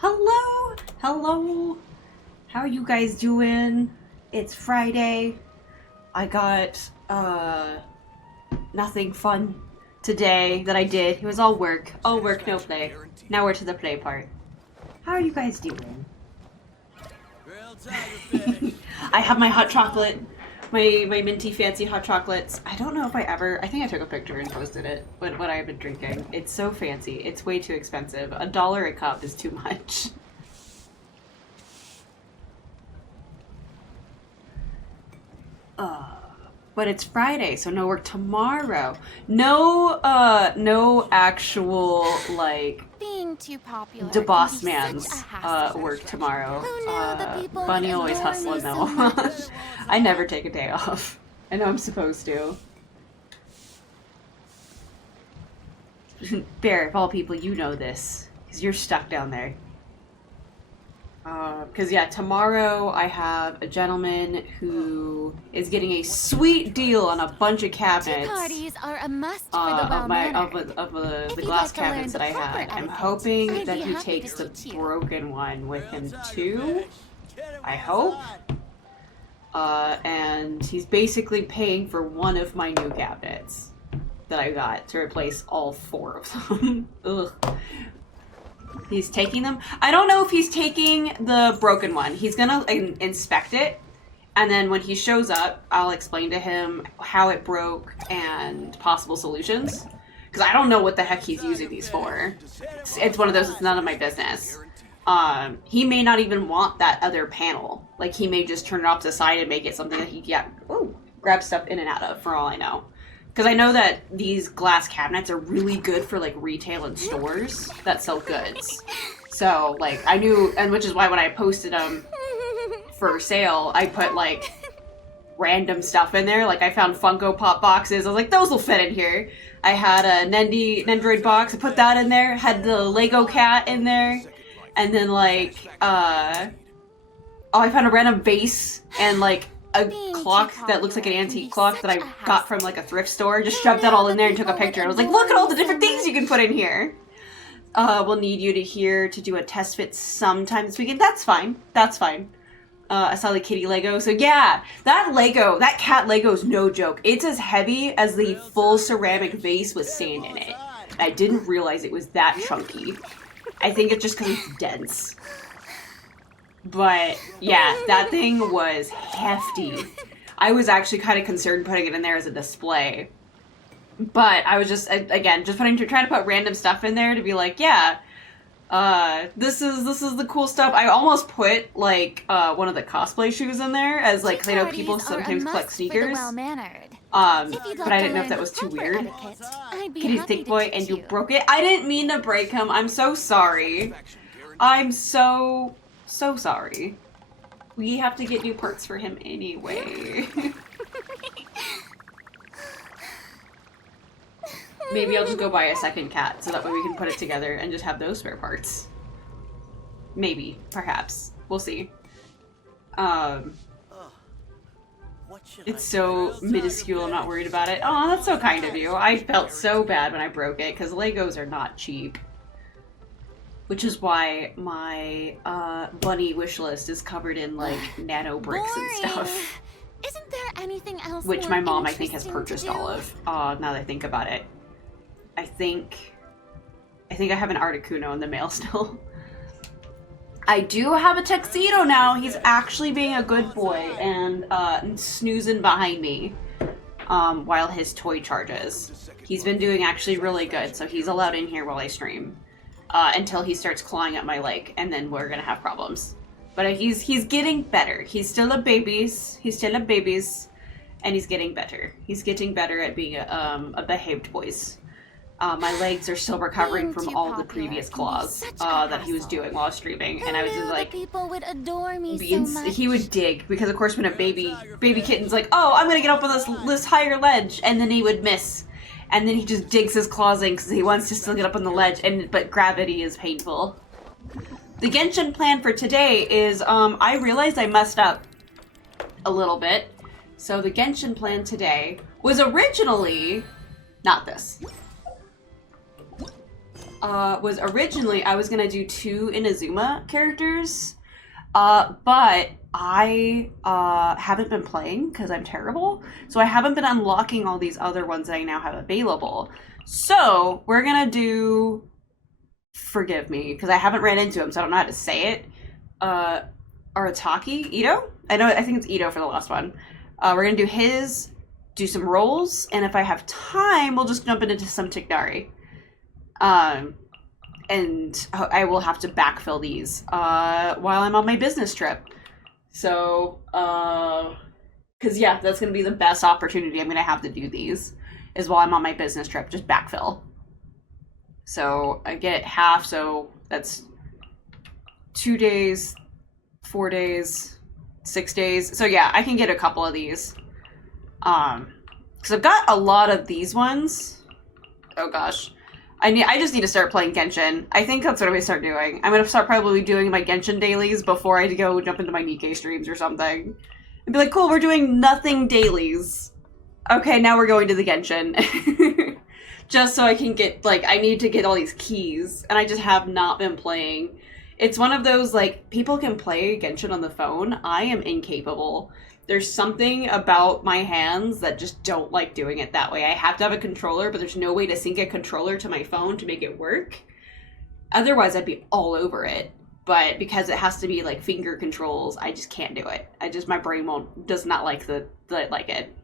Hello! Hello! How are you guys doing? It's Friday. I got, nothing fun today that I did. It was all work. All work, no play. Now we're to the play part. How are you guys doing? I have my hot chocolate. My minty fancy hot chocolates. I don't know if I think I took a picture and posted it, what I've been drinking. It's so fancy. It's way too expensive. $1 a cup is too much. But it's Friday, so no work tomorrow. No, no actual, like, being too popular the boss can be man's such a hassle. work tomorrow. Who knew the people Bunny would always adore hustling me so though. much? I never take a day off. I know I'm supposed to. Bear, of all people, you know this, because you're stuck down there. Because yeah, tomorrow I have a gentleman who is getting a sweet deal on a bunch of cabinets. Tea parties are a must for the well-mannered. of the you'd glass like to learn cabinets the that I proper had. I'm etiquette, hoping I'd that be he happy takes to the teach you. broken one with him too. I hope. And he's basically paying for one of my new cabinets that I got to replace all 4 of them. Ugh. He's taking them. I don't know if he's taking the broken one. He's gonna inspect it, and then when he shows up, I'll explain to him how it broke and possible solutions. Because I don't know what the heck he's using these for. It's one of those, it's none of my business. He may not even want that other panel. Like, he may just turn it off to the side and make it something that he can grab stuff in and out of, for all I know. Because I know that these glass cabinets are really good for, like, retail and stores that sell goods. So, like, I knew, and which is why when I posted them for sale, I put, like, random stuff in there. Like, I found Funko Pop boxes. I was like, those will fit in here. I had a Nendroid box. I put that in there. Had the Lego cat in there. And then, like, I found a random vase and, like, a clock that looks like an antique clock that I got from, like, a thrift store. Just shoved that all in there and took a picture. I was like, look at all the different things you can put in here. We'll need you to do a test fit sometime this weekend. That's fine. That's fine. I saw the kitty Lego. So yeah, that cat Lego is no joke. It's as heavy as the full ceramic vase with sand in it. I didn't realize it was that chunky. I think it's just because it's dense. But yeah, that thing was hefty. I was actually kind of concerned putting it in there as a display. But I was just, again, just trying to put random stuff in there to be like, yeah, this is the cool stuff. I almost put, like, one of the cosplay shoes in there as, like, 'cause I know people sometimes collect sneakers. But I didn't know if that was too weird. Kitty's thick boy, and you broke it. I didn't mean to break him. I'm so sorry. I'm so sorry. We have to get new parts for him anyway. Maybe I'll just go buy a second cat so that way we can put it together and just have those spare parts. Maybe. Perhaps. We'll see. It's so minuscule, I'm not worried about it. Oh, that's so kind of you. I felt so bad when I broke it, because Legos are not cheap. Which is why my bunny wish list is covered in, like, nano bricks and stuff. Isn't there anything else Which more my mom, I think, has interesting purchased to do? all of. Now that I think about it. I think I have an Articuno in the mail still. I do have a tuxedo now. He's actually being a good boy and snoozing behind me while his toy charges. He's been doing actually really good, so he's allowed in here while I stream. Until he starts clawing at my leg, and then we're gonna have problems. But he's getting better. He's still a babies. And he's getting better. He's getting better at being a behaved boys. My legs are still recovering from all the previous claws that he was doing while streaming, and I was just like, people would adore me so much. he would dig, because of course when a baby kitten's like, oh, I'm gonna get up on this higher ledge, and then he would miss. And then he just digs his claws in because he wants to still get up on the ledge, but gravity is painful. The Genshin plan for today is, I realized I messed up a little bit. So the Genshin plan today was originally not this. was originally I was gonna do 2 Inazuma characters, but I haven't been playing because I'm terrible, so I haven't been unlocking all these other ones that I now have available. So we're gonna do, forgive me because I haven't ran into him, so I don't know how to say it. Arataki Itto? I think it's Itto for the last one. We're gonna do his, do some rolls, and if I have time, we'll just jump into some Tighnari. And I will have to backfill these while I'm on my business trip. So, because yeah, that's going to be the best opportunity I'm going to have to do these, is while I'm on my business trip, just backfill. So I get half, so that's 2 days, 4 days, 6 days. So yeah, I can get a couple of these. Because I've got a lot of these ones. Oh gosh. I just need to start playing Genshin. I think that's what I'm going to start doing. I'm going to start probably doing my Genshin dailies before I go jump into my Nikkei streams or something. And be like, cool, we're doing nothing dailies. Okay, now we're going to the Genshin. Just so I can get, like, I need to get all these keys. And I just have not been playing. It's one of those, like, people can play Genshin on the phone. I am incapable. There's something about my hands that just don't like doing it that way. I have to have a controller, but there's no way to sync a controller to my phone to make it work. Otherwise, I'd be all over it. But because it has to be like finger controls, I just can't do it. My brain does not like it.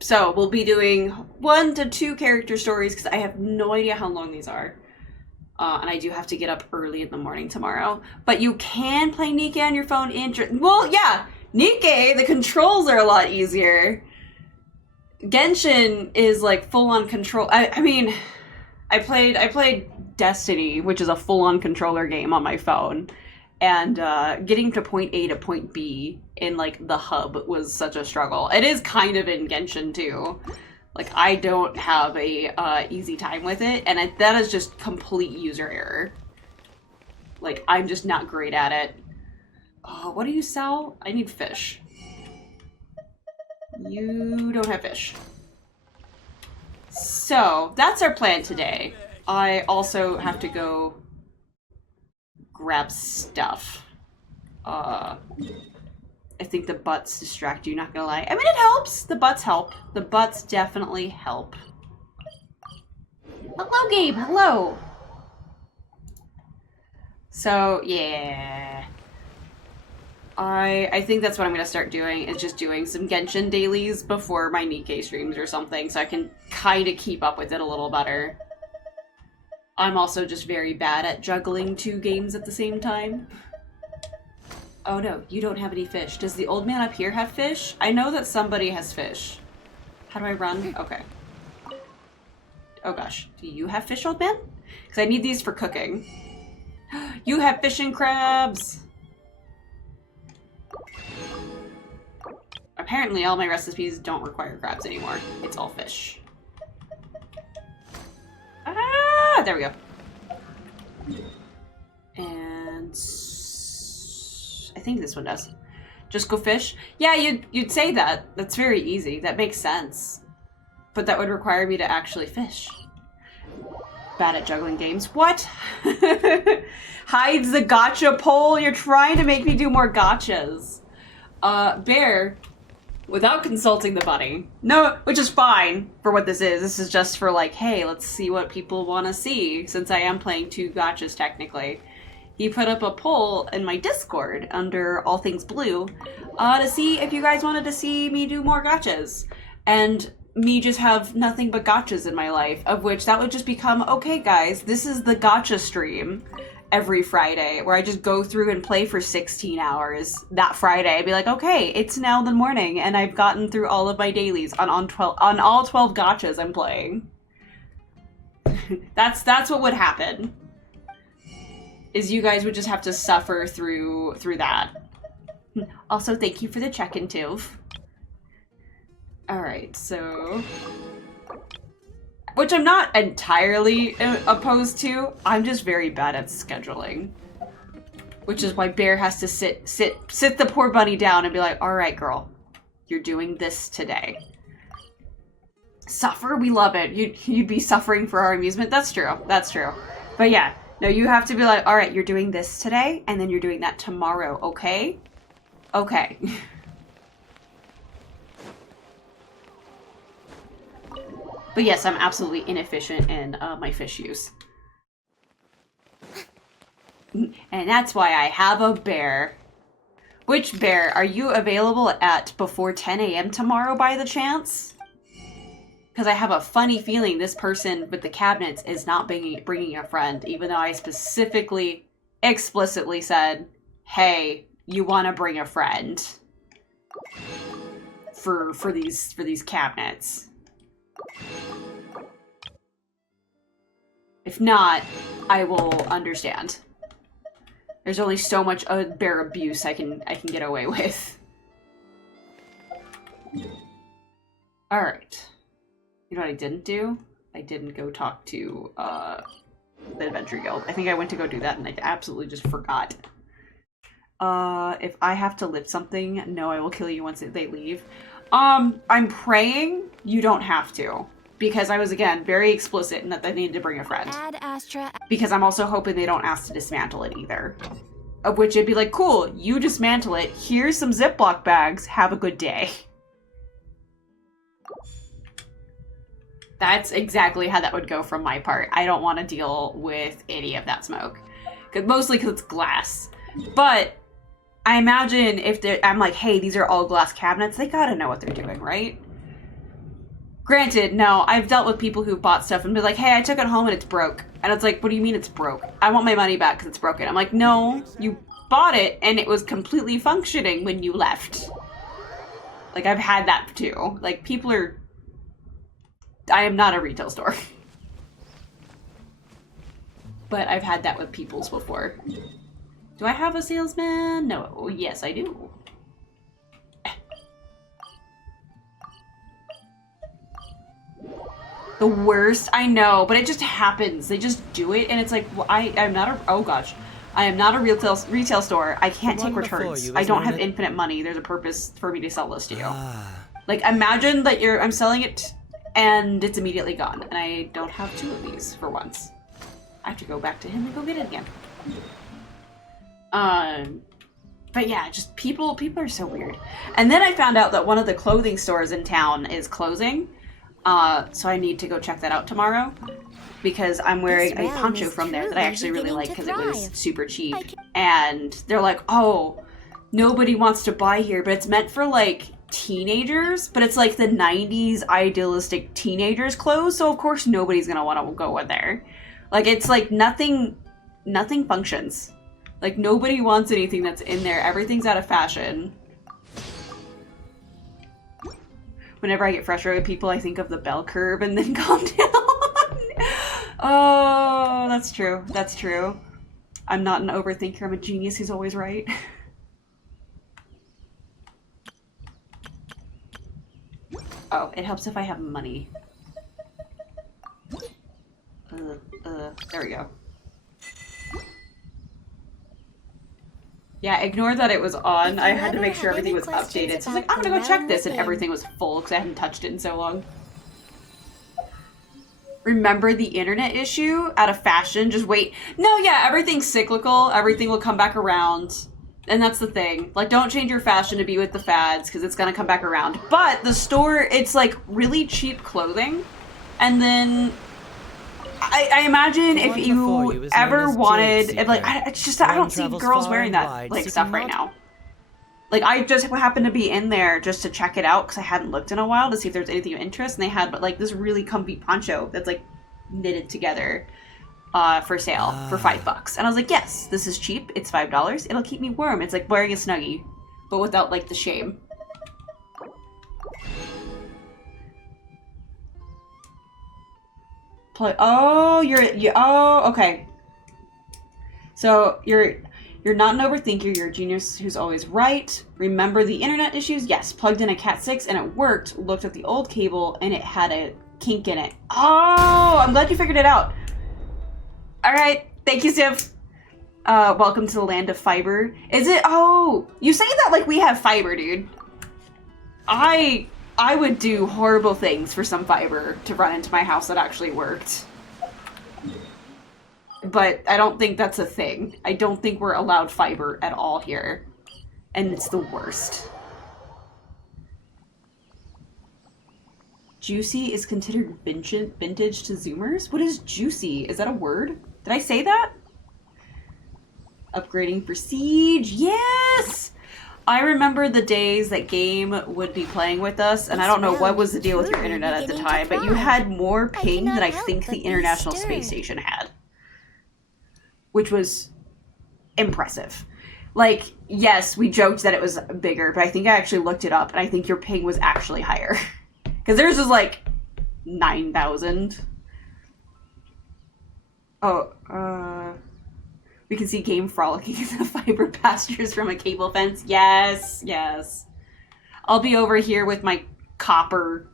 So we'll be doing 1 to 2 character stories because I have no idea how long these are. And I do have to get up early in the morning tomorrow. But you can play Nikkei on your phone. Well, yeah, Nikkei, the controls are a lot easier. Genshin is like full-on control. I mean, I played Destiny, which is a full-on controller game on my phone. And getting to point A to point B in like the hub was such a struggle. It is kind of in Genshin too. Like, I don't have a easy time with it, and that is just complete user error. Like, I'm just not great at it. Oh, what do you sell? I need fish. You don't have fish. So, that's our plan today. I also have to go grab stuff. I think the butts distract you, not gonna lie. I mean, it helps. The butts help. The butts definitely help. Hello, Gabe. Hello. So, yeah. I think that's what I'm gonna start doing, is just doing some Genshin dailies before my Nikkei streams or something, so I can kind of keep up with it a little better. I'm also just very bad at juggling 2 games at the same time. Oh no, you don't have any fish. Does the old man up here have fish? I know that somebody has fish. How do I run? Okay. Oh gosh. Do you have fish, old man? Because I need these for cooking. You have fish and crabs! Apparently all my recipes don't require crabs anymore. It's all fish. Ah! There we go. And... I think this one does. Just go fish? Yeah, you'd say that. That's very easy. That makes sense. But that would require me to actually fish. Bad at juggling games. What? Hides the gotcha pole? You're trying to make me do more gotchas. Bear, without consulting the bunny. No, which is fine for what this is. This is just for like, hey, let's see what people want to see, since I am playing 2 gotchas technically. He put up a poll in my Discord under All Things Blue to see if you guys wanted to see me do more gotchas. And me just have nothing but gotchas in my life, of which that would just become, okay guys, this is the gotcha stream every Friday, where I just go through and play for 16 hours that Friday. I'd be like, okay, it's now the morning, and I've gotten through all of my dailies on all 12 gotchas I'm playing. That's what would happen. Is you guys would just have to suffer through that. Also, thank you for the check-in, Tove. Alright, so... Which I'm not entirely opposed to. I'm just very bad at scheduling. Which is why Bear has to sit the poor bunny down and be like, alright, girl, you're doing this today. Suffer? We love it. You'd be suffering for our amusement. That's true. That's true. But yeah, no, you have to be like, all right, you're doing this today, and then you're doing that tomorrow, okay? Okay. But yes, I'm absolutely inefficient in my fish use. And that's why I have a bear. Which bear? Are you available at before 10 a.m. tomorrow by the chance? Because I have a funny feeling this person with the cabinets is not bringing a friend, even though I specifically, explicitly said, hey, you want to bring a friend for these cabinets. If not, I will understand. There's only so much bear abuse I can get away with. All right. You know what I didn't do? I didn't go talk to the Adventure Guild. I think I went to go do that and I absolutely just forgot. If I have to lift something, no, I will kill you once they leave. I'm praying you don't have to. Because I was, again, very explicit in that they needed to bring a friend. Add Astra. Because I'm also hoping they don't ask to dismantle it either. Of which it'd be like, cool, you dismantle it, here's some Ziploc bags, have a good day. That's exactly how that would go from my part. I don't want to deal with any of that smoke. Mostly because it's glass. But I imagine if I'm like, hey, these are all glass cabinets, they gotta know what they're doing, right? Granted, no, I've dealt with people who've bought stuff and be like, hey, I took it home and it's broke. And it's like, what do you mean it's broke? I want my money back because it's broken. I'm like, no, you bought it and it was completely functioning when you left. Like, I've had that too. Like, people are... I am not a retail store. But I've had that with people's before. Do I have a salesman? No. Yes, I do. The worst, I know, but it just happens. They just do it, and it's like, well, I'm not a, oh gosh. I am not a retail store. I can't take returns. I don't have infinite money. There's a purpose for me to sell this to you. Like, imagine that I'm selling it, and it's immediately gone, and I don't have two of these for once. I have to go back to him and go get it again. But yeah, just people are so weird. And then I found out that one of the clothing stores in town is closing. So I need to go check that out tomorrow because I'm wearing a poncho from there that I actually really like because it was super cheap. And they're like, oh, nobody wants to buy here, but it's meant for like teenagers, but it's like the 90s idealistic teenagers clothes. So of course nobody's going to want to go in there. Like it's like nothing functions. Like nobody wants anything that's in there. Everything's out of fashion. Whenever I get frustrated with people, I think of the bell curve and then calm down. Oh, that's true. That's true. I'm not an overthinker. I'm a genius who's always right. Oh, it helps if I have money. There we go. Yeah, ignore that it was on. I had to make sure everything was updated. So I was like, I'm gonna go check this, and everything was full because I hadn't touched it in so long. Remember the internet issue? Out of fashion, just wait. No, yeah, everything's cyclical. Everything will come back around. And that's the thing. Like, don't change your fashion to be with the fads because it's gonna come back around. But the store, it's like really cheap clothing. And then... I imagine if you ever wanted, like, it's just, I don't see girls wearing that, like, stuff right now. Like, I just happened to be in there just to check it out, because I hadn't looked in a while to see if there's anything of interest, and they had, like, this really comfy poncho that's, like, knitted together for sale for $5. And I was like, yes, this is cheap, it's $5, it'll keep me warm. It's like wearing a Snuggie, but without, like, the shame. Oh, oh, okay. So you're not an overthinker. You're a genius who's always right. Remember the internet issues? Yes. Plugged in a Cat 6 and it worked. Looked at the old cable and it had a kink in it. Oh, I'm glad you figured it out. All right. Thank you, Siv. Welcome to the land of fiber. Is it? Oh, you say that like we have fiber, dude. I would do horrible things for some fiber to run into my house that actually worked. But I don't think that's a thing. I don't think we're allowed fiber at all here. And it's the worst. Juicy is considered vintage to Zoomers? What is juicy? Is that a word? Did I say that? Upgrading for Siege. Yes! I remember the days that Game would be playing with us, and I don't know what was the deal with your internet at the time, but you had more ping than I think the International Space Station had. Which was impressive. Like, yes, we joked that it was bigger, but I think I actually looked it up, and I think your ping was actually higher. Because theirs was like 9,000. Oh, we can see Game frolicking in the fiber pastures from a cable fence. Yes, yes. I'll be over here with my copper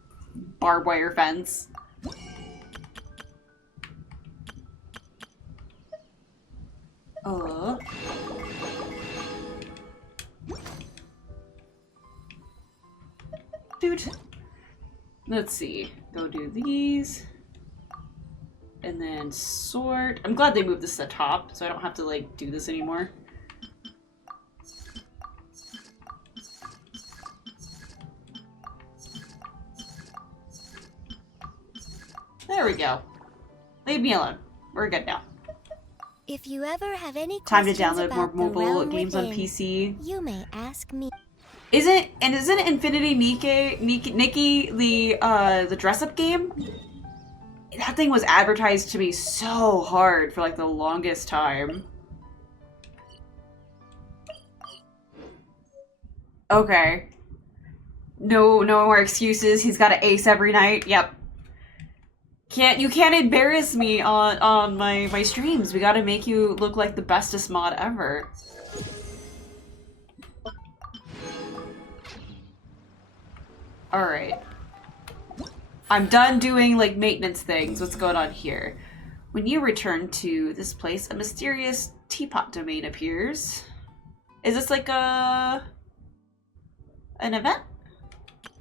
barbed wire fence. Dude. Let's see. Go do these. And then sort. I'm glad they moved this to the top, so I don't have to, like, do this anymore. There we go. Leave me alone. We're good now. If you ever have any time to download more mobile games on PC. You may ask me. Isn't Infinity Nikki the dress-up game? That thing was advertised to me so hard for like the longest time. Okay. No more excuses. He's got to ace every night. Yep. You can't embarrass me on my streams. We gotta make you look like the bestest mod ever. Alright. I'm done doing like maintenance things. What's going on here? When you return to this place, a mysterious teapot domain appears. Is this like an event?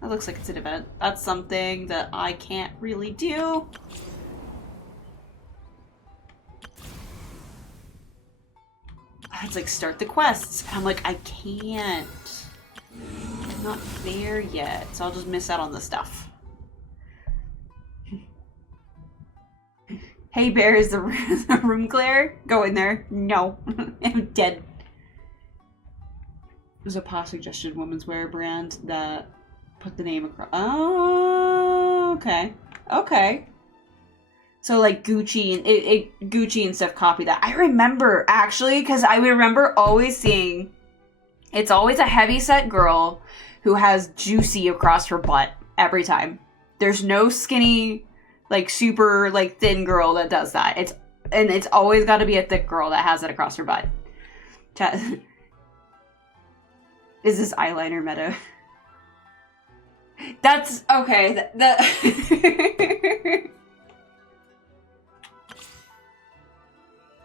That looks like it's an event. That's something that I can't really do. It's like start the quests. I'm like, I can't. I'm not there yet, so I'll just miss out on the stuff. Hey Bear, is the room clear? Go in there. No. I'm dead. There's a past suggestion women's wear brand that put the name across. Oh, okay. Okay. So like Gucci and Gucci and stuff copy that. I remember actually, because I remember always seeing it's always a heavyset girl who has juicy across her butt every time. There's no skinny, like super like thin girl that does that. It's always got to be a thick girl that has it across her butt. Is this eyeliner meta? That's okay.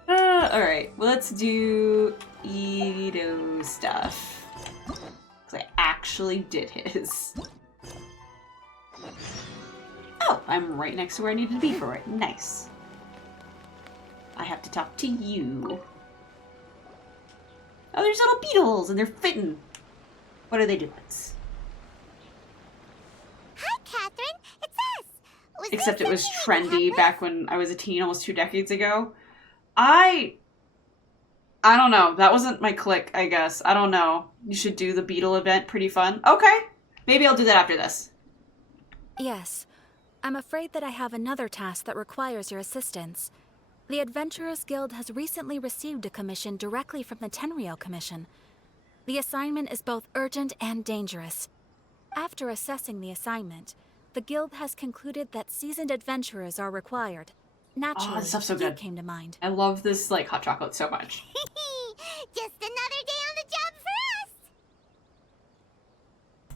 Alright, well, let's do Itto stuff. Because I actually did his. Oh, I'm right next to where I needed to be for it. Nice. I have to talk to you. Oh, there's little beetles, and they're fitting. What are they doing? Hi, Catherine. It's us. Except it was trendy back when I was a teen, almost 2 decades ago. I don't know. That wasn't my clique, I guess. I don't know. You should do the Beetle event. Pretty fun. Okay. Maybe I'll do that after this. Yes. I'm afraid that I have another task that requires your assistance. The Adventurers Guild has recently received a commission directly from the Tenryou Commission. The assignment is both urgent and dangerous. After assessing the assignment, the Guild has concluded that seasoned adventurers are required. Naturally, this stuff's so good. came to mind. I love this like hot chocolate so much. Just another day on the job for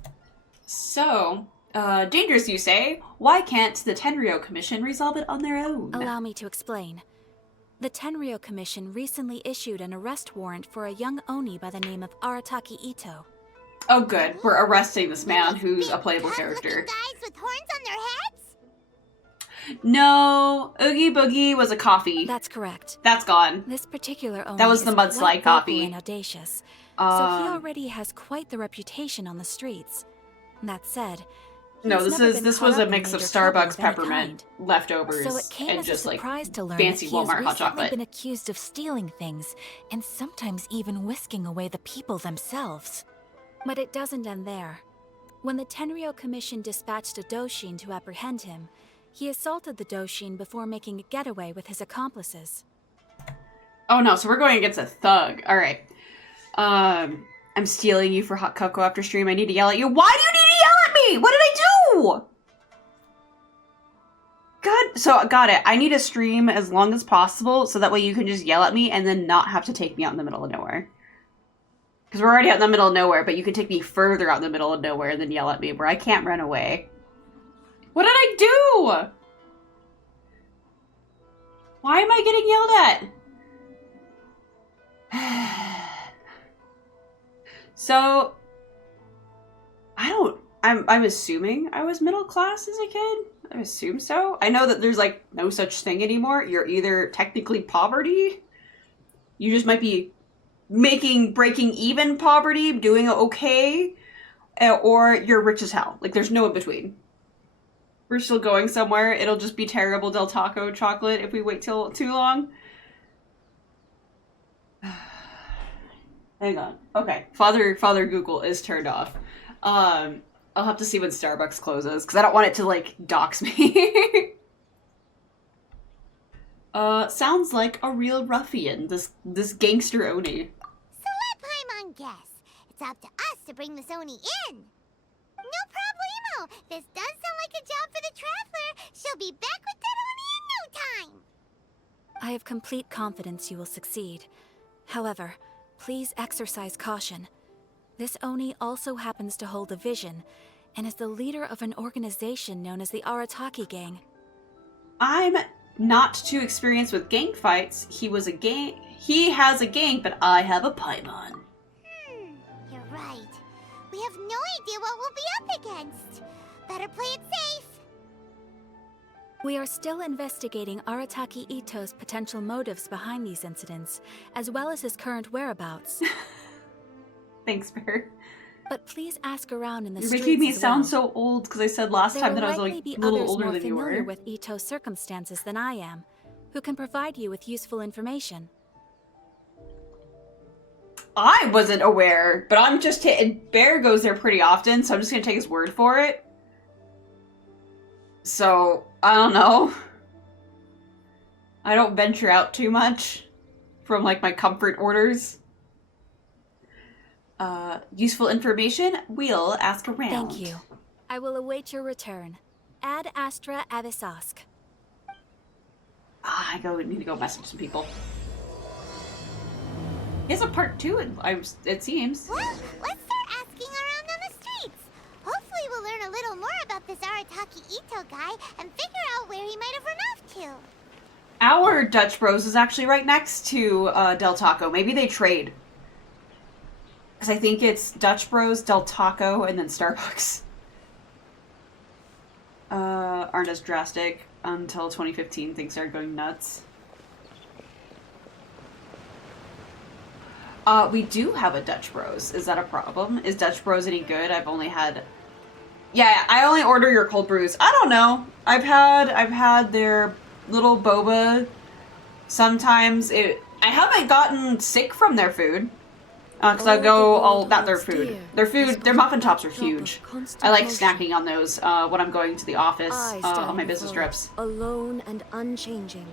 us. So, dangerous you say? Why can't the Tenryou Commission resolve it on their own? Allow me to explain. The Tenryou Commission recently issued an arrest warrant for a young Oni by the name of Arataki Itto. Oh, good. We're arresting this man who's a Big playable tough-looking character. guys with horns on their heads? No, Oogie Boogie was a coffee. That's correct. That's gone. This particular Oni That was the is mudslide quite vocal coffee. and audacious, so he Um, already has quite the reputation on the streets. That said, No, he's never been this caught was a up in mix of major trouble Starbucks of any peppermint kind. leftovers So it came and as just a like surprise to learn fancy that he has Walmart hot recently chocolate. been accused of stealing things, and sometimes even whisking away the people themselves. But it doesn't end there. When the Tenryou Commission dispatched a Doshin to apprehend him, he assaulted the Doshin before making a getaway with his accomplices. Oh no, so we're going against a thug. Alright. I'm stealing you for hot cocoa after stream. I need to yell at you. Why do you need to yell at me? What did I do? God, so got it. I need to stream as long as possible so that way you can just yell at me and then not have to take me out in the middle of nowhere. Because we're already out in the middle of nowhere, but you can take me further out in the middle of nowhere and then yell at me where I can't run away. What did I do? Why am I getting yelled at? So, I'm assuming I was middle class as a kid. I assume so. I know that there's like no such thing anymore. You're either technically poverty, you just might be breaking even poverty, doing okay, or you're rich as hell. Like there's no in between. We're still going somewhere. It'll just be terrible Del Taco chocolate if we wait till too long. Hang on. Okay. Father Google is turned off. I'll have to see when Starbucks closes because I don't want it to like dox me. Sounds like a real ruffian. This gangster Oni. So let Paimon guess. It's up to us to bring this Oni in. No problemo. This does sound like a job for the Traveler. She'll be back with that Oni in no time. I have complete confidence you will succeed. However, please exercise caution. This Oni also happens to hold a vision, and is the leader of an organization known as the Arataki Gang. I'm not too experienced with gang fights. He has a gang, but I have a Paimon. You're right. We have no idea what we'll be up against. Better play it safe. We are still investigating Arataki Itto's potential motives behind these incidents, as well as his current whereabouts. Thanks, Bear. But please ask around in the You're streets making me as sound well. so old because I said last time that I was like a little older than you more were. familiar with Itto's circumstances than I am, who can provide you with useful information. I wasn't aware, but I'm just Bear goes there pretty often, so I'm just gonna take his word for it. So, I don't know. I don't venture out too much from like my comfort orders. Useful information? We'll ask around. Thank you. I will await your return. Ad Astra Avisask. I need to go message some people. He has a part 2, it seems. Well, let's start asking around on the streets. Hopefully we'll learn a little more about this Arataki Itto guy and figure out where he might have run off to. Our Dutch Bros is actually right next to Del Taco. Maybe they trade. Because I think it's Dutch Bros, Del Taco, and then Starbucks. Aren't as drastic until 2015. Things started going nuts. We do have a Dutch Bros. Is that a problem? Is Dutch Bros any good? I've only had... Yeah, I only order your cold brews. I don't know. I've had their little boba. Sometimes I haven't gotten sick from their food. Because I go all... Not their food. Their muffin tops are huge. I like snacking on those when I'm going to the office on my business trips. Alone and unchanging.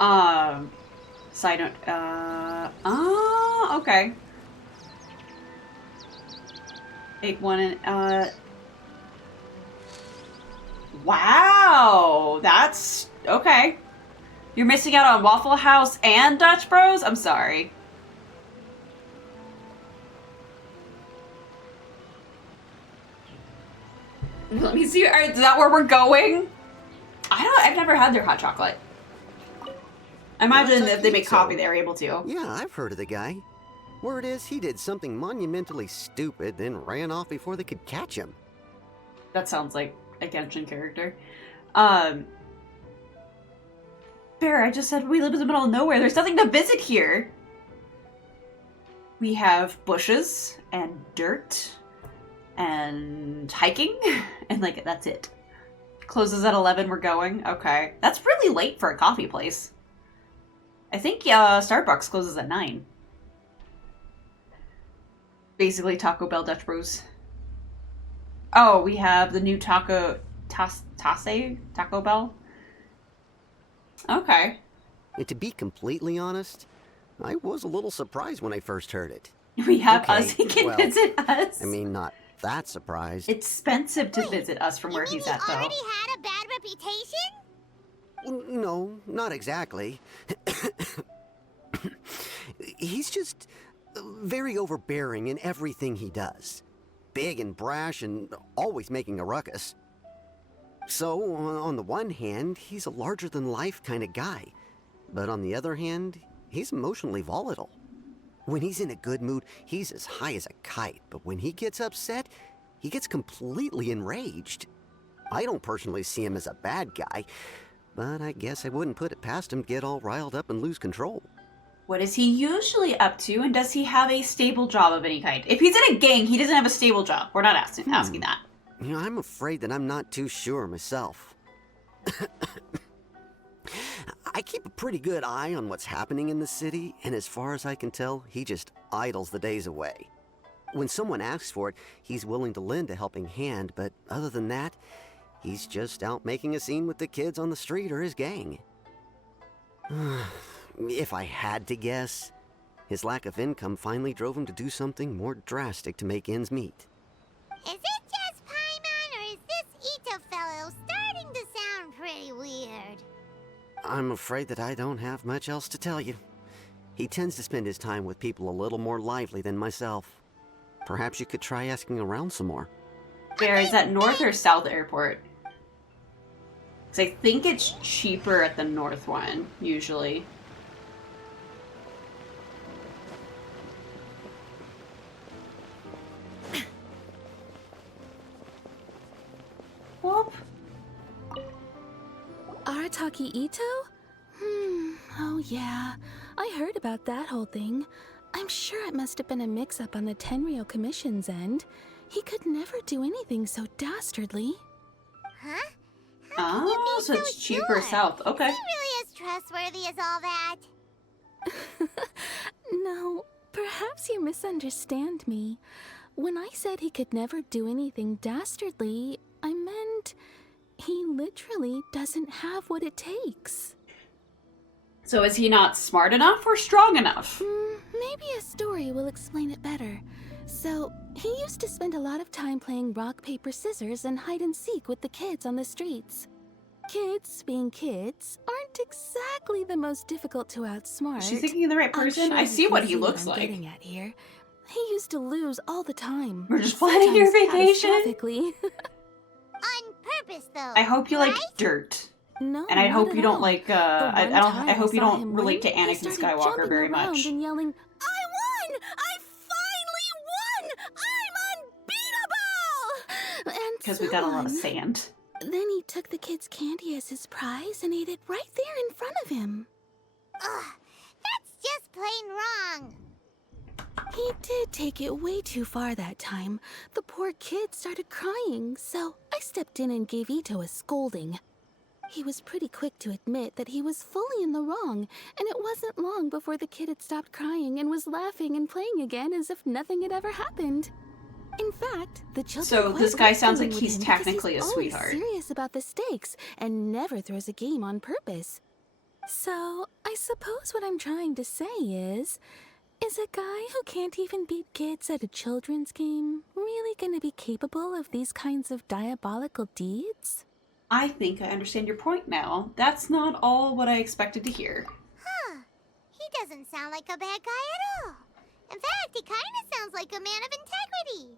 Side note, okay. Take one and, wow, that's, okay. You're missing out on Waffle House and Dutch Bros? I'm sorry. Let me see, is that where we're going? I've never had their hot chocolate. I imagine if they make coffee, they're able to. Yeah, I've heard of the guy. Word is, he did something monumentally stupid, then ran off before they could catch him. That sounds like a Genshin character. Bear, I just said we live in the middle of nowhere. There's nothing to visit here. We have bushes and dirt and hiking, and like that's it. Closes at 11. We're going. Okay, that's really late for a coffee place. I think Starbucks closes at 9. Basically, Taco Bell Dutch Bros. Oh, we have the new Taco Bell. Okay. And to be completely honest, I was a little surprised when I first heard it. We have Okay, us. He can well, visit us. I mean, not that surprised. It's expensive to visit us from where You mean he's at, he though. already had a bad reputation? No, not exactly. He's just very overbearing in everything he does. Big and brash and always making a ruckus. So, on the one hand, he's a larger-than-life kind of guy. But on the other hand, he's emotionally volatile. When he's in a good mood, he's as high as a kite. But when he gets upset, he gets completely enraged. I don't personally see him as a bad guy, but I guess I wouldn't put it past him to get all riled up and lose control. What is he usually up to, and does he have a stable job of any kind? If he's in a gang, he doesn't have a stable job. We're not asking that. You know, I'm afraid that I'm not too sure myself. I keep a pretty good eye on what's happening in the city, and as far as I can tell, he just idles the days away. When someone asks for it, he's willing to lend a helping hand, but other than that, he's just out making a scene with the kids on the street or his gang. If I had to guess, his lack of income finally drove him to do something more drastic to make ends meet. Is it just Paimon, or is this Itto fellow starting to sound pretty weird? I'm afraid that I don't have much else to tell you. He tends to spend his time with people a little more lively than myself. Perhaps you could try asking around some more. Bear, is that North or South Airport? Because I think it's cheaper at the North one, usually. Whoop. Arataki Itto? Oh yeah. I heard about that whole thing. I'm sure it must have been a mix-up on the Tenryou Commission's end. He could never do anything so dastardly. Huh? Oh, so it's cheaper south. Okay. Is he really as trustworthy as all that? No, perhaps you misunderstand me. When I said he could never do anything dastardly, I meant he literally doesn't have what it takes. So is he not smart enough or strong enough? Maybe a story will explain it better. So, he used to spend a lot of time playing rock, paper, scissors and hide and seek with the kids on the streets. Kids, being kids, aren't exactly the most difficult to outsmart. She's thinking of the right person. I see what he looks like. Getting at here. He used to lose all the time. We're just planning your vacation. Catastrophically. On purpose, though. I hope you like right? No, and I not hope at you don't all. like, The I one don't, time I hope you saw don't him relate to win, he Anakin started Skywalker jumping very around much. and yelling, "I won! I finally won! I'm unbeatable!" And Because we got a lot of so on. sand. Then he took the kid's candy as his prize and ate it right there in front of him. Ugh, that's just plain wrong. He did take it way too far that time. The poor kid started crying, so I stepped in and gave Itto a scolding. He was pretty quick to admit that he was fully in the wrong, and it wasn't long before the kid had stopped crying and was laughing and playing again as if nothing had ever happened. In fact, the children So quite this guy liked sounds playing like with he's him because technically a he's always sweetheart. serious about the stakes and never throws a game on purpose. So, I suppose what I'm trying to say is a guy who can't even beat kids at a children's game really gonna be capable of these kinds of diabolical deeds? I think I understand your point now. That's not all what I expected to hear. Huh. He doesn't sound like a bad guy at all. In fact, he kind of sounds like a man of integrity.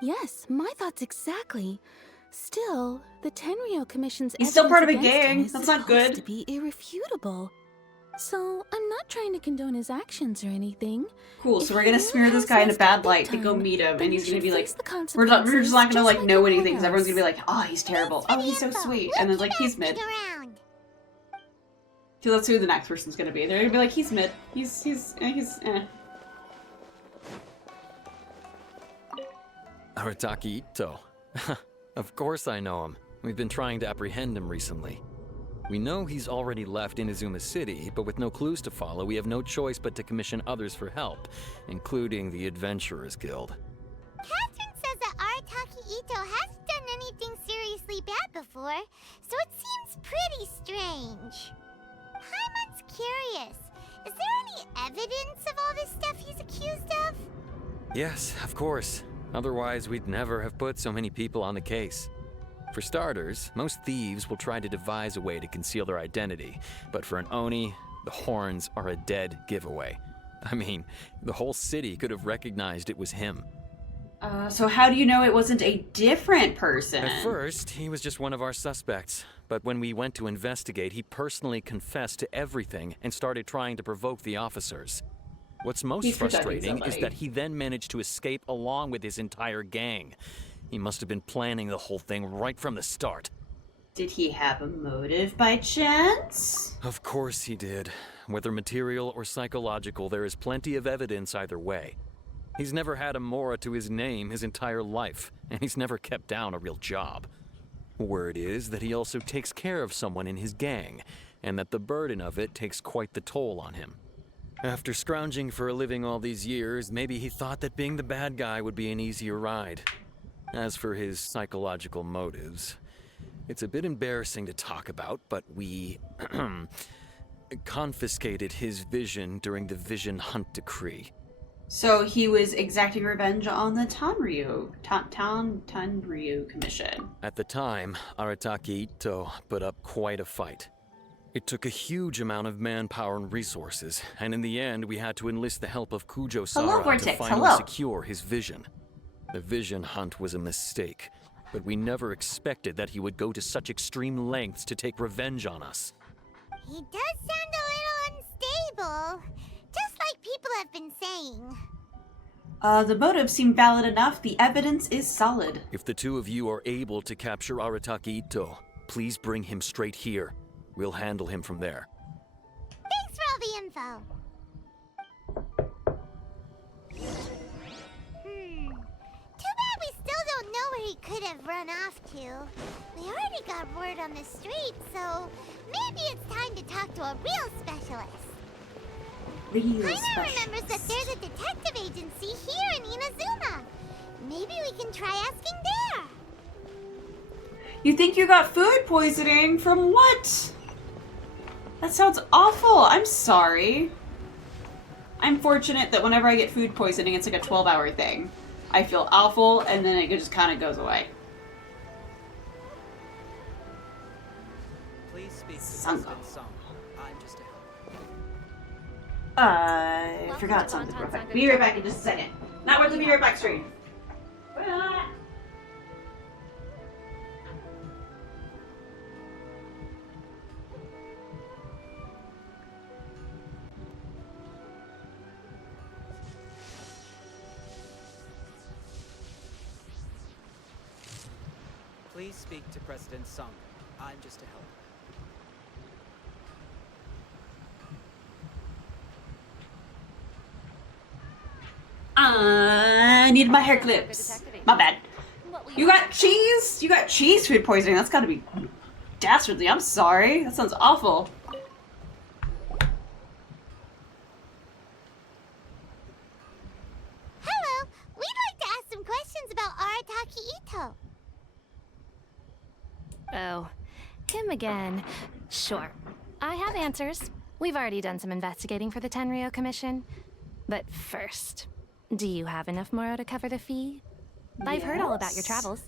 Yes, my thoughts exactly. Still, the Tenryou Commission's He's still part of a evidence against him gang. is That's not supposed good. to be irrefutable. So, I'm not trying to condone his actions or anything. Cool, so If we're gonna he smear this has guy in a messed up bad big light to go time, meet him, then and he he's gonna should be like, face the we're just not gonna consequences like just know like anything, because everyone everyone's gonna be else. like, oh, he's terrible. Thanks Oh, for he's the so info. sweet. We'll And then keep like, he's mid. asking around. So that's who the next person's gonna be. They're gonna be like, he's mid. He's eh. Arataki Itto. Of course I know him. We've been trying to apprehend him recently. We know he's already left Inazuma City, but with no clues to follow, we have no choice but to commission others for help, including the Adventurers Guild. Catherine says that Arataki Itto hasn't done anything seriously bad before, so it seems pretty strange. Paimon's curious. Is there any evidence of all this stuff he's accused of? Yes, of course. Otherwise, we'd never have put so many people on the case. For starters, most thieves will try to devise a way to conceal their identity, but for an Oni, the horns are a dead giveaway. I mean, the whole city could have recognized it was him. So how do you know it wasn't a different person? At first, he was just one of our suspects, but when we went to investigate, he personally confessed to everything and started trying to provoke the officers. What's most He's protecting frustrating is somebody. that he then managed to escape along with his entire gang. He must have been planning the whole thing right from the start. Did he have a motive by chance? Of course he did. Whether material or psychological, there is plenty of evidence either way. He's never had a Mora to his name his entire life, and he's never kept down a real job. Word is that he also takes care of someone in his gang, and that the burden of it takes quite the toll on him. After scrounging for a living all these years, maybe he thought that being the bad guy would be an easier ride. As for his psychological motives, it's a bit embarrassing to talk about, but we confiscated his vision during the Vision Hunt Decree. So he was exacting revenge on the Tanryu Commission. At the time, Arataki Itto put up quite a fight. It took a huge amount of manpower and resources, and in the end we had to enlist the help of Kujo Sara to Vortex, finally hello. secure his vision. The Vision Hunt was a mistake, but we never expected that he would go to such extreme lengths to take revenge on us. He does sound a little unstable, just like people have been saying. The motives seem valid enough. The evidence is solid. If the two of you are able to capture Arataki Itto, please bring him straight here. We'll handle him from there. Thanks for all the info. Too bad we still don't know where he could have run off to. We already got word on the street, so maybe it's time to talk to a real specialist. Paimon remembers that there's a detective agency here in Inazuma. Maybe we can try asking there. You think you got food poisoning from what? That sounds awful. I'm sorry. I'm fortunate that whenever I get food poisoning, it's like a 12-hour thing. I feel awful, and then it just kind of goes away. Please speak to Sango. President Song. I'm just a helper. I forgot something real quick. Be right back in just a second. Not worth the be right back stream. Please speak to President Song. I'm just a helper. I need my hair clips. My bad. You got cheese? You got cheese food poisoning. That's gotta be dastardly. I'm sorry. That sounds awful. Hello, we'd like to ask some questions about Arataki Itto. Oh, him again. Sure. I have answers. We've already done some investigating for the Tenryou Commission. But first, do you have enough Moro to cover the fee? I've heard all about your travels.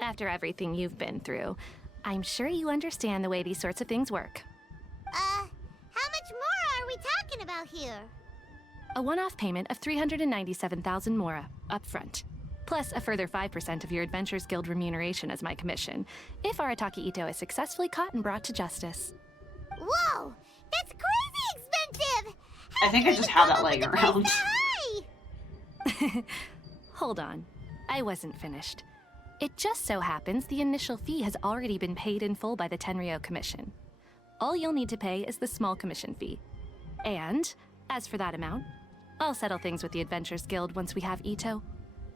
After everything you've been through, I'm sure you understand the way these sorts of things work. How much more are we talking about here? A one-off payment of 397,000 Mora, up front. Plus a further 5% of your Adventurers Guild remuneration as my commission, if Arataki Itto is successfully caught and brought to justice. Whoa! That's crazy expensive! I think I just have that laying around. Hi! Hold on. I wasn't finished. It just so happens the initial fee has already been paid in full by the Tenryou Commission. All you'll need to pay is the small commission fee. And, as for that amount, I'll settle things with the Adventurers Guild once we have Itto.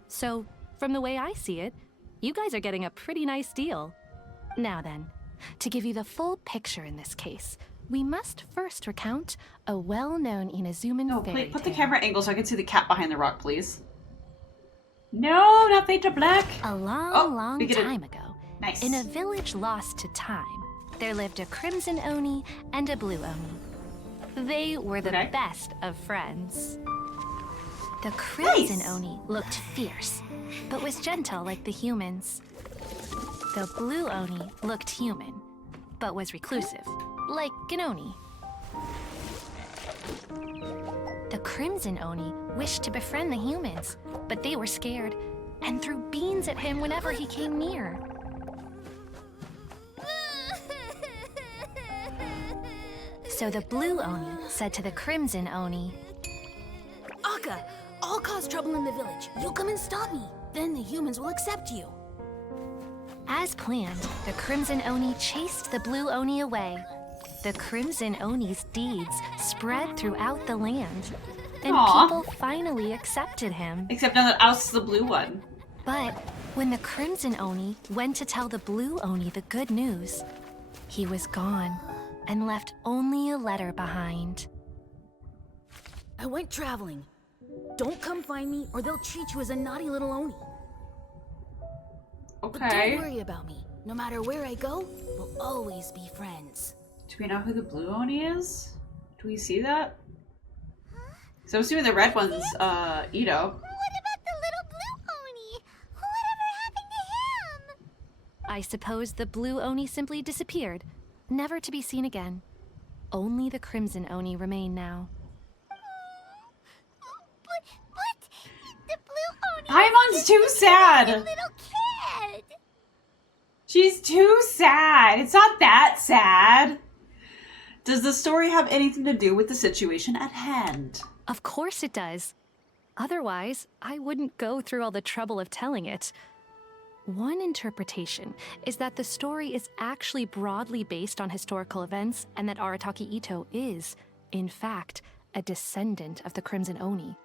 So, from the way I see it, you guys are getting a pretty nice deal. Now then, to give you the full picture in this case, we must first recount a well-known Inazuman No, fairy please put the tale. camera angle so I can see the cat behind the rock, please. No, not fade to black. A long, Oh, long we get it. time ago, Nice. in a village lost to time, there lived a crimson Oni and a blue Oni. They were the Okay. best of friends. The crimson Nice. Oni looked fierce, but was gentle like the humans. The blue Oni looked human, but was reclusive, like an Oni. The crimson Oni wished to befriend the humans, but they were scared and threw beans at him whenever he came near. So the blue Oni said to the crimson Oni, Akka, I'll cause trouble in the village. You'll come and stop me. Then the humans will accept you. as planned, the crimson Oni chased the blue Oni away. The crimson Oni's deeds spread throughout the land, and Aw. people finally accepted him. Except now that ousts the blue one. But when the crimson Oni went to tell the blue Oni the good news, he was gone and left only a letter behind. I went traveling. Don't come find me or they'll treat you as a naughty little Oni. But Okay. don't worry about me. No matter where I go, we'll always be friends. Do we know who the blue Oni is? Do we see that? So I'm assuming the red one's Itto. What about the little blue Oni? Whatever happened to him? I suppose the blue Oni simply disappeared, never to be seen again. Only the crimson Oni remain now. But the blue Oni. Paimon's too sad. A little kid. She's too sad. It's not that sad. Does the story have anything to do with the situation at hand? Of course it does. Otherwise, I wouldn't go through all the trouble of telling it. One interpretation is that the story is actually broadly based on historical events and that Arataki Itto is, in fact, a descendant of the Crimson Oni.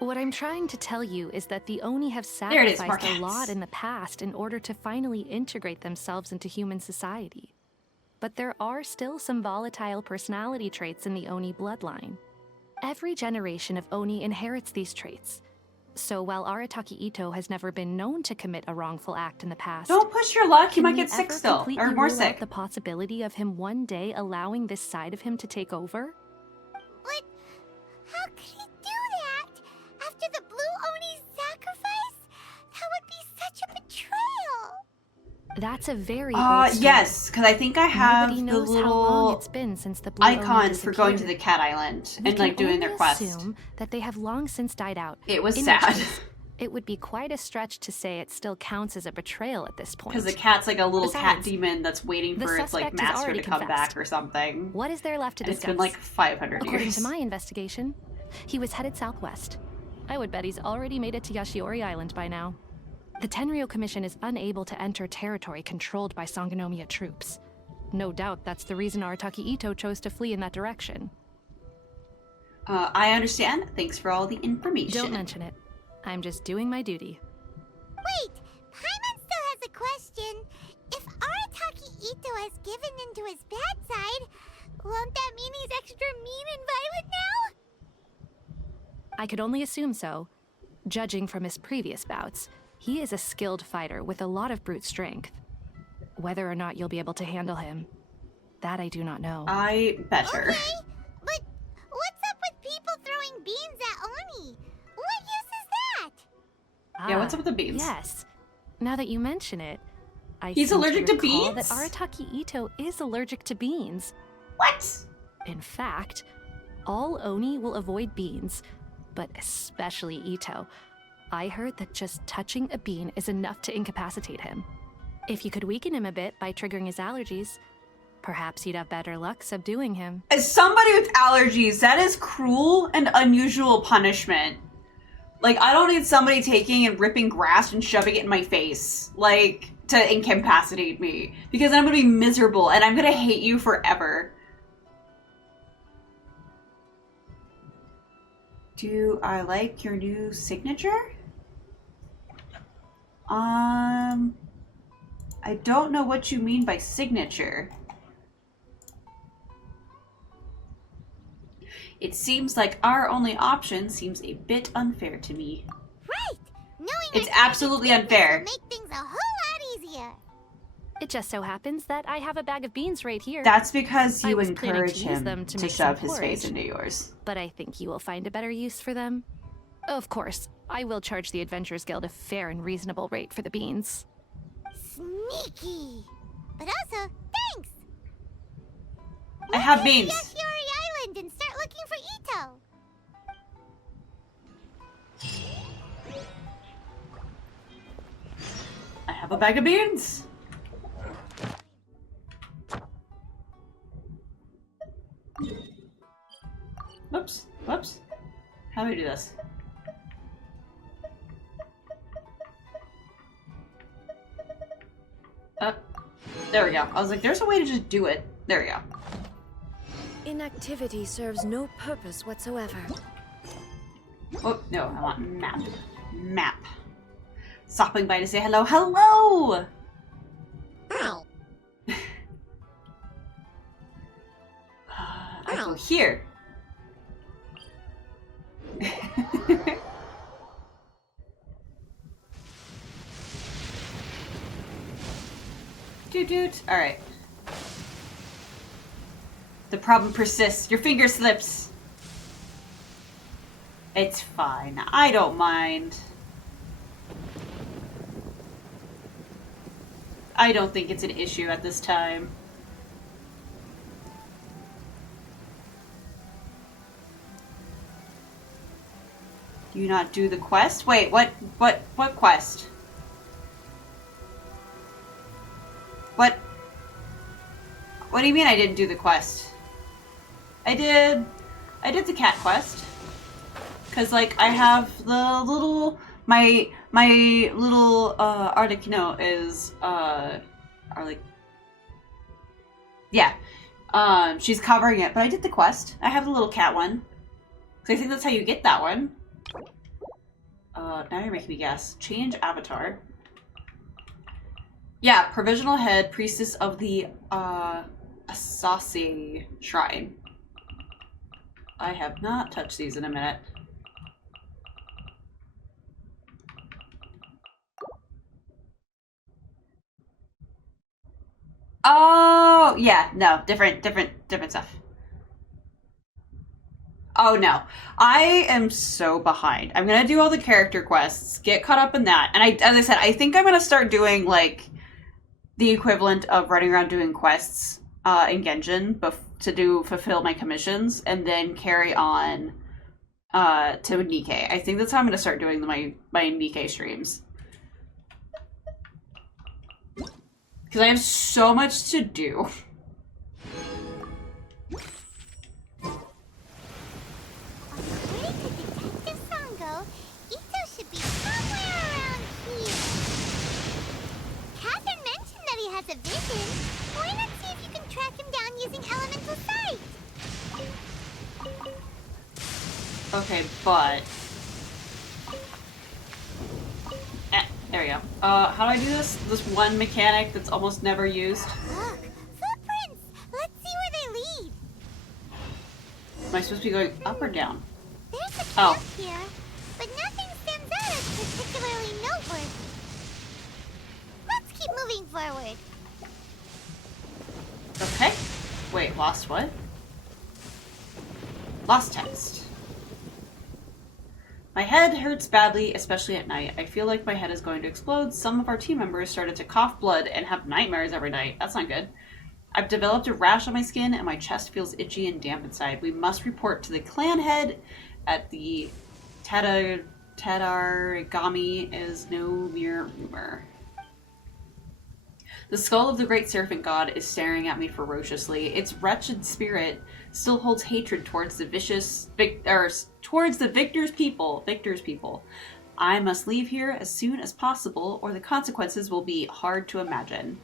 What I'm trying to tell you is that the Oni have There it is, sacrificed a Marquez. lot in the past in order to finally integrate themselves into human society. But there are still some volatile personality traits in the Oni bloodline. Every generation of Oni inherits these traits. So while Arataki Itto has never been known to commit a wrongful act in the past, Don't push your luck. You can might we get sick ever still. completely Or more rule out sick. the possibility of him one day allowing this side of him to take over? But how could he do that? After the blue Oni's sacrifice? That would be such a betrayal. That's a very old story. Yes, because I think I have Nobody the knows how long little it's been since the blue Oni icon for going to the disappeared. cat island We and like can doing their only quest. assume that they have long since died out. It was In sad. which case, it would be quite a stretch to say it still counts as a betrayal at this point. Because the cat's like a little cat Besides, demon that's waiting the for its like suspect has master already to come confessed. back or something. What is there left to And it's discuss? been like 500 According years. to my investigation, he was headed southwest. I would bet he's already made it to Yashiori Island by now. The Tenryou Commission is unable to enter territory controlled by Sangonomiya troops. No doubt that's the reason Arataki Itto chose to flee in that direction. I understand. Thanks for all the information. Don't mention it. I'm just doing my duty. Wait, Paimon still has a question. If Arataki Itto has given into his bad side, won't that mean he's extra mean and violent now? I could only assume so. Judging from his previous bouts, he is a skilled fighter with a lot of brute strength. Whether or not you'll be able to handle him, that I do not know. I better. Okay, but what's up with people throwing beans at Oni? What use is that? Yeah, what's up with the beans? Yes. Now that you mention it, I He's seem allergic to recall beans? that Arataki Itto is allergic to beans. What? In fact, all Oni will avoid beans, but especially Itto. I heard that just touching a bean is enough to incapacitate him. If you could weaken him a bit by triggering his allergies, Perhaps you'd have better luck subduing him. As somebody with allergies, that is cruel and unusual punishment. Like, I don't need somebody taking and ripping grass and shoving it in my face, like, to incapacitate me. Because I'm gonna be miserable and I'm gonna hate you forever. Do I like your new signature? I don't know what you mean by signature. It seems like our only option seems a bit unfair to me. Right! Knowing It's our absolutely target unfair. will make things a whole lot easier. It just so happens that I have a bag of beans right here. That's because I you was planning encourage to use him them to to make shove some his face porridge. into yours. But I think you will find a better use for them. Of course, I will charge the Adventurers Guild a fair and reasonable rate for the beans. Sneaky! But also, thanks! I have Let's head beans. to Yashiori Island and start looking for Itto. I have a bag of beans. Whoops. Whoops. How do we do this? There we go. I was like, there's a way to just do it. There we go. Inactivity serves no purpose whatsoever. Oh, no, I want map. Map. Stopping by to say hello. Hello! I go here. Doot. Alright. The problem persists. Your finger slips. It's fine. I don't mind. I don't think it's an issue at this time. Do you not do the quest? Wait, what quest? What do you mean I didn't do the quest? I did the cat quest. Cause like I have the little my little Arataki Itto is yeah. She's covering it, but I did the quest. I have the little cat one. Cause I think that's how you get that one. Now you're making me guess. Change avatar. Yeah, provisional head, priestess of the Asase shrine. I have not touched these in a minute. Oh, yeah, no, different stuff. Oh no, I am so behind. I'm gonna do all the character quests, get caught up in that, and as I said, I think I'm gonna start doing like the equivalent of running around doing quests in Genshin to fulfill my commissions, and then carry on to Nikkei. I think that's how I'm gonna start doing my Nikkei streams. Because I have so much to do. According to Detective Sango, Itto should be somewhere around here. Catherine mentioned that he has a vision. Why not see if you can track him down using elemental sight? Okay, but... there we go. How do I do this? This one mechanic that's almost never used. Look, footprints! Let's see where they lead. Am I supposed to be going up or down? There's a Oh. camp here, but nothing stands out as particularly noteworthy. Let's keep moving forward. Okay. Wait, lost what? Lost text. My head hurts badly, especially at night. I feel like my head is going to explode. Some of our team members started to cough blood and have nightmares every night. That's not good. I've developed a rash on my skin and my chest feels itchy and damp inside. We must report to the clan head at the Tadarigami is no mere rumor. The skull of the great serpent god is staring at me ferociously. Its wretched spirit still holds hatred towards the towards the victor's people. I must leave here as soon as possible, or the consequences will be hard to imagine.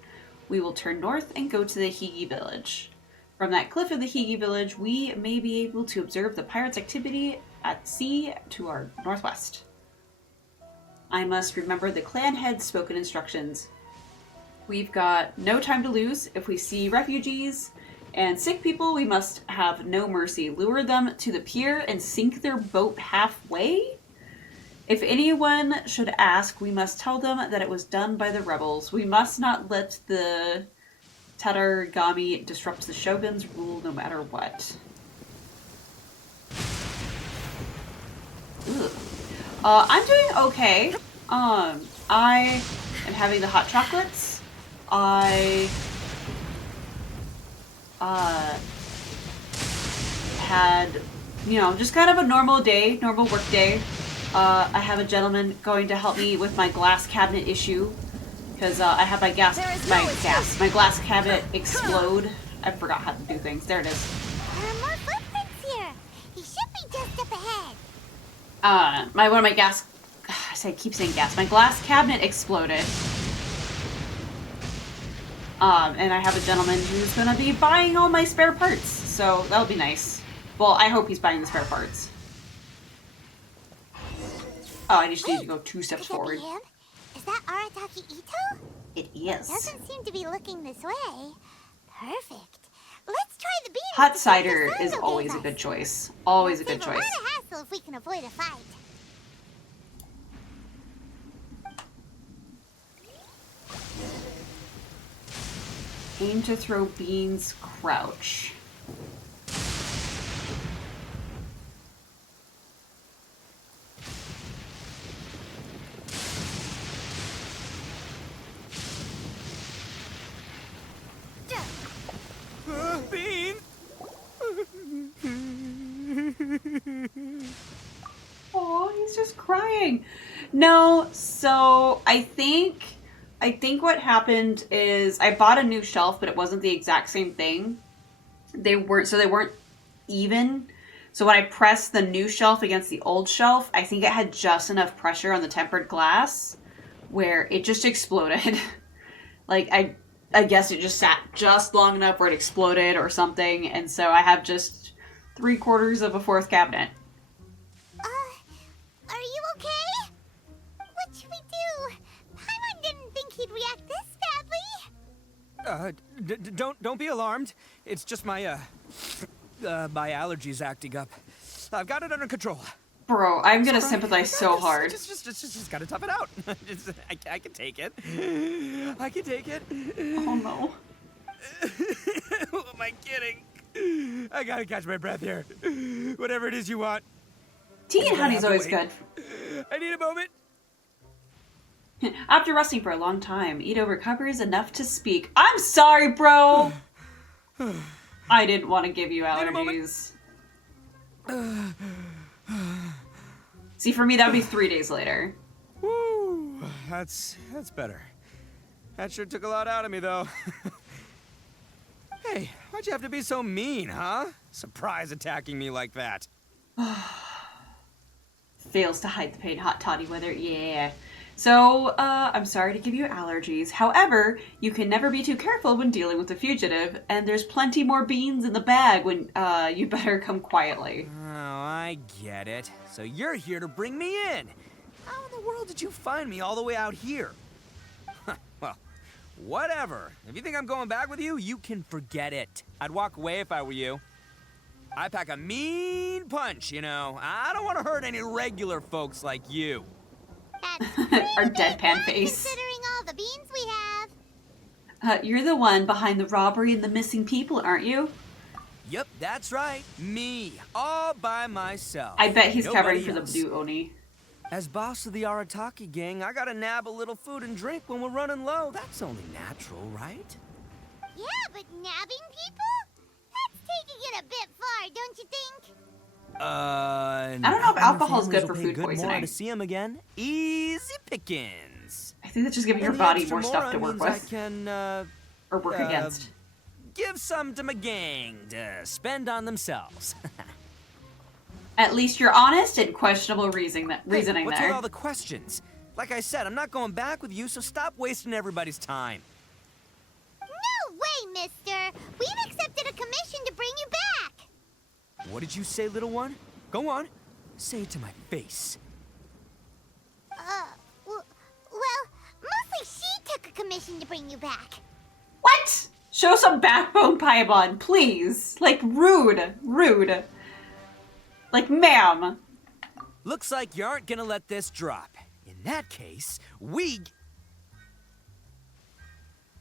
We will turn north and go to the Higi village. From that cliff of the Higi village, we may be able to observe the pirates' activity at sea to our northwest. I must remember the clan head's spoken instructions. We've got no time to lose. If we see refugees and sick people, we must have no mercy. Lure them to the pier and sink their boat halfway? If anyone should ask, we must tell them that it was done by the rebels. We must not let the Tatarigami disrupt the shogun's rule no matter what. Ugh. I'm doing okay. I am having the hot chocolates. I had, just kind of a normal day, normal work day. I have a gentleman going to help me with my glass cabinet issue because I had my glass cabinet explode. I forgot how to do things. There it is. There are more footprints here. He should be just up ahead. I keep saying gas. My glass cabinet exploded. And I have a gentleman who's gonna be buying all my spare parts, so that'll be nice. Well, I hope he's buying the spare parts. Oh, I just need to go 2 steps forward. Him? Is that Arataki Itto? It is. Doesn't seem to be looking this way. Perfect. Let's try the beans. Hot cider is always a good choice. Always a good choice. Save a lot of hassle if we can avoid a fight. Aim to throw beans, crouch. Bean! Oh, he's just crying. No, so I think what happened is I bought a new shelf, but it wasn't the exact same thing. They weren't even. So when I pressed the new shelf against the old shelf, I think it had just enough pressure on the tempered glass where it just exploded. Like, I guess it just sat just long enough where it exploded or something, and so I have just 3/4 of a 4th cabinet. Are you okay? What should we do? Paimon didn't think he'd react this badly. Don't be alarmed. It's just my my allergies acting up. I've got it under control. Bro, I'm gonna sympathize so hard. Just gotta tough it out. I can take it. I can take it. Oh no. Who am I kidding? I gotta catch my breath here. Whatever it is you want. Tea and honey's always good. I need a moment. After resting for a long time, Itto recovers enough to speak. I'm sorry, bro! I didn't want to give you allergies. See, for me, that would be 3 days later. Woo! That's better. That sure took a lot out of me, though. Hey, why'd you have to be so mean, huh? Surprise attacking me like that. Fails to hide the pain. Hot toddy weather. Yeah. So, I'm sorry to give you allergies. However, you can never be too careful when dealing with a fugitive, and there's plenty more beans in the bag when, you better come quietly. Oh, I get it. So you're here to bring me in. How in the world did you find me all the way out here? Well, whatever. If you think I'm going back with you, you can forget it. I'd walk away if I were you. I pack a mean punch, you know. I don't want to hurt any regular folks like you. Our deadpan face. Considering all the beans we have. You're the one behind the robbery and the missing people, aren't you? Yep, that's right. Me. All by myself. I bet he's Nobody covering for the else. bluebunny. As boss of the Arataki gang, I gotta nab a little food and drink when we're running low. That's only natural, right? Yeah, but nabbing people? That's taking it a bit far, don't you think? I don't know if alcohol's good for food More poisoning. to see him again. Easy pickings. I think that's just giving your And the body extra more stuff to mora work means with. I can, Or work against. give some to my gang to spend on themselves. At least you're honest and questionable reasoning Hey, what's there. with all the questions? Like I said, I'm not going back with you, so stop wasting everybody's time. No way, mister! We've accepted a commission to bring you back! What did you say, little one? Go on. Say it to my face. Well, mostly she took a commission to bring you back. What? Show some backbone, Paimon, please. Like, rude. Rude. Like, ma'am. Looks like you aren't gonna let this drop. In that case, we...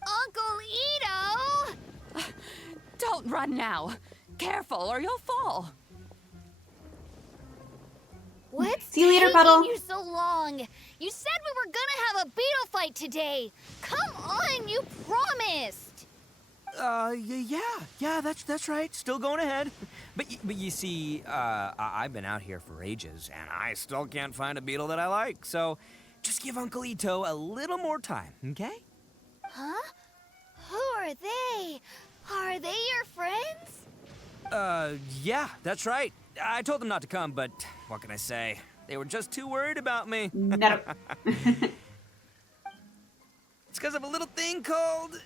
Uncle Itto! Don't run now. Careful or you'll fall. What's See you later, taking Puddle. you so long? You said we were gonna have a beetle fight today. Come on, you promised. Yeah, that's right. Still going ahead. But you see, I've been out here for ages, and I still can't find a beetle that I like. So, just give Uncle Itto a little more time, okay? Huh? Who are they? Are they your friends? Yeah, that's right. I told them not to come, but what can I say? They were just too worried about me. No. It's because of a little thing called,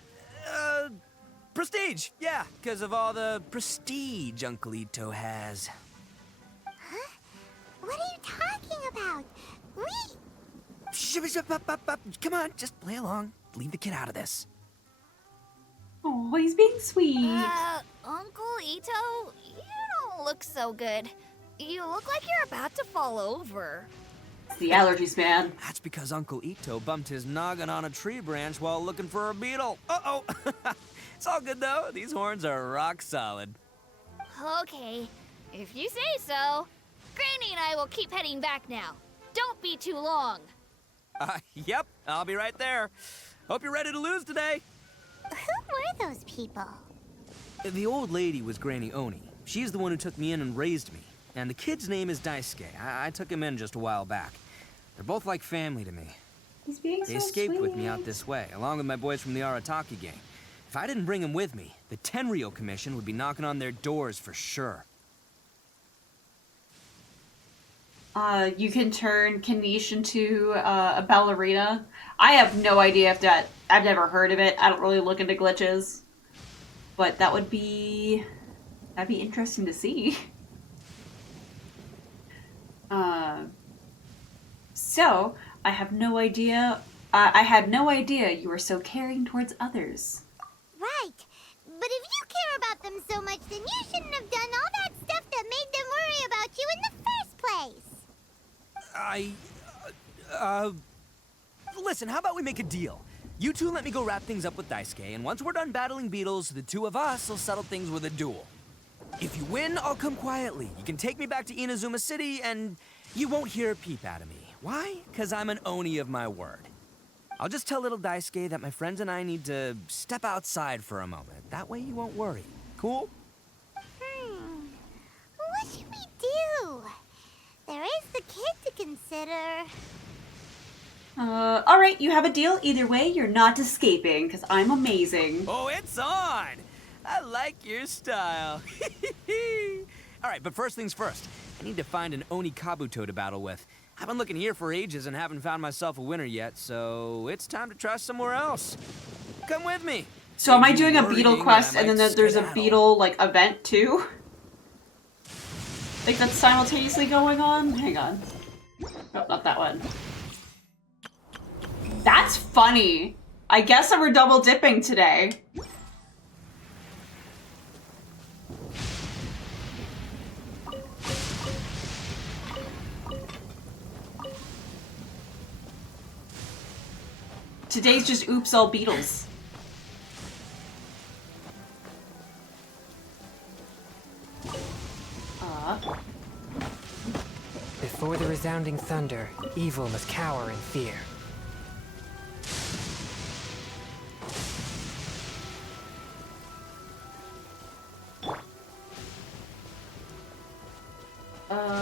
prestige. Yeah, because of all the prestige Uncle Itto has. Huh? What are you talking about? Come on, just play along. Leave the kid out of this. Oh, he's being sweet. Uncle Itto, you don't look so good. You look like you're about to fall over. It's the allergies, man. That's because Uncle Itto bumped his noggin on a tree branch while looking for a beetle. Uh-oh. It's all good, though. These horns are rock solid. Okay, if you say so. Granny and I will keep heading back now. Don't be too long. Yep, I'll be right there. Hope you're ready to lose today. Who were those people? The old lady was Granny Oni. She's the one who took me in and raised me. And the kid's name is Daisuke. I took him in just a while back. They're both like family to me. He's being They so escaped sweet. with me out this way, along with my boys from the Arataki gang. If I didn't bring them with me, the Tenryou Commission would be knocking on their doors for sure. You can turn Kanish into a ballerina. I have no idea if that... I've never heard of it. I don't really look into glitches. But that would be... That'd be interesting to see. So, I have no idea... I had no idea you were so caring towards others. Right. But if you care about them so much, then you shouldn't have done all that stuff that made them worry about you in the first place. Listen, how about we make a deal? You two let me go wrap things up with Daisuke, and once we're done battling beetles, the two of us will settle things with a duel. If you win, I'll come quietly. You can take me back to Inazuma City, and you won't hear a peep out of me. Why? Because I'm an Oni of my word. I'll just tell little Daisuke that my friends and I need to step outside for a moment. That way you won't worry. Cool? What should we do? There is the kid to consider. Alright, you have a deal. Either way, you're not escaping, because I'm amazing. Oh, it's on! I like your style. Alright, but first things first. I need to find an Oni Kabuto to battle with. I've been looking here for ages and haven't found myself a winner yet, so it's time to try somewhere else. Come with me. So am I doing a beetle quest and then there's a beetle, like, event too? Like that's simultaneously going on? Hang on. Oh, not that one. That's funny. I guess we're double dipping today. Today's just oops all beetles. Before the resounding thunder, evil must cower in fear.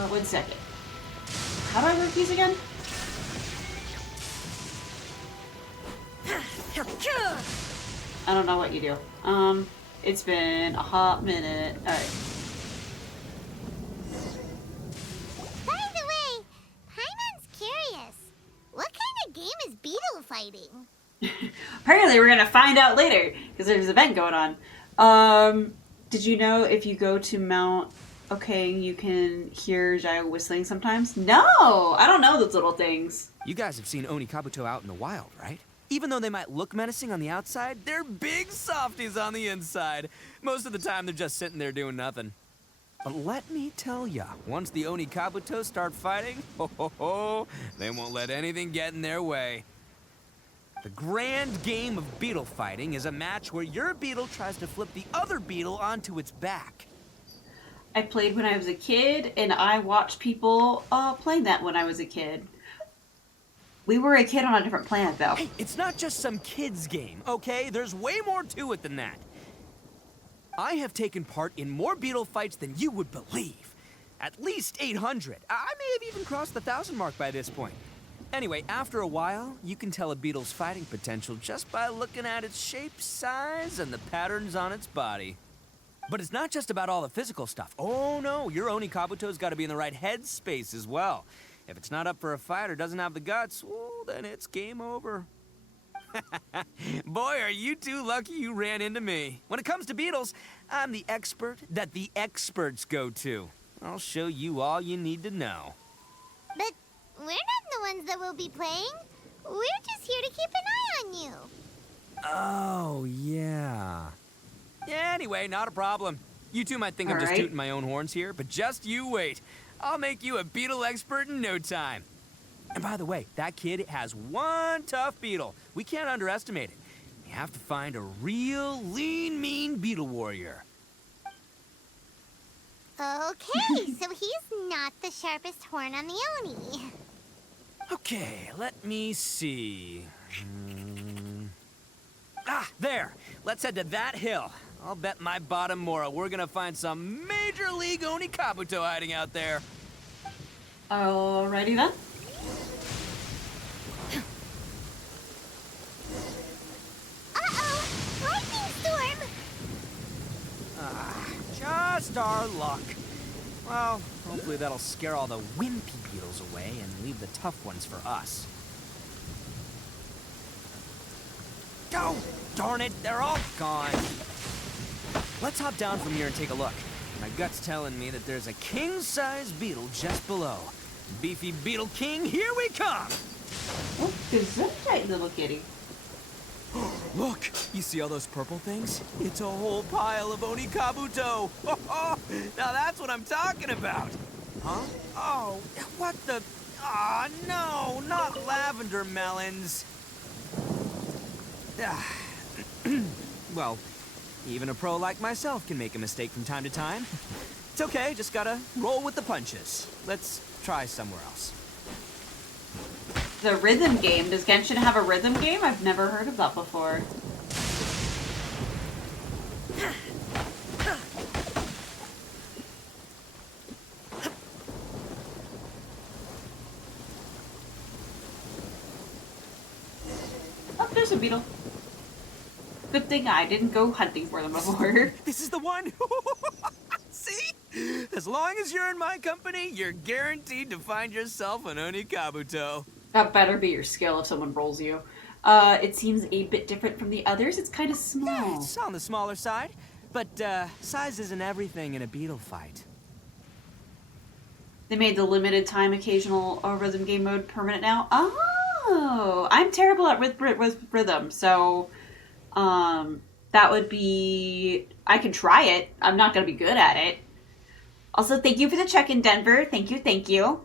One second. How do I work these again? I don't know what you do. It's been a hot minute. Alright. By the way, Paimon's curious. What kind of game is beetle fighting? Apparently we're gonna find out later, because there's an event going on. Did you know if you go to Mount Okay, you can hear Gyro whistling sometimes? No! I don't know those little things. You guys have seen Oni Kabuto out in the wild, right? Even though they might look menacing on the outside, they're big softies on the inside. Most of the time, they're just sitting there doing nothing. But let me tell ya, once the Oni Kabuto start fighting, they won't let anything get in their way. The grand game of beetle fighting is a match where your beetle tries to flip the other beetle onto its back. I played when I was a kid, and I watched people playing that when I was a kid. We were a kid on a different planet, though. Hey, it's not just some kid's game, okay? There's way more to it than that. I have taken part in more beetle fights than you would believe. At least 800. I may have even crossed the 1,000 mark by this point. Anyway, after a while, you can tell a beetle's fighting potential just by looking at its shape, size, and the patterns on its body. But it's not just about all the physical stuff. Oh no, your Oni Kabuto's got to be in the right headspace as well. If it's not up for a fight or doesn't have the guts, well, then it's game over. Boy, are you two lucky you ran into me. When it comes to beetles, I'm the expert that the experts go to. I'll show you all you need to know. But we're not the ones that will be playing. We're just here to keep an eye on you. Oh, yeah. Yeah, anyway, not a problem. You two might think I'm just tooting my own horns here, but just you wait. I'll make you a beetle expert in no time. And by the way, that kid has one tough beetle. We can't underestimate it. We have to find a real lean, mean beetle warrior. Okay, so he's not the sharpest horn on the Oni. Okay, let me see. There. Let's head to that hill. I'll bet my bottom Mora we're gonna find some major league Oni Kabuto hiding out there. Alrighty then. Uh-oh! Lightning storm! Just our luck. Well, hopefully that'll scare all the wimpy beetles away and leave the tough ones for us. Oh, darn it, they're all gone. Let's hop down from here and take a look. My gut's telling me that there's a king-size beetle just below. Beefy Beetle King, here we come! Oh, gesundheit, little kitty. Look, you see all those purple things? It's a whole pile of Oni Kabuto. Now that's what I'm talking about. Huh? Oh, what the... Ah, no, not lavender melons. Well, even a pro like myself can make a mistake from time to time. It's okay, just gotta roll with the punches. Let's try somewhere else. The rhythm game. Does Genshin have a rhythm game? I've never heard of that before. Oh, there's a beetle. Good thing I didn't go hunting for them before. This is the one! See? As long as you're in my company, you're guaranteed to find yourself an Oni Kabuto. That better be your skill if someone rolls you. It seems a bit different from the others. It's kind of small. Yeah, it's on the smaller side. But, size isn't everything in a beetle fight. They made the limited time occasional rhythm game mode permanent now. Oh! I'm terrible at rhythm, so... that would be... I can try it. I'm not going to be good at it. Also, thank you for the check-in, Denver. Thank you, thank you.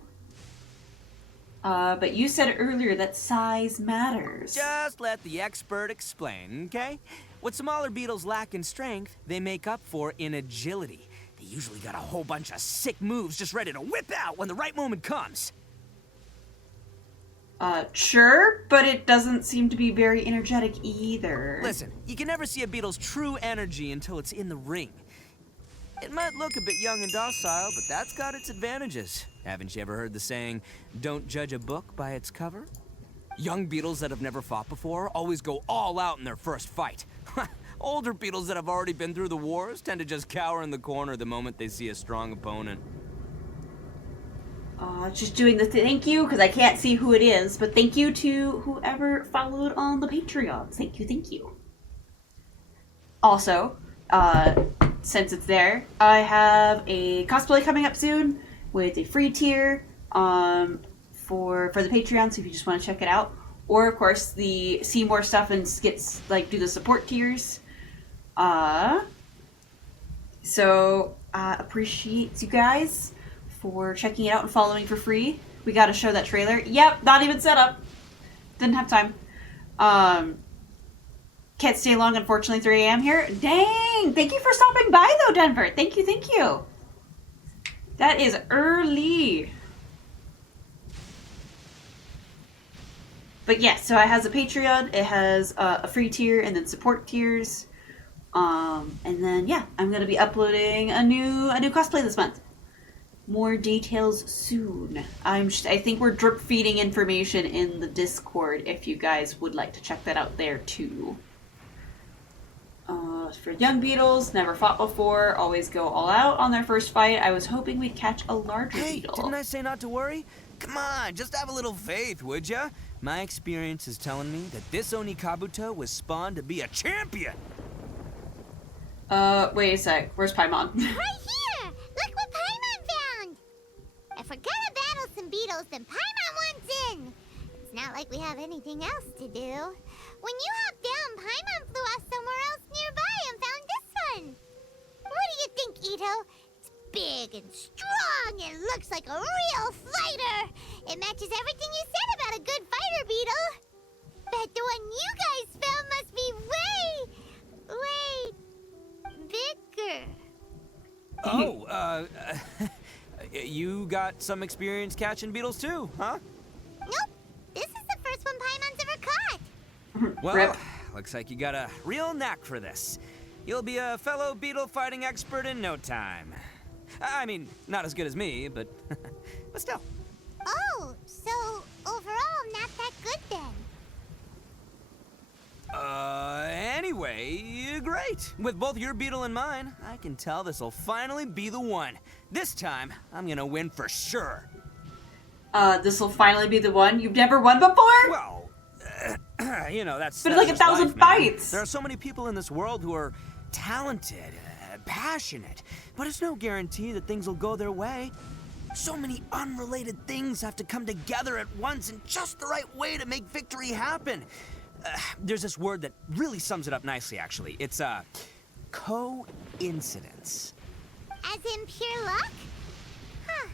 But you said earlier that size matters. Just let the expert explain, okay? What smaller beetles lack in strength, they make up for in agility. They usually got a whole bunch of sick moves just ready to whip out when the right moment comes. Sure, but it doesn't seem to be very energetic either. Listen, you can never see a beetle's true energy until it's in the ring. It might look a bit young and docile, but that's got its advantages. Haven't you ever heard the saying, don't judge a book by its cover? Young beetles that have never fought before always go all out in their first fight. Older beetles that have already been through the wars tend to just cower in the corner the moment they see a strong opponent. Just doing the thank you because I can't see who it is, but thank you to whoever followed on the Patreon. Thank you, thank you. Also, since it's there, I have a cosplay coming up soon with a free tier for the Patreon, so if you just want to check it out. Or, of course, the see more stuff and skits, like, do the support tiers. So, appreciate you guys for checking it out and following for free. We gotta show that trailer. Yep, not even set up. Didn't have time. Can't stay long, unfortunately, 3 a.m. here. Dang! Thank you for stopping by, though, Denver. Thank you, thank you. That is early. But yeah, so it has a Patreon, it has a free tier, and then support tiers. And then, yeah, I'm going to be uploading a new cosplay this month. More details soon. I think we're drip feeding information in the Discord if you guys would like to check that out there too. For young beetles, never fought before, always go all out on their first fight. I was hoping we'd catch a larger beetle. Didn't I say not to worry? Come on, just have a little faith, would ya? My experience is telling me that this Oni Kabuto was spawned to be a champion. Wait a sec. Where's Paimon? Right here! Look what Paimon found! If we're gonna battle some beetles, then Paimon wants in! It's not like we have anything else to do. When you hopped down, Paimon flew off somewhere else nearby and found this one! What do you think, Itto? It's big and strong and looks like a real fighter! It matches everything you said about a good fighter, Beetle! Bet the one you guys found must be way bigger. Oh, you got some experience catching beetles too, huh? Nope. This is the first one Paimon's ever caught. Well, Rip. looks like you got a real knack for this. You'll be a fellow beetle fighting expert in no time. I mean, not as good as me, but still. Oh, so overall not that good then. Anyway, great. With both your beetle and mine, I can tell this'll finally be the one. This time, I'm gonna win for sure. This'll finally be the one? You've never won before? Well, you know, that's Been like just 1,000 life, man. fights. There are so many people in this world who are talented, passionate, but it's no guarantee that things will go their way. So many unrelated things have to come together at once in just the right way to make victory happen. There's this word that really sums it up nicely, actually. It's, coincidence. As in pure luck? Huh.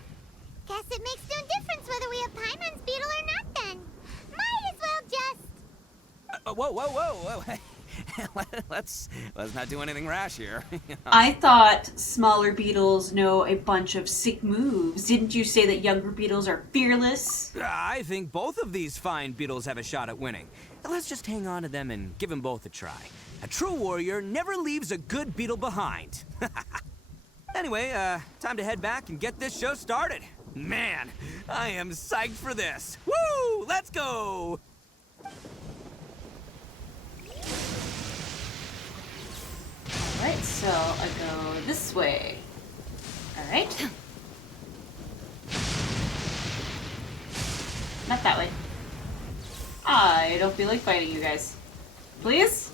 Guess it makes no difference whether we have Paimon's beetle or not then. Might as well just... Whoa. Let's not do anything rash here. I thought smaller beetles know a bunch of sick moves. Didn't you say that younger beetles are fearless? I think both of these fine beetles have a shot at winning. Let's just hang on to them and give them both a try. A true warrior never leaves a good beetle behind. Anyway, time to head back and get this show started. Man, I am psyched for this. Woo! Let's go! Alright, so I go this way. Alright. Not that way. I don't feel like fighting you guys. Please?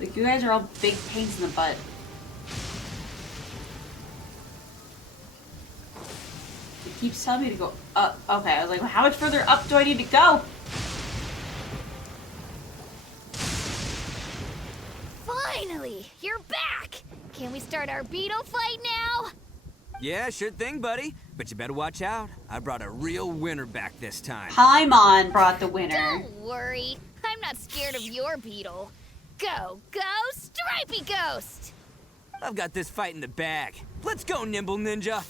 Like, you guys are all big pains in the butt. It keeps telling me to go up. Okay, I was like, well, how much further up do I need to go? Finally, you're back! Can we start our beetle fight now? Yeah, sure thing, buddy. But you better watch out. I brought a real winner back this time. Paimon brought the winner. Don't worry, I'm not scared of your beetle. Go, Stripey Ghost! I've got this fight in the bag. Let's go, Nimble Ninja.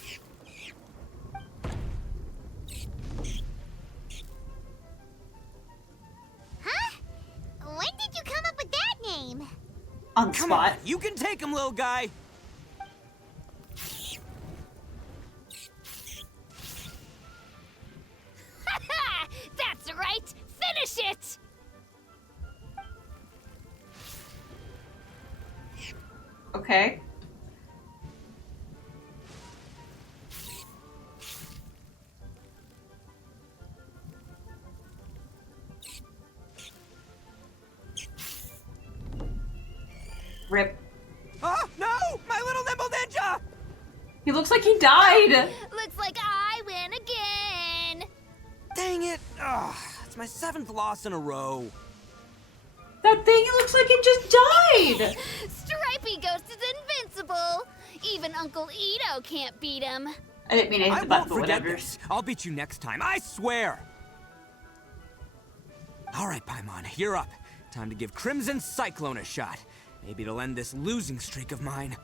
Huh? When did you come up with that name? On the Come spot. on, you can take him, little guy. That's right! finish it! Okay. Rip. Oh, no! My little nimble ninja! He looks like he died. Looks like I win again! Dang it! Ugh, it's my 7th loss in a row. That thing, it looks like it just died. Stripey Ghost is invincible! Even Uncle Itto can't beat him. I didn't mean to hit I the button, won't but forget whatever. this. I'll beat you next time, I swear! Alright, Paimon, you're up. Time to give Crimson Cyclone a shot. Maybe it'll end this losing streak of mine.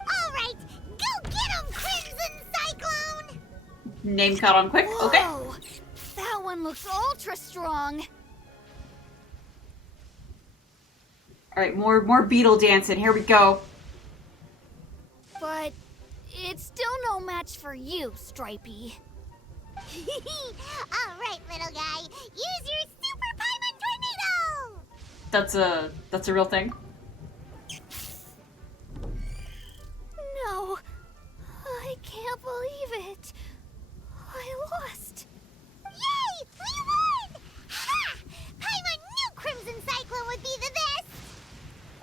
Alright, go get him, Crimson Cyclone! Name caught on quick. Whoa, Okay. that one looks ultra strong. All right, more beetle dancing. Here we go. But it's still no match for you, Stripey. Alright, little guy. Use your Super Paimon Tornado! That's a real thing. No, I can't believe it. I lost. Yay! We won! Ha! Paimon knew Crimson Cyclone would be the best!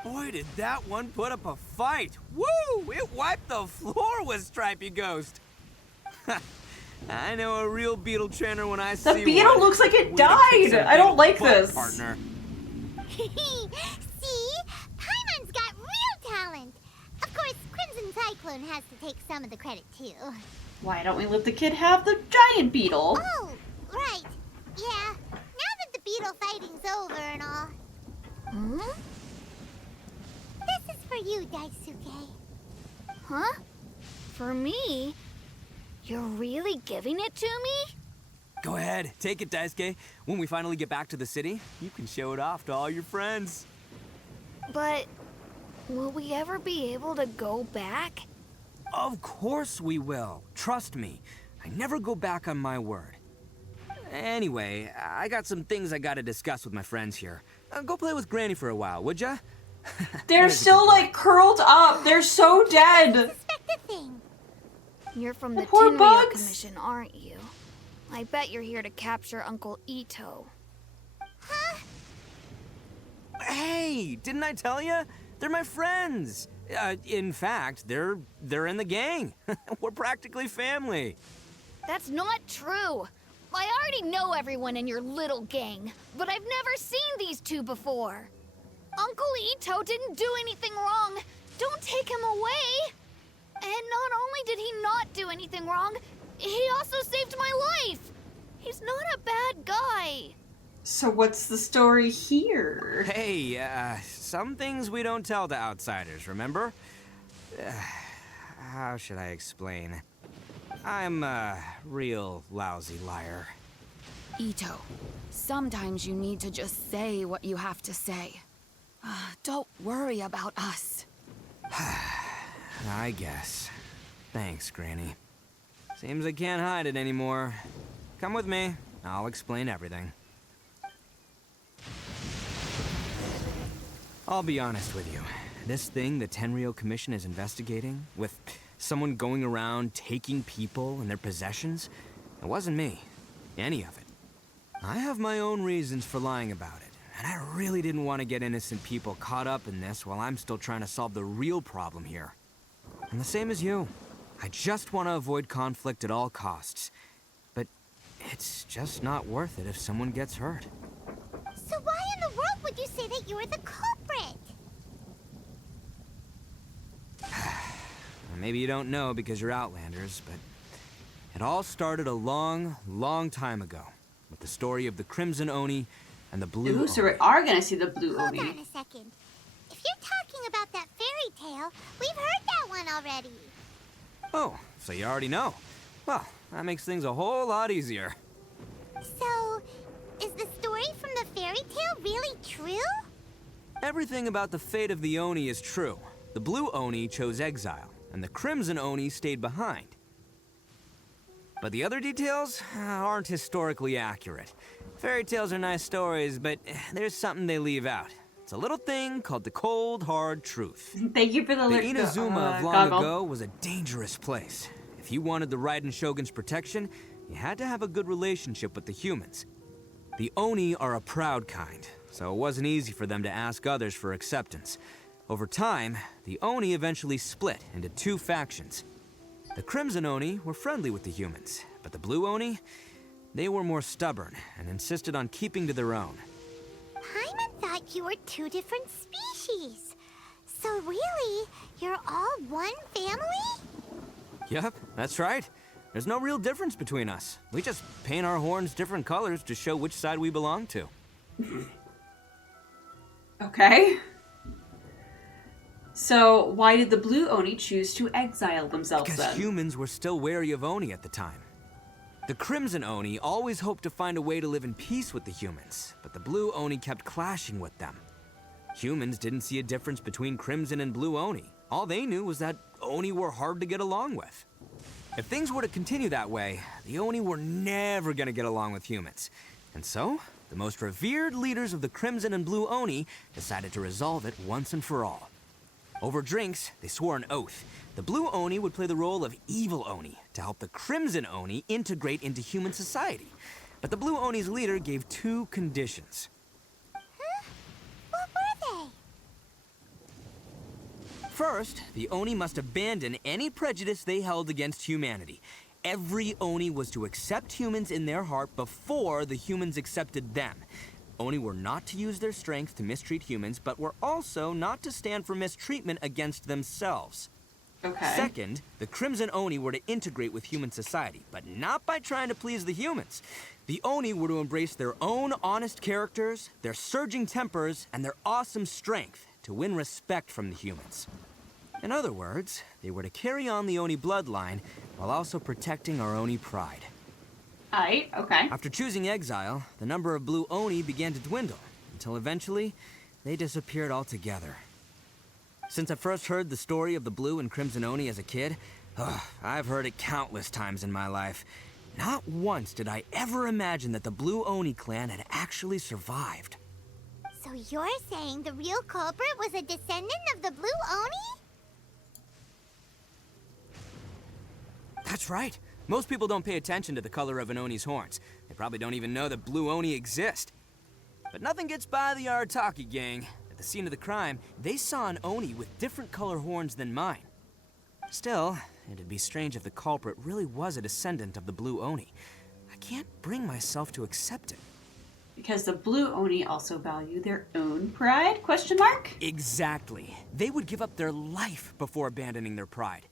Boy, did that one put up a fight. Woo! It wiped the floor with Stripey Ghost. I know a real beetle trainer when I see The beetle one. looks like it Way to kick died. some I don't beetle like butt, this. Partner. See? Paimon's got real talent. Of course, Crimson Cyclone has to take some of the credit, too. Why don't we let the kid have the giant beetle? Oh, right. Yeah. Now that the beetle fighting's over and all. Hmm? This is for you, Daisuke. Huh? For me? You're really giving it to me? Go ahead, take it, Daisuke. When we finally get back to the city, you can show it off to all your friends. But will we ever be able to go back? Of course we will. Trust me. I never go back on my word. Anyway, I got some things I gotta discuss with my friends here. Go play with Granny for a while, would ya? They're still like curled up. They're so dead. Suspect a thing. You're from the poor Tenryou bugs. Commission, aren't you? I bet you're here to capture Uncle Itto. Huh? Hey, didn't I tell you? They're my friends. In fact, they're in the gang. We're practically family. That's not true. I already know everyone in your little gang, but I've never seen these two before. Uncle Itto didn't do anything wrong. Don't take him away. And not only did he not do anything wrong, he also saved my life. He's not a bad guy. So what's the story here? Hey, some things we don't tell to outsiders, remember? How should I explain? I'm a real lousy liar. Itto, sometimes you need to just say what you have to say. Don't worry about us. I guess. Thanks, Granny. Seems I can't hide it anymore. Come with me. I'll explain everything. I'll be honest with you. This thing the Tenryou Commission is investigating, with someone going around taking people and their possessions, it wasn't me. Any of it. I have my own reasons for lying about it, and I really didn't want to get innocent people caught up in this while I'm still trying to solve the real problem here. And the same as you. I just want to avoid conflict at all costs. But it's just not worth it if someone gets hurt. So why in the world would you say that you were the culprit? Maybe you don't know because you're Outlanders, but it all started a long, long time ago with the story of the Crimson Oni and the Blue Ooh, Oni. so we are gonna see the blue Hold Oni. on a second. If you're talking about that fairy tale, we've heard that one already. Oh, so you already know. Well, that makes things a whole lot easier. So, is the story from the fairy tale really true? Everything about the fate of the Oni is true. The Blue Oni chose exile, and the Crimson Oni stayed behind. But the other details aren't historically accurate. Fairy tales are nice stories, but there's something they leave out. It's a little thing called the cold, hard truth. Thank you for the Inazuma of long goggle. ago was a dangerous place. If you wanted the Raiden Shogun's protection, you had to have a good relationship with the humans. The Oni are a proud kind, so it wasn't easy for them to ask others for acceptance. Over time, the Oni eventually split into two factions. The Crimson Oni were friendly with the humans, but the Blue Oni, they were more stubborn and insisted on keeping to their own. Paimon thought you were two different species. So really, you're all one family? Yep, that's right. There's no real difference between us. We just paint our horns different colors to show which side we belong to. Okay. So, why did the Blue Oni choose to exile themselves Because then? humans were still wary of Oni at the time. The Crimson Oni always hoped to find a way to live in peace with the humans, but the Blue Oni kept clashing with them. Humans didn't see a difference between Crimson and Blue Oni. All they knew was that Oni were hard to get along with. If things were to continue that way, the Oni were never gonna get along with humans. And so, the most revered leaders of the Crimson and Blue Oni decided to resolve it once and for all. Over drinks, they swore an oath. The Blue Oni would play the role of evil Oni to help the Crimson Oni integrate into human society. But the Blue Oni's leader gave two conditions. Huh? What were they? First, the Oni must abandon any prejudice they held against humanity. Every Oni was to accept humans in their heart before the humans accepted them. Oni were not to use their strength to mistreat humans, but were also not to stand for mistreatment against themselves. Okay. Second, the Crimson Oni were to integrate with human society, but not by trying to please the humans. The Oni were to embrace their own honest characters, their surging tempers, and their awesome strength to win respect from the humans. In other words, they were to carry on the Oni bloodline while also protecting our Oni pride. Aight, okay. After choosing exile, the number of Blue Oni began to dwindle, until eventually, they disappeared altogether. Since I first heard the story of the Blue and Crimson Oni as a kid, I've heard it countless times in my life. Not once did I ever imagine that the Blue Oni clan had actually survived. So you're saying the real culprit was a descendant of the Blue Oni? That's right. Most people don't pay attention to the color of an Oni's horns. They probably don't even know that Blue Oni exist. But nothing gets by the Arataki gang. At the scene of the crime, they saw an Oni with different color horns than mine. Still, it'd be strange if the culprit really was a descendant of the Blue Oni. I can't bring myself to accept it. Because the Blue Oni also value their own pride? Question mark? Exactly. They would give up their life before abandoning their pride.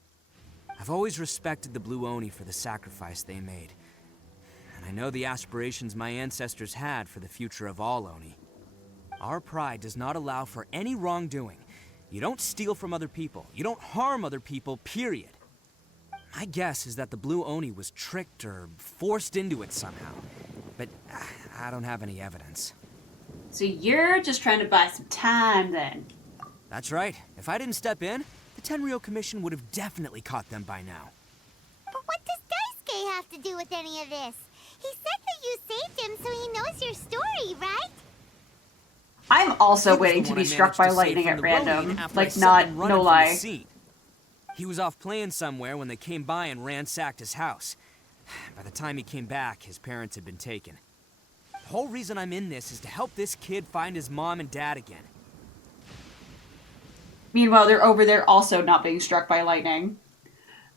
I've always respected the Blue Oni for the sacrifice they made. And I know the aspirations my ancestors had for the future of all Oni. Our pride does not allow for any wrongdoing. You don't steal from other people. You don't harm other people, period. My guess is that the Blue Oni was tricked or forced into it somehow. But I don't have any evidence. So you're just trying to buy some time then? That's right. If I didn't step in, the Tenryou Commission would have definitely caught them by now. But what does Daisuke have to do with any of this? He said that you saved him so he knows your story, right? I'm also waiting to be struck by lightning at random. Like, not, no lie. He was off playing somewhere when they came by and ransacked his house. By the time he came back, his parents had been taken. The whole reason I'm in this is to help this kid find his mom and dad again. Meanwhile, they're over there also not being struck by lightning.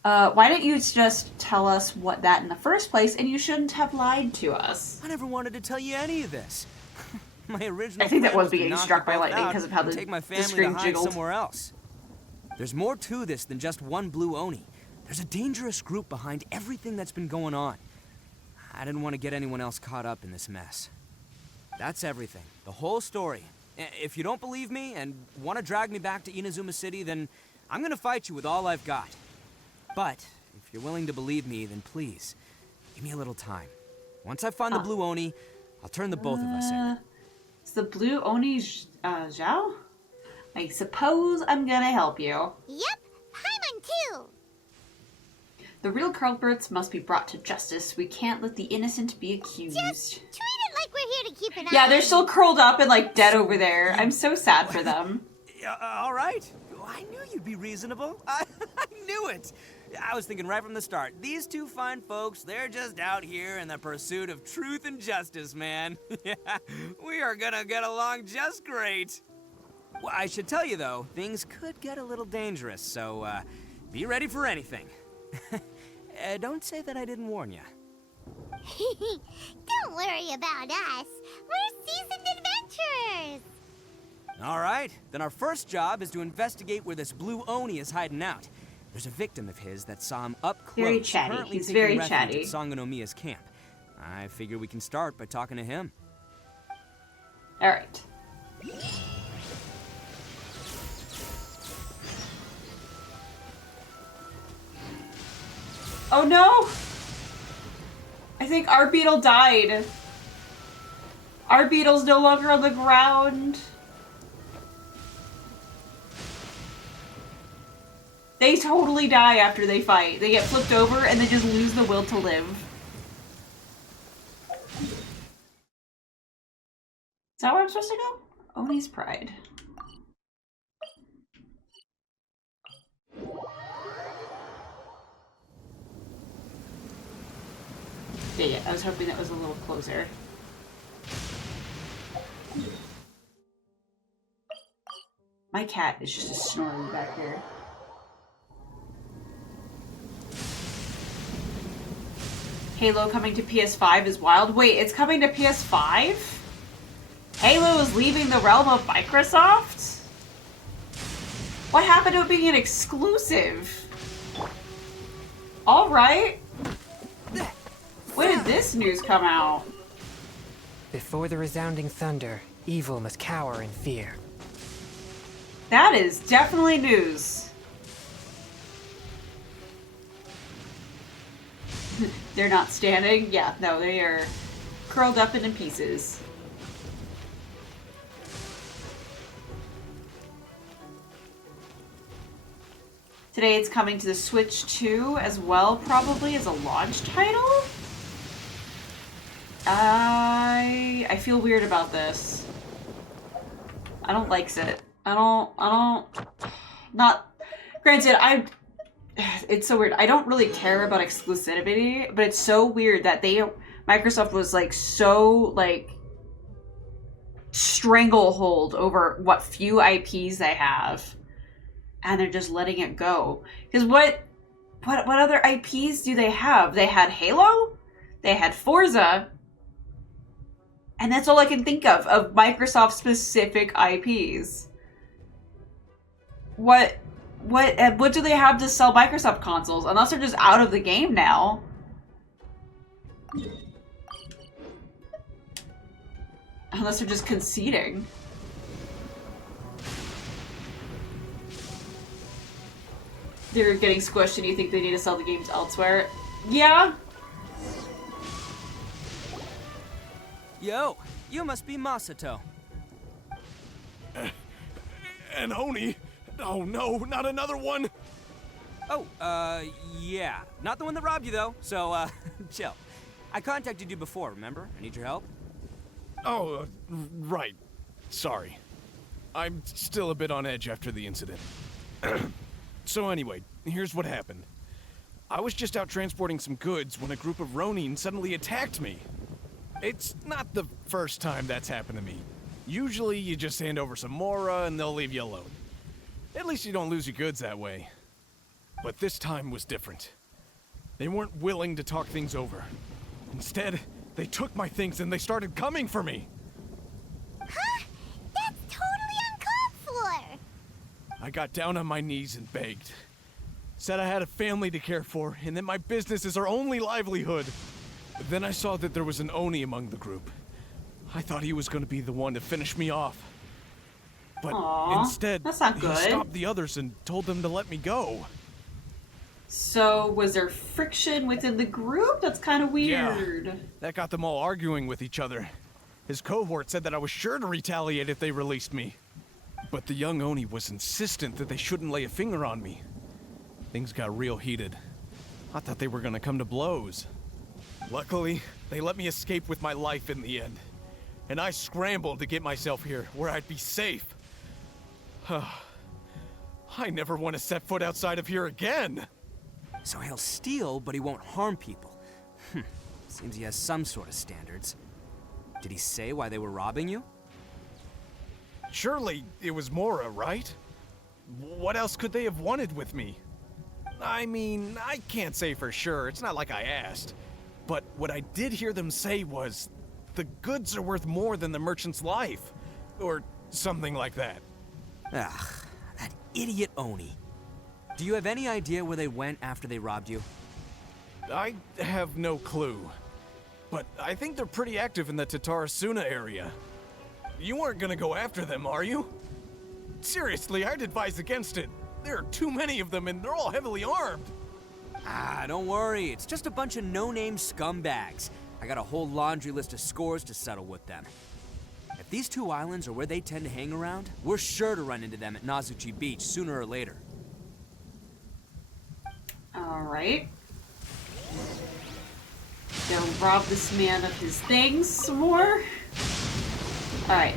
Why didn't you just tell us what that in the first place, and you shouldn't have lied to us? I never wanted to tell you any of this. My original I think that plan was being to knock struck you by both lightning out because of how and the take my family screen to hide jiggled. somewhere else. There's more to this than just one Blue Oni. There's a dangerous group behind everything that's been going on. I didn't want to get anyone else caught up in this mess. That's everything. The whole story. If you don't believe me and want to drag me back to Inazuma City, then I'm gonna fight you with all I've got. But if you're willing to believe me, then please, give me a little time. Once I find the Blue Oni, I'll turn the both of us in. Is the Blue Oni Zhao? I suppose I'm gonna help you. Yep, Paimon too. The real culprits must be brought to justice. We can't let the innocent be accused. Just treat it like we're keep an eye Yeah, they're on still you. curled up and like dead over there. I'm so sad for them. All right. I knew you'd be reasonable. I knew it. I was thinking right from the start. These two fine folks, they're just out here in the pursuit of truth and justice, man. Yeah, we are gonna get along just great. Well, I should tell you, though, things could get a little dangerous, so be ready for anything. Don't say that I didn't warn you. Don't worry about us. We're seasoned adventurers. All right, then our first job is to investigate where this blue Oni is hiding out. There's a victim of his that saw him up close. Very chatty. Currently He's taking very refuge chatty. at Sangonomiya's camp. I figure we can start by talking to him. All right. Oh no! I think our beetle died. Our beetle's no longer on the ground. They totally die after they fight. They get flipped over and they just lose the will to live. Is that where I'm supposed to go? Oni's Pride. Yeah, I was hoping that was a little closer. My cat is just snoring back here. Halo coming to PS5 is wild. Wait, it's coming to PS5? Halo is leaving the realm of Microsoft? What happened to it being an exclusive? Alright. When did this news come out? Before the resounding thunder, evil must cower in fear. That is definitely news. They're not standing? Yeah, no, they are curled up into pieces. Today it's coming to the Switch 2 as well, probably as a launch title? I feel weird about this. I don't likes it. Granted, it's so weird. I don't really care about exclusivity, but it's so weird that Microsoft was like so like stranglehold over what few IPs they have, and they're just letting it go. Because what other IPs do they have? They had Halo, they had Forza, and that's all I can think of Microsoft specific IPs. What do they have to sell Microsoft consoles? Unless they're just out of the game now. Unless they're just conceding. They're getting squished and you think they need to sell the games elsewhere? Yeah. Yo, you must be Masato. An Oni? Oh no, not another one! Oh, yeah. Not the one that robbed you, though, so, chill. I contacted you before, remember? I need your help. Oh, right. Sorry. I'm still a bit on edge after the incident. So anyway, here's what happened. I was just out transporting some goods when a group of Ronin suddenly attacked me. It's not the first time that's happened to me. Usually you just hand over some Mora and they'll leave you alone. At least you don't lose your goods that way. But this time was different. They weren't willing to talk things over. Instead, they took my things and they started coming for me. Huh? That's totally uncalled for! I got down on my knees and begged. Said I had a family to care for and that my business is our only livelihood. But then I saw that there was an Oni among the group. I thought he was going to be the one to finish me off. But Aww, instead, that's not he good. stopped the others and told them to let me go. So, was there friction within the group? That's kind of weird. Yeah, that got them all arguing with each other. His cohort said that I was sure to retaliate if they released me. But the young Oni was insistent that they shouldn't lay a finger on me. Things got real heated. I thought they were gonna come to blows. Luckily, they let me escape with my life in the end. and I scrambled to get myself here where I'd be safe. I never want to set foot outside of here again. So he'll steal, but he won't harm people. Seems he has some sort of standards. Did he say why they were robbing you? Surely it was Mora, right? What else could they have wanted with me? I mean, I can't say for sure. It's not like I asked. But what I did hear them say was, the goods are worth more than the merchant's life. Or something like that. Ugh, that idiot Oni. Do you have any idea where they went after they robbed you? I have no clue. But I think they're pretty active in the Tatarasuna area. You weren't gonna go after them, are you? Seriously, I'd advise against it. There are too many of them and they're all heavily armed. Ah, don't worry. It's just a bunch of no-name scumbags. I got a whole laundry list of scores to settle with them. If these two islands are where they tend to hang around, we're sure to run into them at Nazuchi Beach sooner or later. Alright. Go rob this man of his things some more. Alright.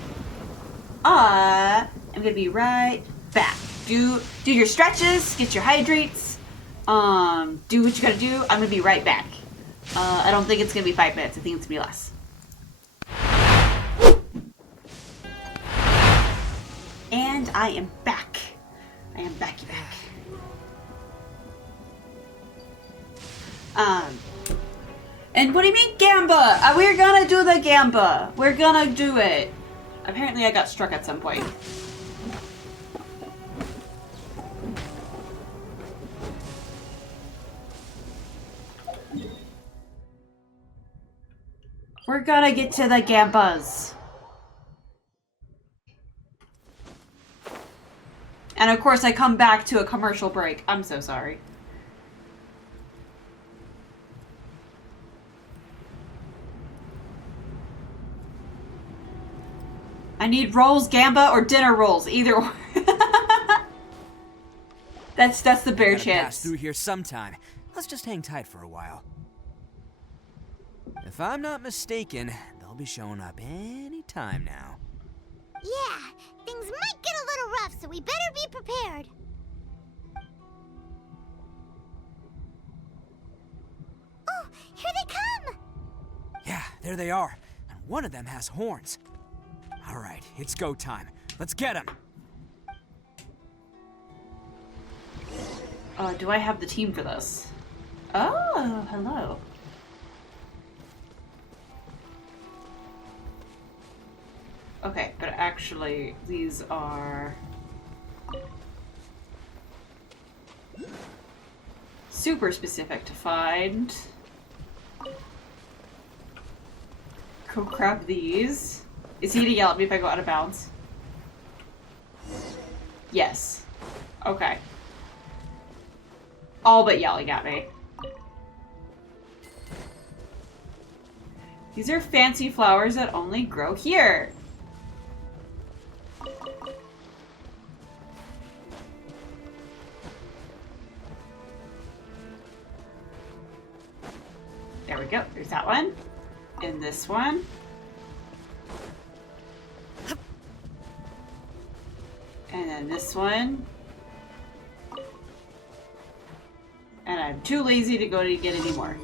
I'm gonna be right back. Do your stretches, get your hydrates, do what you gotta do. I'm gonna be right back. I don't think it's gonna be 5 minutes. I think it's gonna be less. And I am back. I am back. And what do you mean Gamba? We're gonna do the Gamba. We're gonna do it. Apparently I got struck at some point. We're gonna get to the Gambas. And of course I come back to a commercial break. I'm so sorry. I need rolls, Gamba, or dinner rolls. Either or. That's the bare chance. Pass through here sometime. Let's just hang tight for a while. If I'm not mistaken, they'll be showing up any time now. Yeah, things might get a little rough, so we better be prepared. Oh, here they come! Yeah, there they are. And one of them has horns. All right, it's go time. Let's get him. Do I have the team for this? Oh, hello. Okay, but actually, these are super specific to find. Go grab these. Is he gonna yell at me if I go out of bounds? Yes. Okay. All but yelling at me. These are fancy flowers that only grow here. There we go. There's that one. And this one. And then this one. And I'm too lazy to go to get any more.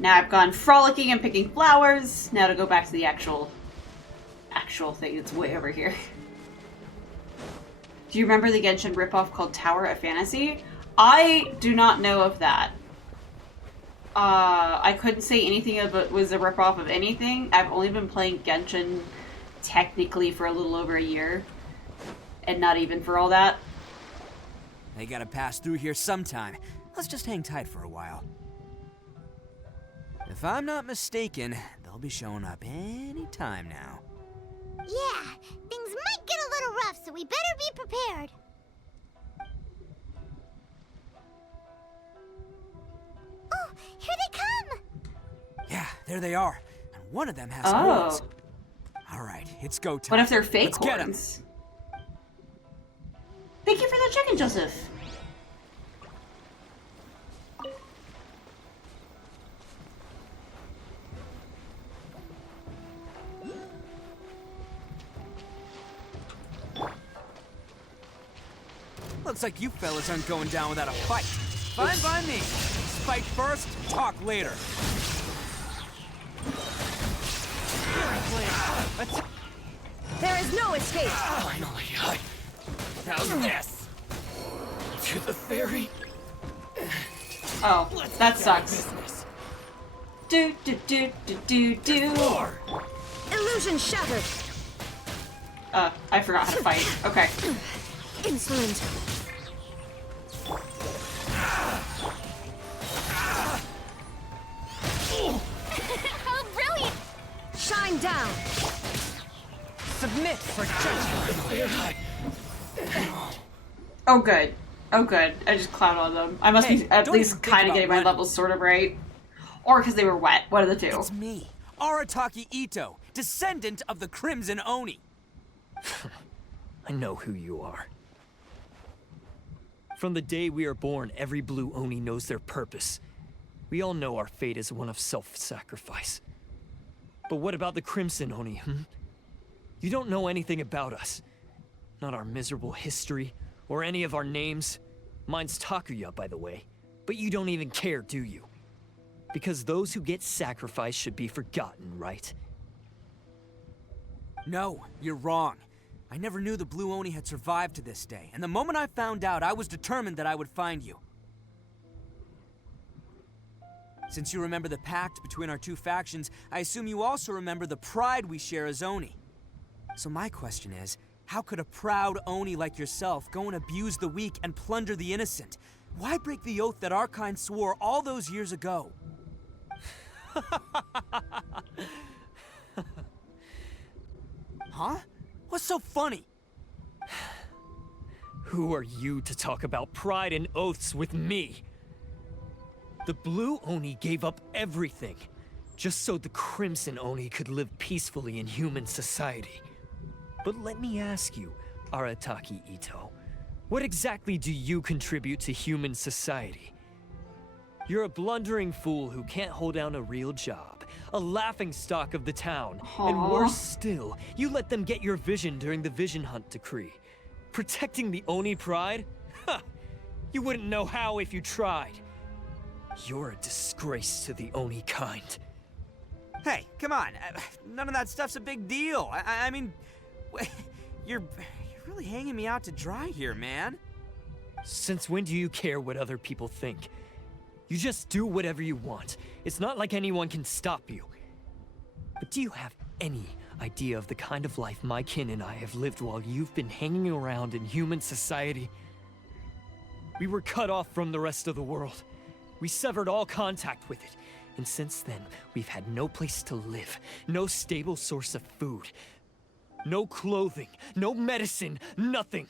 Now I've gone frolicking and picking flowers. Now to go back to the actual thing. It's way over here. Do you remember the Genshin ripoff called Tower of Fantasy? I do not know of that. I couldn't say anything of it was a ripoff of anything. I've only been playing Genshin technically for a little over a year. And not even for all that. They gotta pass through here sometime. Let's just hang tight for a while. If I'm not mistaken, they'll be showing up any time now. Yeah, things might get a little rough, so we better be prepared. Oh, here they come! Yeah, there they are. And one of them has horns. All right, it's go time. What if they're fake Let's horns? Thank you for the chicken, Joseph. Looks like you fellas aren't going down without a fight. Fine by me. Fight first, talk later. There is no escape! Finally, how's this? To the ferry? Oh, that sucks. Do do do do do do. Illusion shattered! I forgot how to fight. Okay. Insolent. How brilliant! Shine down! Submit for judgment! Oh good. Oh good. I just clowned on them. I must be at least kind of getting my levels sort of right. Or because they were wet. One of the two. It's me, Arataki Itto, descendant of the Crimson Oni. I know who you are. From the day we are born, every blue Oni knows their purpose. We all know our fate is one of self-sacrifice. But what about the Crimson Oni, You don't know anything about us. Not our miserable history, or any of our names. Mine's Takuya, by the way. But you don't even care, do you? Because those who get sacrificed should be forgotten, right? No, you're wrong. I never knew the Blue Oni had survived to this day, and the moment I found out, I was determined that I would find you. Since you remember the pact between our two factions, I assume you also remember the pride we share as Oni. So my question is, how could a proud Oni like yourself go and abuse the weak and plunder the innocent? Why break the oath that our kind swore all those years ago? Huh? What's so funny? Who are you to talk about pride and oaths with me? The Blue Oni gave up everything, just so the Crimson Oni could live peacefully in human society. But let me ask you, Arataki Itto, what exactly do you contribute to human society? You're a blundering fool who can't hold down a real job, a laughingstock of the town, and worse still, you let them get your vision during the Vision Hunt decree. Protecting the Oni pride? Ha! You wouldn't know how if you tried. You're a disgrace to the Oni kind. Hey, come on. None of that stuff's a big deal. I mean, you're really hanging me out to dry here, man. Since when do you care what other people think? You just do whatever you want. It's not like anyone can stop you. But do you have any idea of the kind of life my kin and I have lived while you've been hanging around in human society? We were cut off from the rest of the world. We severed all contact with it. And since then, we've had no place to live, no stable source of food, no clothing, no medicine, nothing.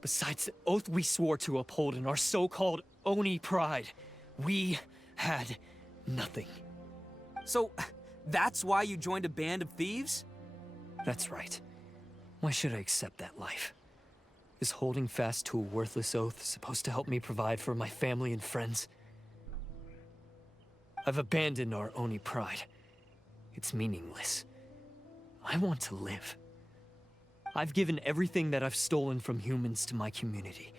Besides the oath we swore to uphold in our so-called Oni pride, we had nothing. So, that's why you joined a band of thieves? That's right. Why should I accept that life? Is holding fast to a worthless oath supposed to help me provide for my family and friends? I've abandoned our Oni pride. It's meaningless. I want to live. I've given everything that I've stolen from humans to my community.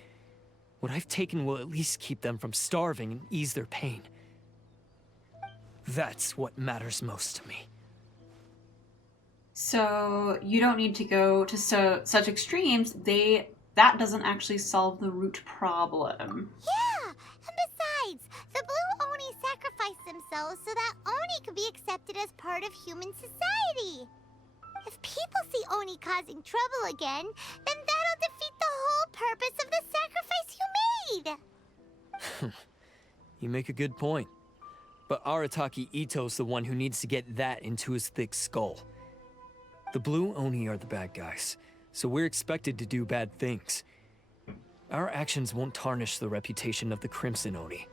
What I've taken will at least keep them from starving and ease their pain. That's what matters most to me. So you don't need to go to such extremes. That doesn't actually solve the root problem. Yeah, and besides, the Blue Oni sacrificed themselves so that Oni could be accepted as part of human society. If people see Oni causing trouble again, then that'll defeat the whole purpose of the sacrifice you made! You make a good point. But Arataki Itto's the one who needs to get that into his thick skull. The Blue Oni are the bad guys, so we're expected to do bad things. Our actions won't tarnish the reputation of the Crimson Oni.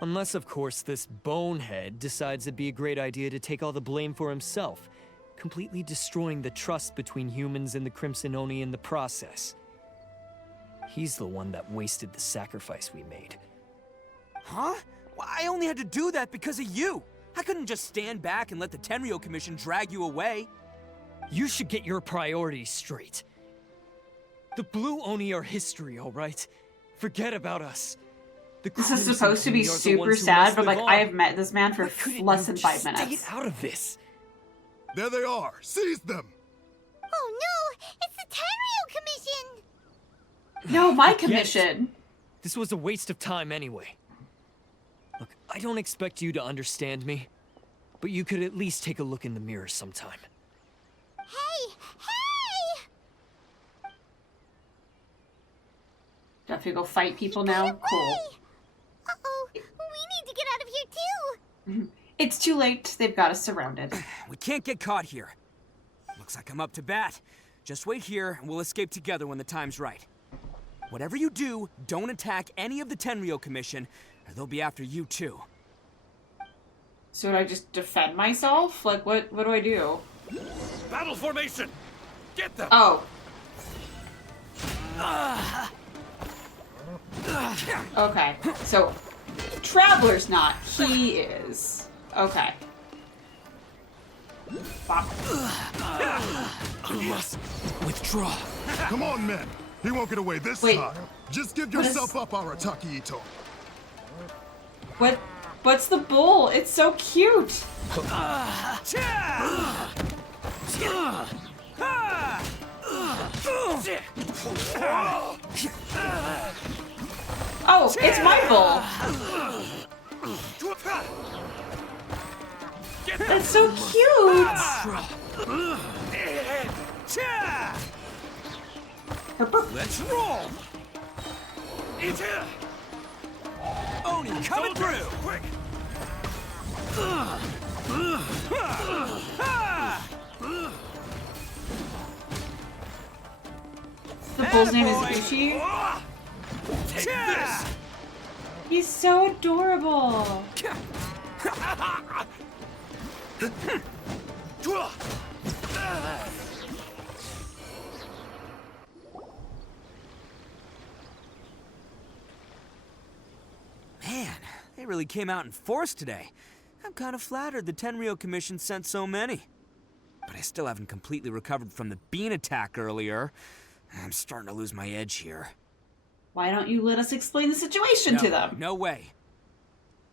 Unless, of course, this bonehead decides it'd be a great idea to take all the blame for himself, completely destroying the trust between humans and the Crimson Oni in the process. He's the one that wasted the sacrifice we made. Huh? Well, I only had to do that because of you. I couldn't just stand back and let the Tenryou Commission drag you away. You should get your priorities straight. The Blue Oni are history, all right? Forget about us. This is supposed to be super sad, but like I have met this man for less than 5 minutes. Get out of this. There they are. Seize them. Oh no! It's the Tenryou Commission! No, my commission. This was a waste of time anyway. Look, I don't expect you to understand me, but you could at least take a look in the mirror sometime. Hey! Hey! Do I have to go fight people now? Cool. Uh-oh, we need to get out of here too! It's too late. They've got us surrounded. We can't get caught here. Looks like I'm up to bat. Just wait here, and we'll escape together when the time's right. Whatever you do, don't attack any of the Tenryou Commission, or they'll be after you too. So would I just defend myself? Like, what do I do? Battle formation! Get them! Oh. Okay, so Traveler's not. He is. Okay. Bop. You must withdraw. Come on, men. He won't get away this time. Just give yourself up, Arataki Itto. What's the bull? It's so cute. Oh, it's my bull. That's so cute. Let's roll. Oni coming through. Quick. The bull's name is Uchi. Take this. He's so adorable. Man, they really came out in force today. I'm kind of flattered the Tenryou Commission sent so many. But I still haven't completely recovered from the bean attack earlier. I'm starting to lose my edge here. Why don't you let us explain the situation to them? No way.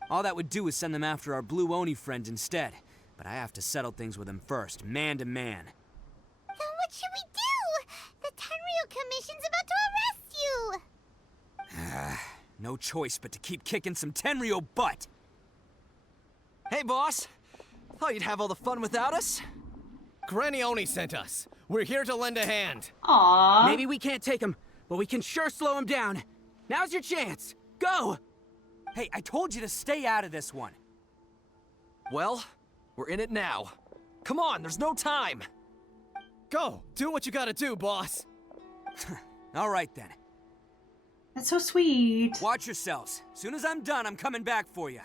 All that would do is send them after our Blue Oni friend instead. But I have to settle things with him first, man to man. Then what should we do? The Tenryou Commission's about to arrest you! No choice but to keep kicking some Tenryou butt! Hey, boss! Thought you'd have all the fun without us? Granny Oni sent us. We're here to lend a hand. Aww. Maybe we can't take him, but we can sure slow him down. Now's your chance. Go! Hey, I told you to stay out of this one. Well, we're in it now. Come on, there's no time. Go, do what you gotta do, boss. All right then. That's so sweet. Watch yourselves. Soon as I'm done, I'm coming back for you.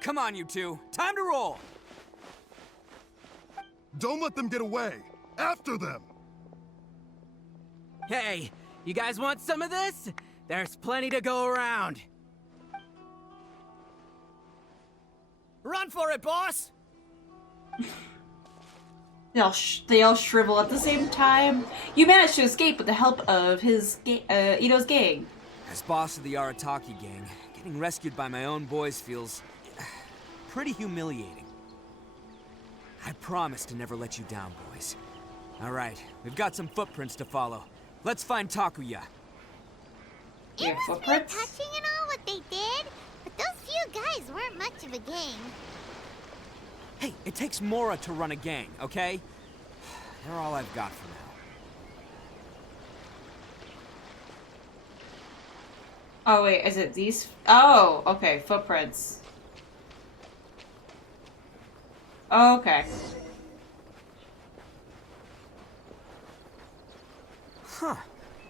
Come on, you two. Time to roll. Don't let them get away. After them. Hey, you guys want some of this? There's plenty to go around. Run for it, boss! They all shrivel at the same time. You managed to escape with the help of his Itto's gang. As boss of the Arataki gang, getting rescued by my own boys feels pretty humiliating. I promise to never let you down, boys. All right, we've got some footprints to follow. Let's find Takuya. It was more touching and all what they did, but those few guys weren't much of a gang. Hey, it takes Mora to run a gang, okay? They're all I've got for now. Oh wait, is it these? Oh, okay, footprints. Oh, okay. Huh.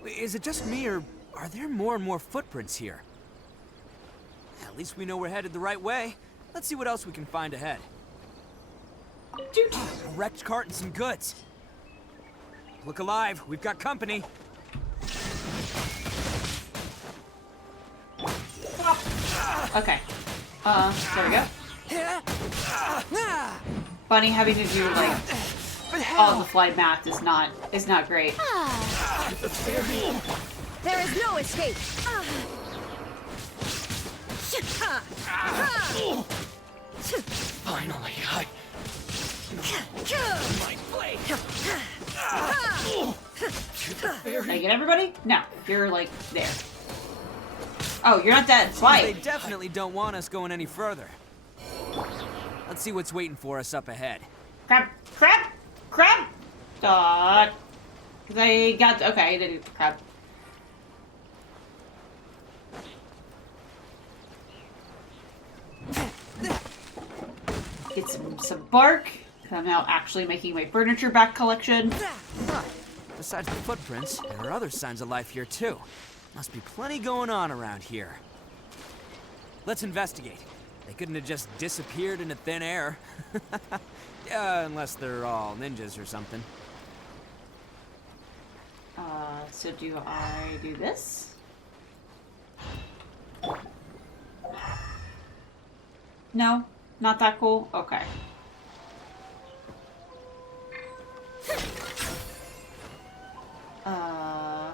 Is it just me, or are there more and more footprints here? At least we know we're headed the right way. Let's see what else we can find ahead. Dude. A wrecked cart and some goods. Look alive, we've got company. Okay. There we go. Bunny having to do like all the flight math is not great. There is no escape. Finally, my blade. Did I get everybody? No, you're like there. Oh, you're not dead. Why? They definitely don't want us going any further. Let's see what's waiting for us up ahead. Crap! They got okay. They did crap. Get some bark. I'm now actually making my furniture back collection. Besides the footprints, there are other signs of life here too. Must be plenty going on around here. Let's investigate. They couldn't have just disappeared into thin air. Yeah, unless they're all ninjas or something. So do I do this? No, not that cool. Okay. I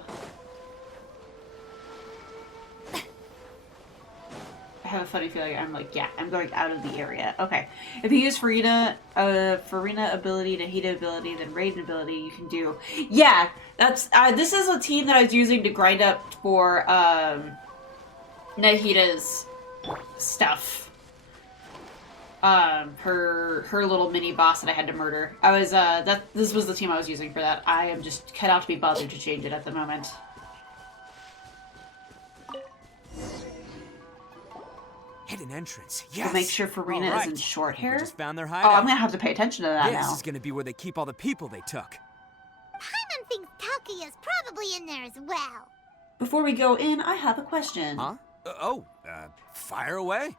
have a funny feeling I'm like, yeah, I'm going out of the area. Okay. If you use Farina ability, Nahida ability, then Raiden ability, you can do... Yeah, that's... this is a team that I was using to grind up for, Nahida's stuff. Her little mini boss that I had to murder. This was the team I was using for that. I am just cut out to be bothered to change it at the moment. Hidden entrance. Yes. To make sure Farina All right. isn't short hair. We just found their Oh, hideout. I'm gonna have to pay attention to that now. This is gonna be where they keep all the people they took. Paimon thinks Takuya's probably in there as well. Before we go in, I have a question. Huh? Fire away.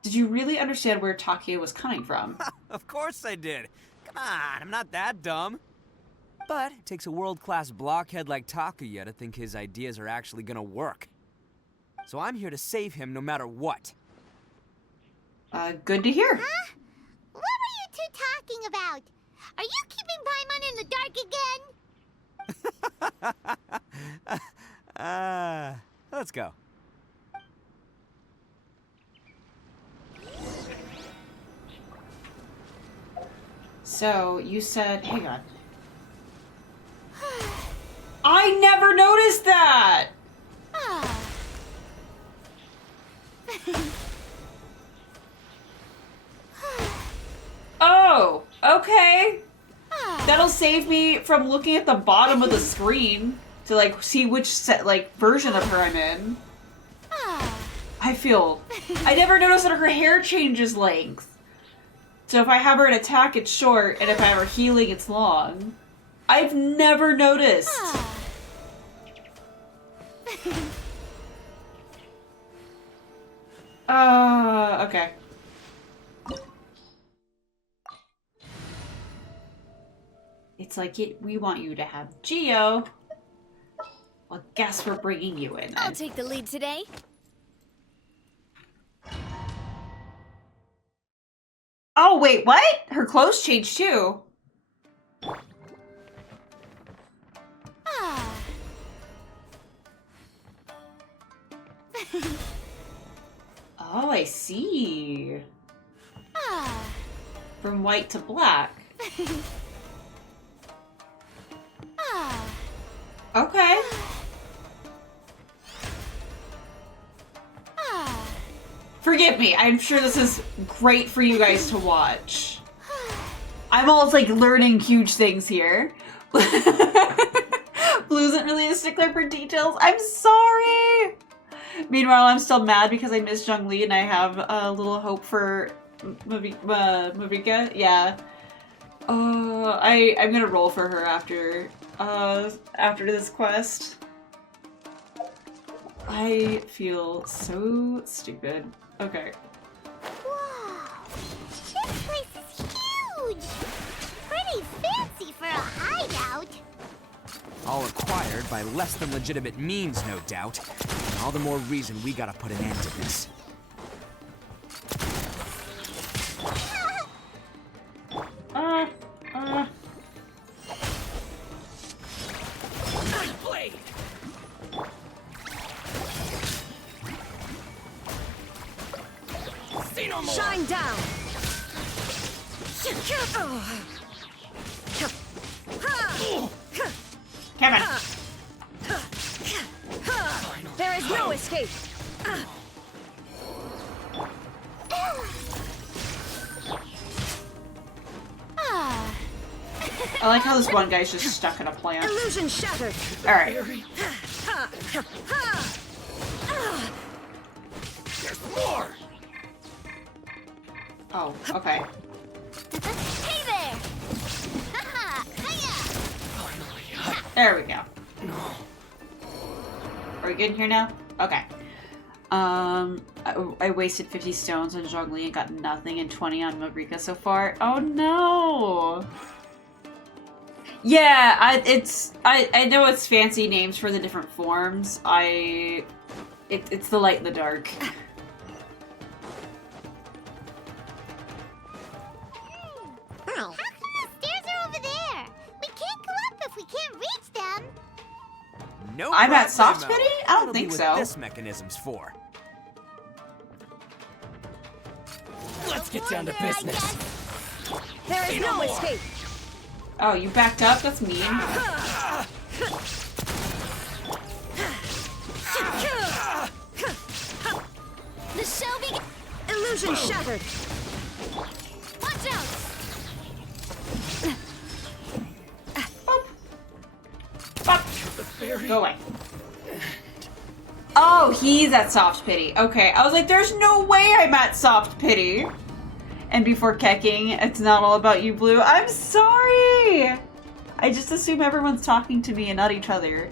Did you really understand where Takuya was coming from? Of course I did. Come on, I'm not that dumb. But it takes a world-class blockhead like Takuya to think his ideas are actually gonna work. So I'm here to save him no matter what. Good to hear. Huh? What were you two talking about? Are you keeping Paimon in the dark again? Let's go. So, you said... Hang on. I never noticed that! Oh, okay. That'll save me from looking at the bottom of the screen to like see which version of her I'm in. I never noticed that her hair changes length. So if I have her in attack, it's short, and if I have her healing, it's long. I've never noticed. Okay. It's like, we want you to have Geo. Well, guess we're bringing you in then. I'll take the lead today. Oh, wait, what? Her clothes changed too. Oh, I see. From white to black. Okay. Forgive me, I'm sure this is great for you guys to watch. I'm almost like learning huge things here. Blue isn't really a stickler for details. I'm sorry! Meanwhile, I'm still mad because I miss Zhongli and I have a little hope for Mavuika. Yeah. I'm gonna roll for her after this quest. I feel so stupid. Okay. Wow, this place is huge! Pretty fancy for a hideout. All acquired by less than legitimate means, no doubt. And all the more reason we gotta put an end to this. Blade! See no more! Shine down! Kevin! There is no escape! I like how this one guy's just stuck in a plant. Illusion shattered! Alright. There's more! Oh, okay. Hey there! Haha! Hiya! There we go. Are we good here now? Okay. I wasted 50 stones on Zhongli and got nothing, and 20 on Mavuika so far. Oh no! Yeah, I know it's fancy names for the different forms. It's the light and the dark. How come the stairs are over there? We can't go up if we can't reach them. No I'm at problemo. soft pity? I don't That'll be think what so. This mechanism's for. Let's get down to business. There is no escape! Oh, you backed up? That's mean. The show begins. Illusion shattered! Watch out! Go away. Oh, he's at soft pity. Okay, I was like, there's no way I'm at soft pity. And before kecking, it's not all about you, Blue. I'm sorry. I just assume everyone's talking to me and not each other.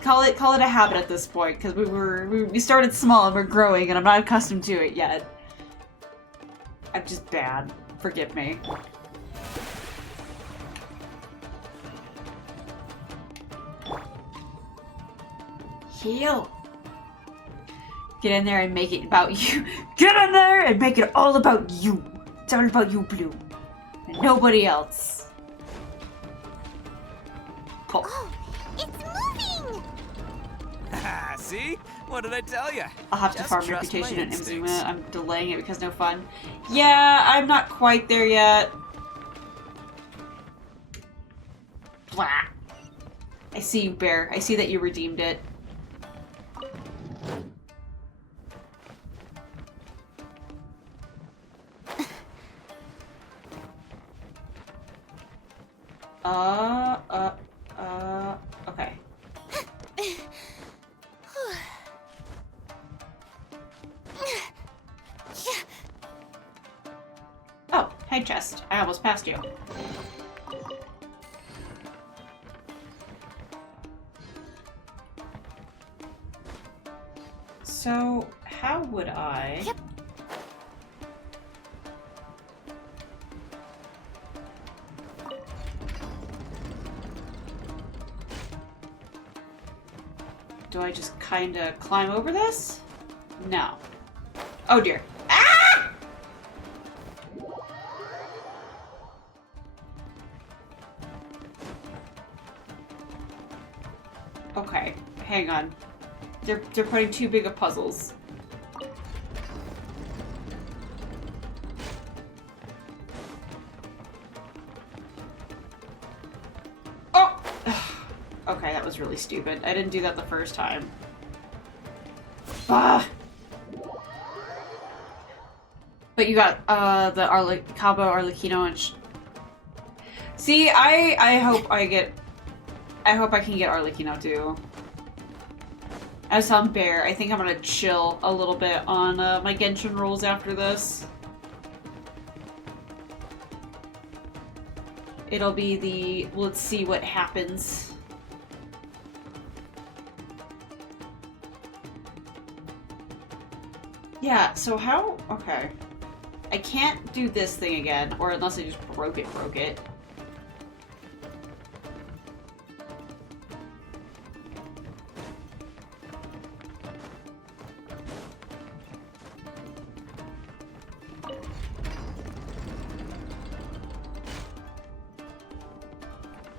Call it a habit at this point, because we started small and we're growing, and I'm not accustomed to it yet. I'm just bad. Forgive me. Heal. Get in there and make it about you. Get in there and make it all about you. It's all about you, Blue. And nobody else. Pull. Oh, it's moving! See? What did I tell you? I'll have to Just farm trust my reputation in instincts. Imzuma. I'm delaying it because no fun. Yeah, I'm not quite there yet. Blah. I see you, Bear. I see that you redeemed it. Okay. Oh, hey chest. I almost passed you. So, how would I... Yep. Do I just kinda climb over this? No. Oh dear. Ah! Okay, hang on. They're putting too big of puzzles. Oh! Okay, that was really stupid. I didn't do that the first time. Ah! But you got the Cabo Arlecchino and see, I hope I can get Arlecchino too. I was telling Bear, I think I'm gonna chill a little bit on my Genshin rolls after this. It'll be the let's see what happens. Yeah, so how... Okay. I can't do this thing again, or unless I just broke it.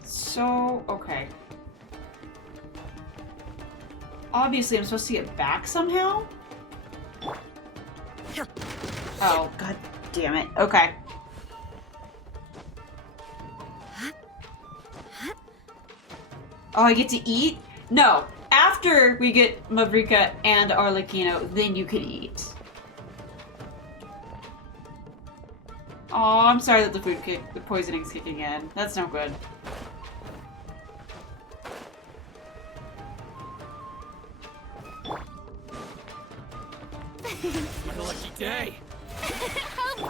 So, okay. Obviously, I'm supposed to get back somehow? Oh, god damn it. Okay. Oh, I get to eat? No. After we get Mavuika and Arlecchino, then you can eat. Oh, I'm sorry that the poisoning's kicking in. That's no good. My lucky day.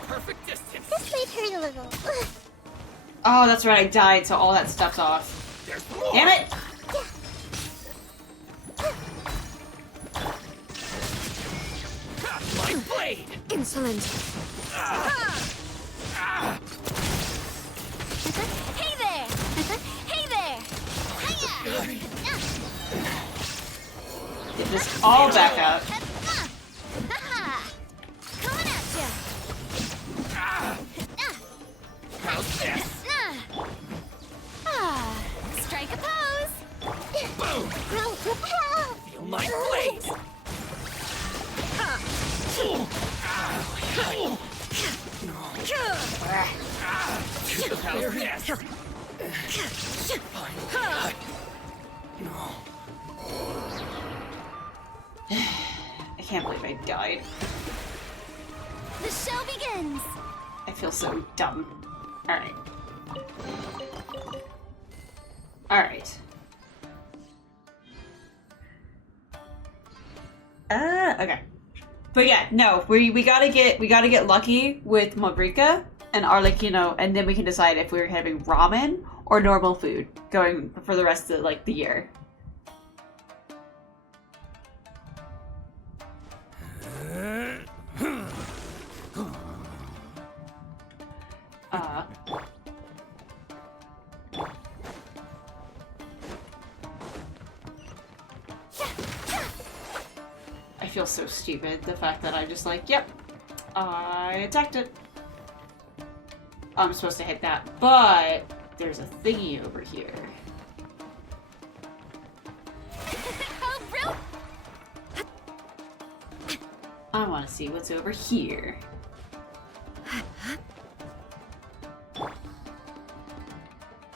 Perfect distance. This might hurt a little. Oh, that's right, I died, so all that stuff's off. There's more. Damn it! My blade. Insolent. Hey there! Hey there! Hiya! Get this all back up. Coming at ya! How's this? Strike a pose! Boom. Feel my blade. How's this? I can't believe I died. The show begins! I feel so dumb. Alright. Alright. Okay. But yeah, no, we gotta get lucky with Mavuika and Arlecchino, and then we can decide if we're having ramen or normal food going for the rest of like the year. I feel so stupid, the fact that I'm just like, yep, I attacked it. I'm supposed to hit that, but there's a thingy over here. I want to see what's over here.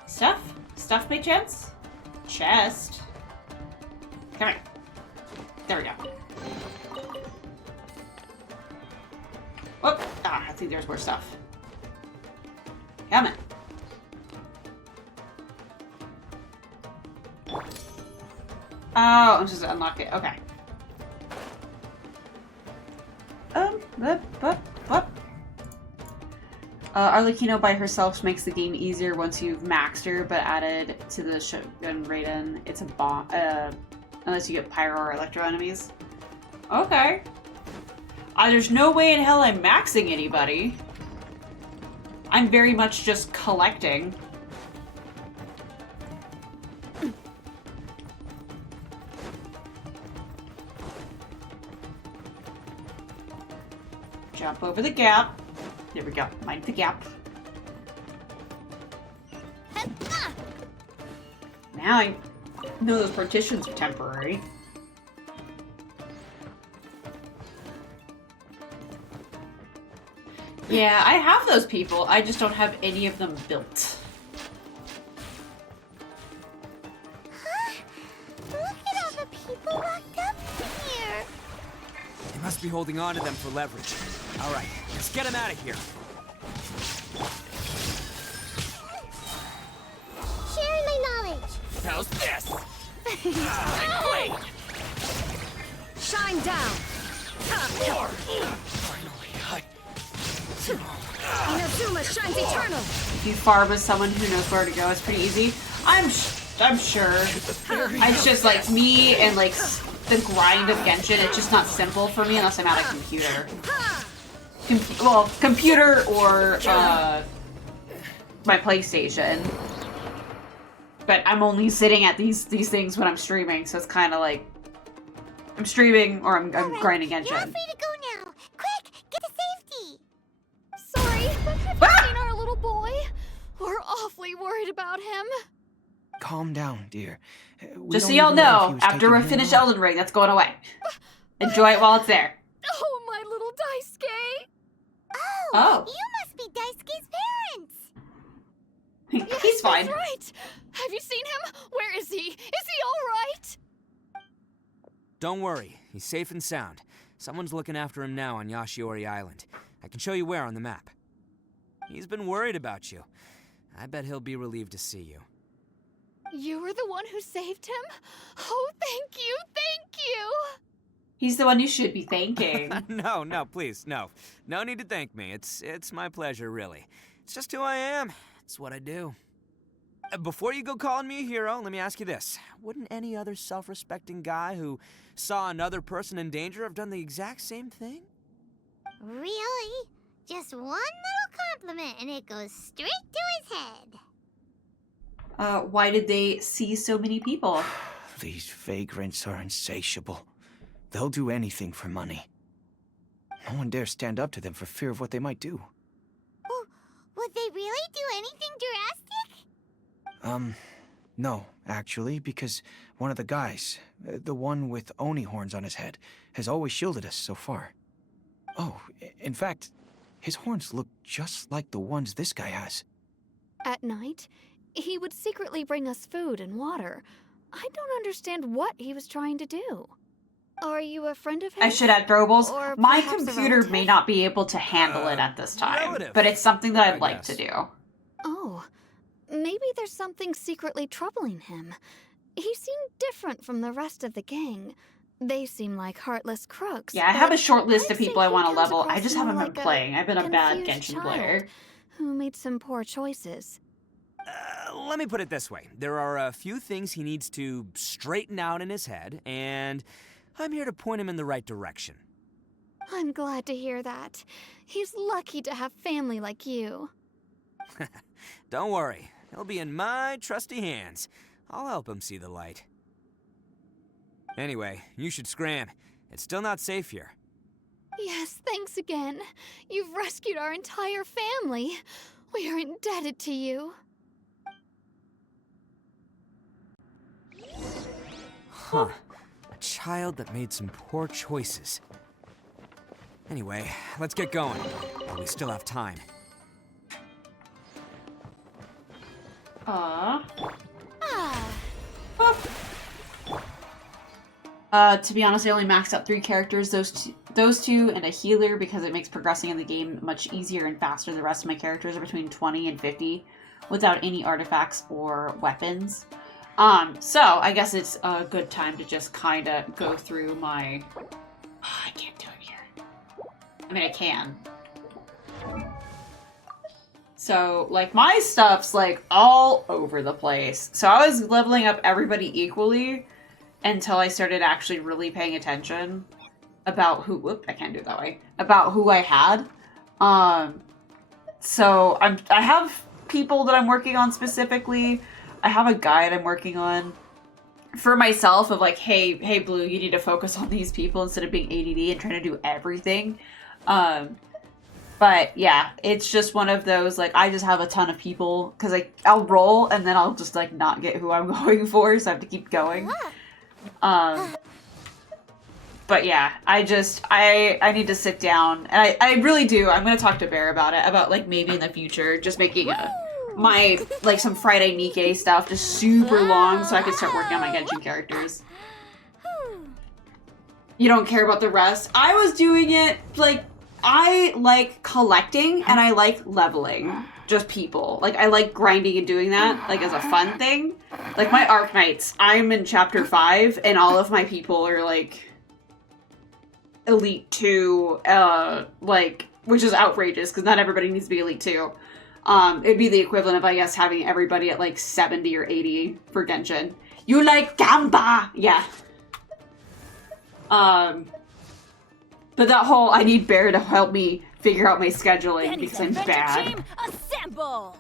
Stuff? Stuff by chance? Chest? Come here. There we go. Whoop! Ah, I think there's more stuff. Come on. Oh, I'm supposed to unlock it. Okay. Arlecchino by herself makes the game easier once you've maxed her, but added to the Shogun Raiden, it's a bomb. Unless you get pyro or electro enemies. Okay. There's no way in hell I'm maxing anybody. I'm very much just collecting. Jump over the gap. There we go. Mind the gap. Now I know those partitions are temporary. Yeah, I have those people. I just don't have any of them built. Look at all the people locked up here. They must be holding on to them for leverage. All right, let's get them out of here. Sharing my knowledge. How's this? Shine down. Inazuma shines eternal. If you farm with someone who knows where to go, it's pretty easy. I'm sure. It's just like me and like the grind of Genshin. It's just not simple for me unless I'm at a computer. computer or my PlayStation. But I'm only sitting at these things when I'm streaming, so it's kind of like I'm streaming or I'm grinding Genshin. You're free to go now. Quick, get to safety. Sorry, but have you seen our little boy? We're awfully worried about him. Calm down, dear. Just so y'all know, after we finish Elden Ring, that's going away. Enjoy it while it's there. Oh, my little Daisuke! Oh, you must be Daisuke's parents. He's fine. That's right. Have you seen him? Where is he? Is he all right? Don't worry, he's safe and sound. Someone's looking after him now on Yashiori Island. I can show you where on the map. He's been worried about you. I bet he'll be relieved to see you. You were the one who saved him? Oh, thank you, thank you! He's the one you should be thanking. No, please, no. No need to thank me. It's my pleasure, really. It's just who I am. It's what I do. Before you go calling me a hero, let me ask you this. Wouldn't any other self-respecting guy who saw another person in danger have done the exact same thing? Really? Just one little compliment and it goes straight to his head. Why did they see so many people? These vagrants are insatiable. They'll do anything for money. No one dares stand up to them for fear of what they might do. Would they really do anything drastic? No, actually, because one of the guys, the one with Oni horns on his head, has always shielded us so far. Oh, in fact, his horns look just like the ones this guy has. At night, he would secretly bring us food and water. I don't understand what he was trying to do. Are you a friend of his? I should add throwables. Or My perhaps a computer relative? may not be able to handle it at this time, relative, but it's something that I'd I like guess. to do. Oh, maybe there's something secretly troubling him. He seemed different from the rest of the gang. They seem like heartless crooks. Yeah, I have a but short list I'd of people say I he want to comes level. I across just more haven't been like a playing. I've been a bad confused Genshin child player. who made some poor choices. Let me put it this way. There are a few things he needs to straighten out in his head, and I'm here to point him in the right direction. I'm glad to hear that. He's lucky to have family like you. Don't worry. He'll be in my trusty hands. I'll help him see the light. Anyway, you should scram. It's still not safe here. Yes, thanks again. You've rescued our entire family. We are indebted to you. Huh. A child that made some poor choices. Anyway, let's get going. While we still have time. To be honest, I only maxed out 3 characters, those two and a healer, because it makes progressing in the game much easier and faster. The rest of my characters are between 20 and 50 without any artifacts or weapons. So I guess it's a good time to just kind of go through my... I can't do it here. I mean, I can. So, like, my stuff's, like, all over the place. So I was leveling up everybody equally until I started actually really paying attention about who... Whoop, I can't do it that way. About who I had. So I have people that I'm working on specifically. I have a guide I'm working on for myself of like, hey, Blue, you need to focus on these people instead of being ADD and trying to do everything. But yeah, it's just one of those, like, I just have a ton of people because I'll roll and then I'll just like not get who I'm going for, so I have to keep going. But yeah, I need to sit down, and I really do. I'm gonna talk to Bear about it, about like maybe in the future just making my like some Friday Nikkei stuff just super long so I can start working on my Genshin characters. You don't care about the rest? I was doing it, like, I like collecting and I like leveling just people. Like, I like grinding and doing that, like, as a fun thing. Like, my Arknights, I'm in chapter 5 and all of my people are, like, Elite 2, like, which is outrageous because not everybody needs to be Elite 2. It'd be the equivalent of, I guess, having everybody at, like, 70 or 80 for Genshin. You like Gamba! Yeah. But that whole, I need Bear to help me figure out my scheduling because I'm bad. Team, assemble!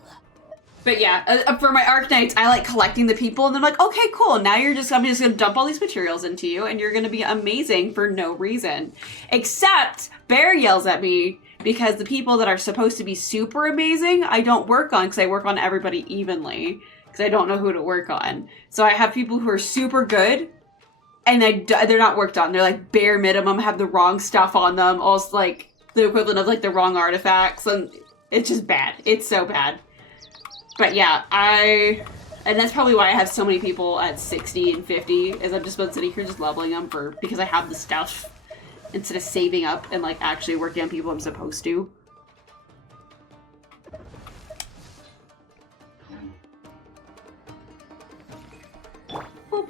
But yeah, for my Arknights, I like collecting the people, and I'm like, okay, cool. Now I'm just gonna dump all these materials into you, and you're gonna be amazing for no reason. Except Bear yells at me because the people that are supposed to be super amazing, I don't work on because I work on everybody evenly because I don't know who to work on. So I have people who are super good, and they're not worked on. They're like bare minimum, have the wrong stuff on them, also like the equivalent of like the wrong artifacts, and it's just bad. It's so bad. But yeah, and that's probably why I have so many people at 60 and 50, is I've just been sitting here just leveling them because I have the stuff instead of saving up and like actually working on people I'm supposed to. Boop.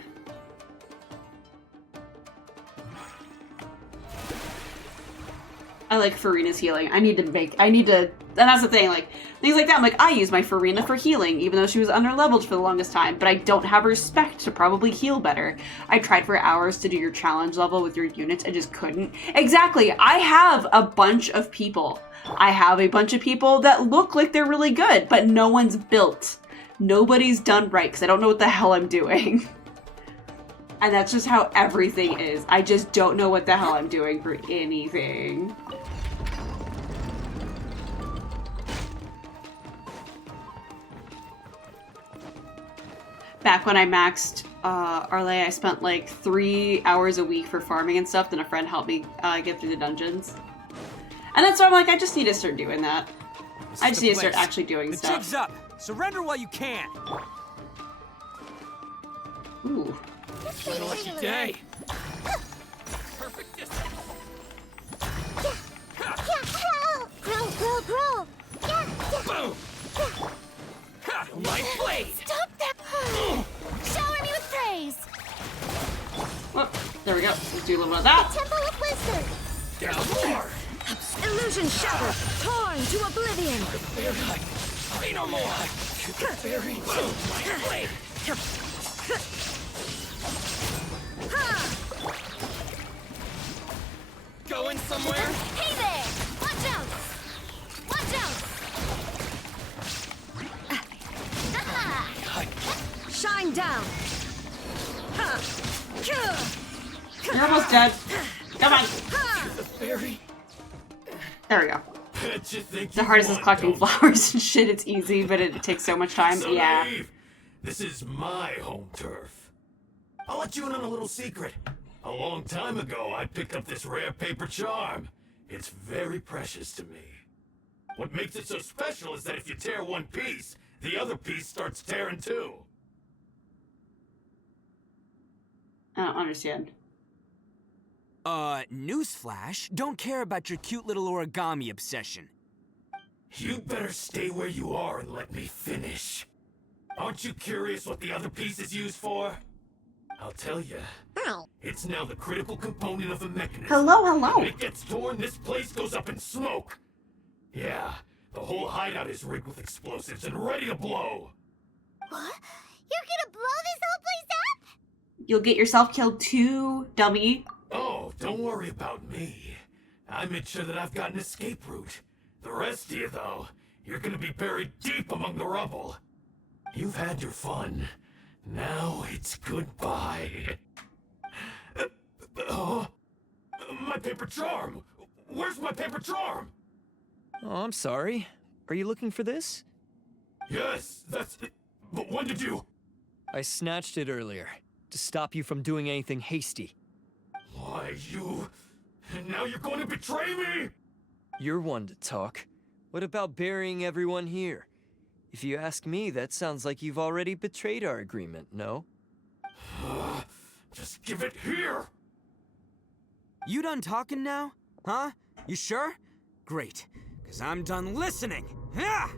I like Farina's healing. I need to, and that's the thing, like, things like that, I'm like, I use my Farina for healing, even though she was underleveled for the longest time, but I don't have her spec to probably heal better. I tried for hours to do your challenge level with your units, I just couldn't. Exactly, I have a bunch of people. I have a bunch of people that look like they're really good, but no one's built. Nobody's done right, because I don't know what the hell I'm doing. And that's just how everything is. I just don't know what the hell I'm doing for anything. Back when I maxed Arlay, I spent like 3 hours a week for farming and stuff, then a friend helped me get through the dungeons. And that's why I'm like, I just need to start doing that. I just need to start actually doing stuff. The jig's up! Surrender while you can! Ooh. What a lucky day! Perfect distance! Grow! Boom! My blade! Stop that! Shower me with praise! Oh, there we go. Let's do a little bit of that. Temple of Wisdom! Down more! Illusion shattered, torn to oblivion. Say no more! Boom! My blade! Going somewhere? Hey there! Watch out! Watch out! Shine down. You're almost dead. Come on. Fairy. There we go. The hardest is collecting flowers and shit. It's easy, but it takes so much time. So Yeah. naive. This is my home turf. I'll let you in on a little secret. A long time ago, I picked up this rare paper charm. It's very precious to me. What makes it so special is that if you tear one piece, the other piece starts tearing too. I don't understand. Newsflash, don't care about your cute little origami obsession. You'd better stay where you are and let me finish. Aren't you curious what the other piece is used for? I'll tell you. It's now the critical component of the mechanism. Hello. When it gets torn, this place goes up in smoke. Yeah, the whole hideout is rigged with explosives and ready to blow. What? You're gonna blow this whole place up? You'll get yourself killed too, dummy. Oh, don't worry about me. I made sure that I've got an escape route. The rest of you, though, you're gonna be buried deep among the rubble. You've had your fun. Now it's goodbye. My paper charm! Where's my paper charm? Oh, I'm sorry. Are you looking for this? Yes, that's it. But when did you? I snatched it earlier, to stop you from doing anything hasty. Why, you... And now you're going to betray me? You're one to talk. What about burying everyone here? If you ask me, that sounds like you've already betrayed our agreement, no? Just give it here! You done talking now? Huh? You sure? Great, because I'm done listening. Yeah!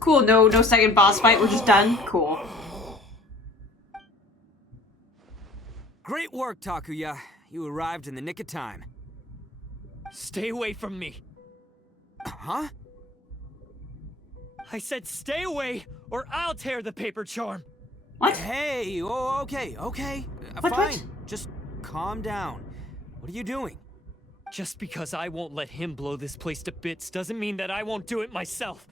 Cool, no second boss fight, we're just done. Cool. Great work, Takuya. You arrived in the nick of time. Stay away from me. Huh? I said stay away, or I'll tear the paper charm. What? Hey, okay. What? Fine. Just calm down. What are you doing? Just because I won't let him blow this place to bits doesn't mean that I won't do it myself.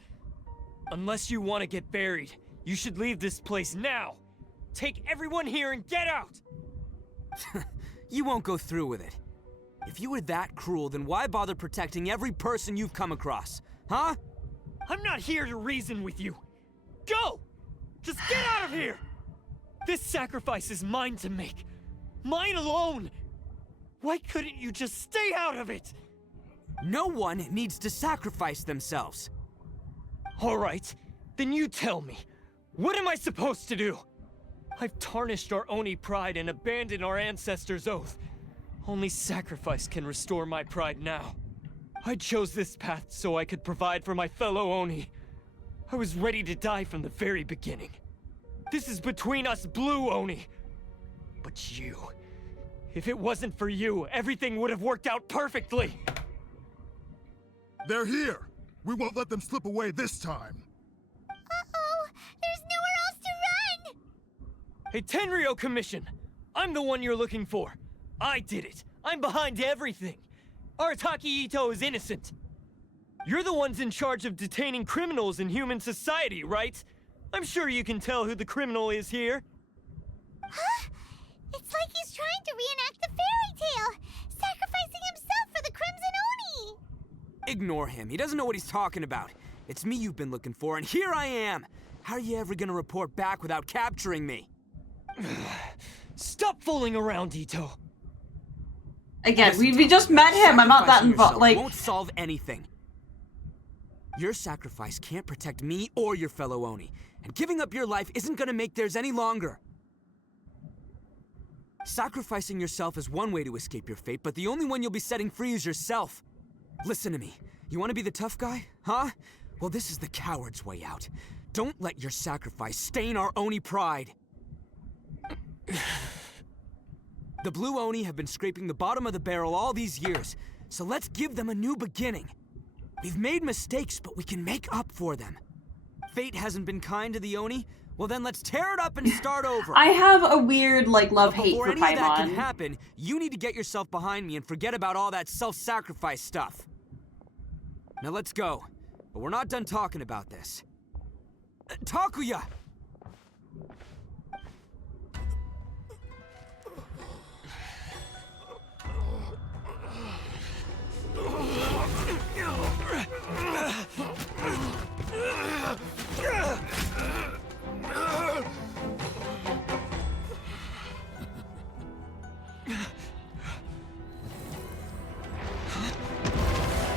Unless you want to get buried, you should leave this place now. Take everyone here and get out! You won't go through with it. If you were that cruel, then why bother protecting every person you've come across? Huh? I'm not here to reason with you. Go! Just get out of here! This sacrifice is mine to make. Mine alone! Why couldn't you just stay out of it? No one needs to sacrifice themselves. All right, then you tell me. What am I supposed to do? I've tarnished our Oni pride and abandoned our ancestors' oath. Only sacrifice can restore my pride now. I chose this path so I could provide for my fellow Oni. I was ready to die from the very beginning. This is between us Blue Oni. But you... If it wasn't for you, everything would have worked out perfectly! They're here! We won't let them slip away this time! Uh-oh! There's nowhere else to run! Hey, Tenryo Commission! I'm the one you're looking for. I did it. I'm behind everything. Arataki Itto is innocent. You're the ones in charge of detaining criminals in human society, right? I'm sure you can tell who the criminal is here. Huh? It's like he's trying to reenact the fairy tale, sacrificing himself for the Crimson Oni! Ignore him. He doesn't know what he's talking about. It's me you've been looking for, and here I am! How are you ever gonna report back without capturing me? Stop fooling around, Itto! Again, we just met him. I'm not that involved. Like, won't solve anything. Your sacrifice can't protect me or your fellow Oni, and giving up your life isn't gonna make theirs any longer. Sacrificing yourself is one way to escape your fate, but the only one you'll be setting free is yourself. Listen to me. You want to be the tough guy, huh? Well, this is the coward's way out. Don't let your sacrifice stain our Oni pride. The Blue Oni have been scraping the bottom of the barrel all these years, so let's give them a new beginning. We've made mistakes, but we can make up for them. Fate hasn't been kind to the Oni. Well, then let's tear it up and start over. I have a weird, like, love-hate for Paimon. Before any of that can happen, you need to get yourself behind me and forget about all that self-sacrifice stuff. Now let's go. But we're not done talking about this. Takuya!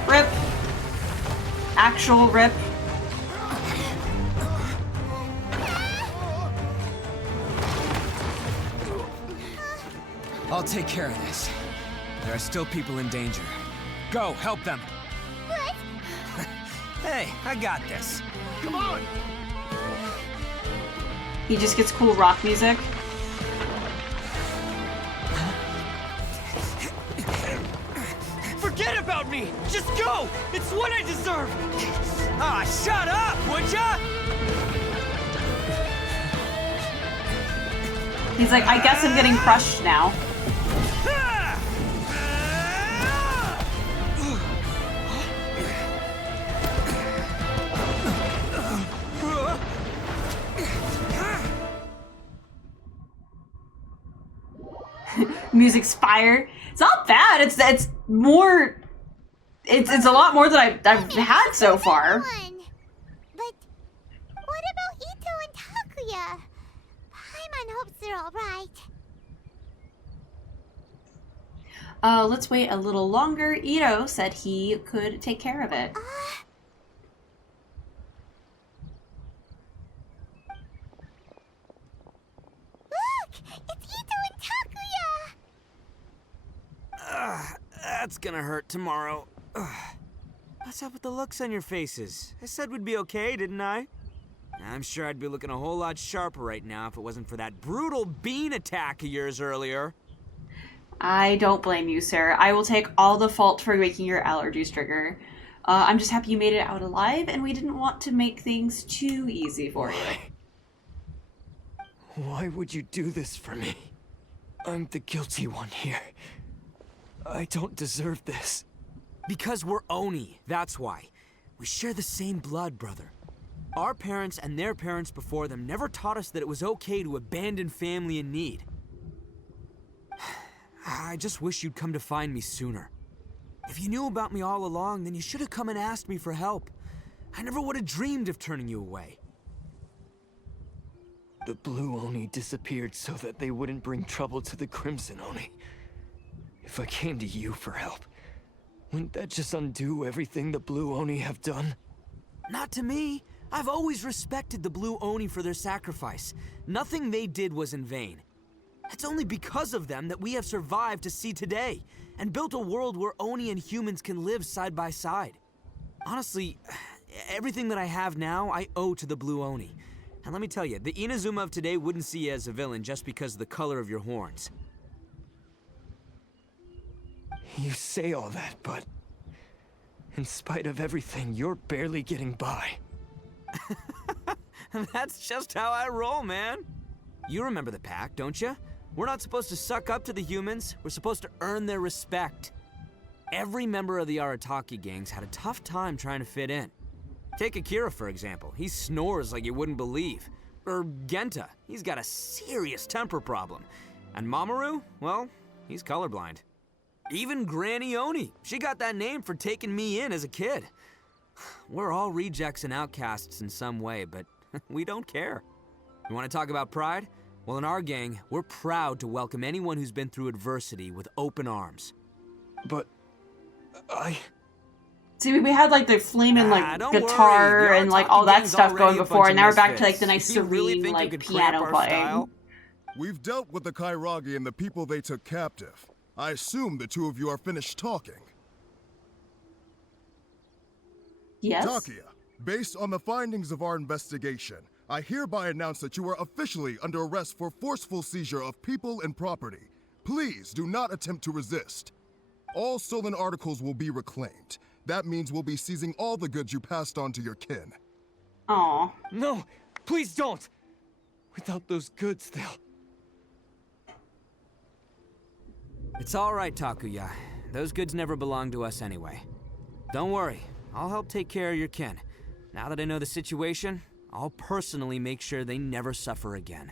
Rip. Actual rip. I'll take care of this. There are still people in danger. Go, help them. What? Hey, I got this. Come on! He just gets cool rock music. Forget about me! Just go! It's what I deserve! Ah, shut up, would ya? He's like, I guess I'm getting crushed now. Music's fire. It's not bad. It's more. It's a lot more than I've had so far. But what about Itto and Takuya? Paimon hopes they're all right. Let's wait a little longer. Itto said he could take care of it. Look! It's Itto and Takuya! That's gonna hurt tomorrow. What's up with the looks on your faces? I said we'd be okay, didn't I? I'm sure I'd be looking a whole lot sharper right now if it wasn't for that brutal bean attack of yours earlier. I don't blame you, sir. I will take all the fault for making your allergies trigger. I'm just happy you made it out alive, and we didn't want to make things too easy for you. Why would you do this for me? I'm the guilty one here. I don't deserve this. Because we're Oni, that's why. We share the same blood, brother. Our parents and their parents before them never taught us that it was okay to abandon family in need. I just wish you'd come to find me sooner. If you knew about me all along, then you should have come and asked me for help. I never would have dreamed of turning you away. The Blue Oni disappeared so that they wouldn't bring trouble to the Crimson Oni. If I came to you for help, wouldn't that just undo everything the Blue Oni have done? Not to me. I've always respected the Blue Oni for their sacrifice. Nothing they did was in vain. It's only because of them that we have survived to see today, and built a world where Oni and humans can live side by side. Honestly, everything that I have now, I owe to the Blue Oni. And let me tell you, the Inazuma of today wouldn't see you as a villain just because of the color of your horns. You say all that, but in spite of everything, you're barely getting by. That's just how I roll, man. You remember the pact, don't you? We're not supposed to suck up to the humans. We're supposed to earn their respect. Every member of the Arataki gangs had a tough time trying to fit in. Take Akira, for example. He snores like you wouldn't believe. Or Genta. He's got a serious temper problem. And Mamoru, well, he's colorblind. Even Granny Oni. She got that name for taking me in as a kid. We're all rejects and outcasts in some way, but we don't care. You want to talk about pride? Well, in our gang, we're proud to welcome anyone who's been through adversity with open arms. But See, we had like the flaming like guitar and like all that stuff going before, and now we're back to like the nice serene like piano playing. We've dealt with the Kairagi and the people they took captive. I assume the two of you are finished talking. Yes? Takia, based on the findings of our investigation, I hereby announce that you are officially under arrest for forceful seizure of people and property. Please do not attempt to resist. All stolen articles will be reclaimed. That means we'll be seizing all the goods you passed on to your kin. Aw. No, please don't. Without those goods, they'll... It's all right, Takuya. Those goods never belonged to us anyway. Don't worry, I'll help take care of your kin. Now that I know the situation, I'll personally make sure they never suffer again.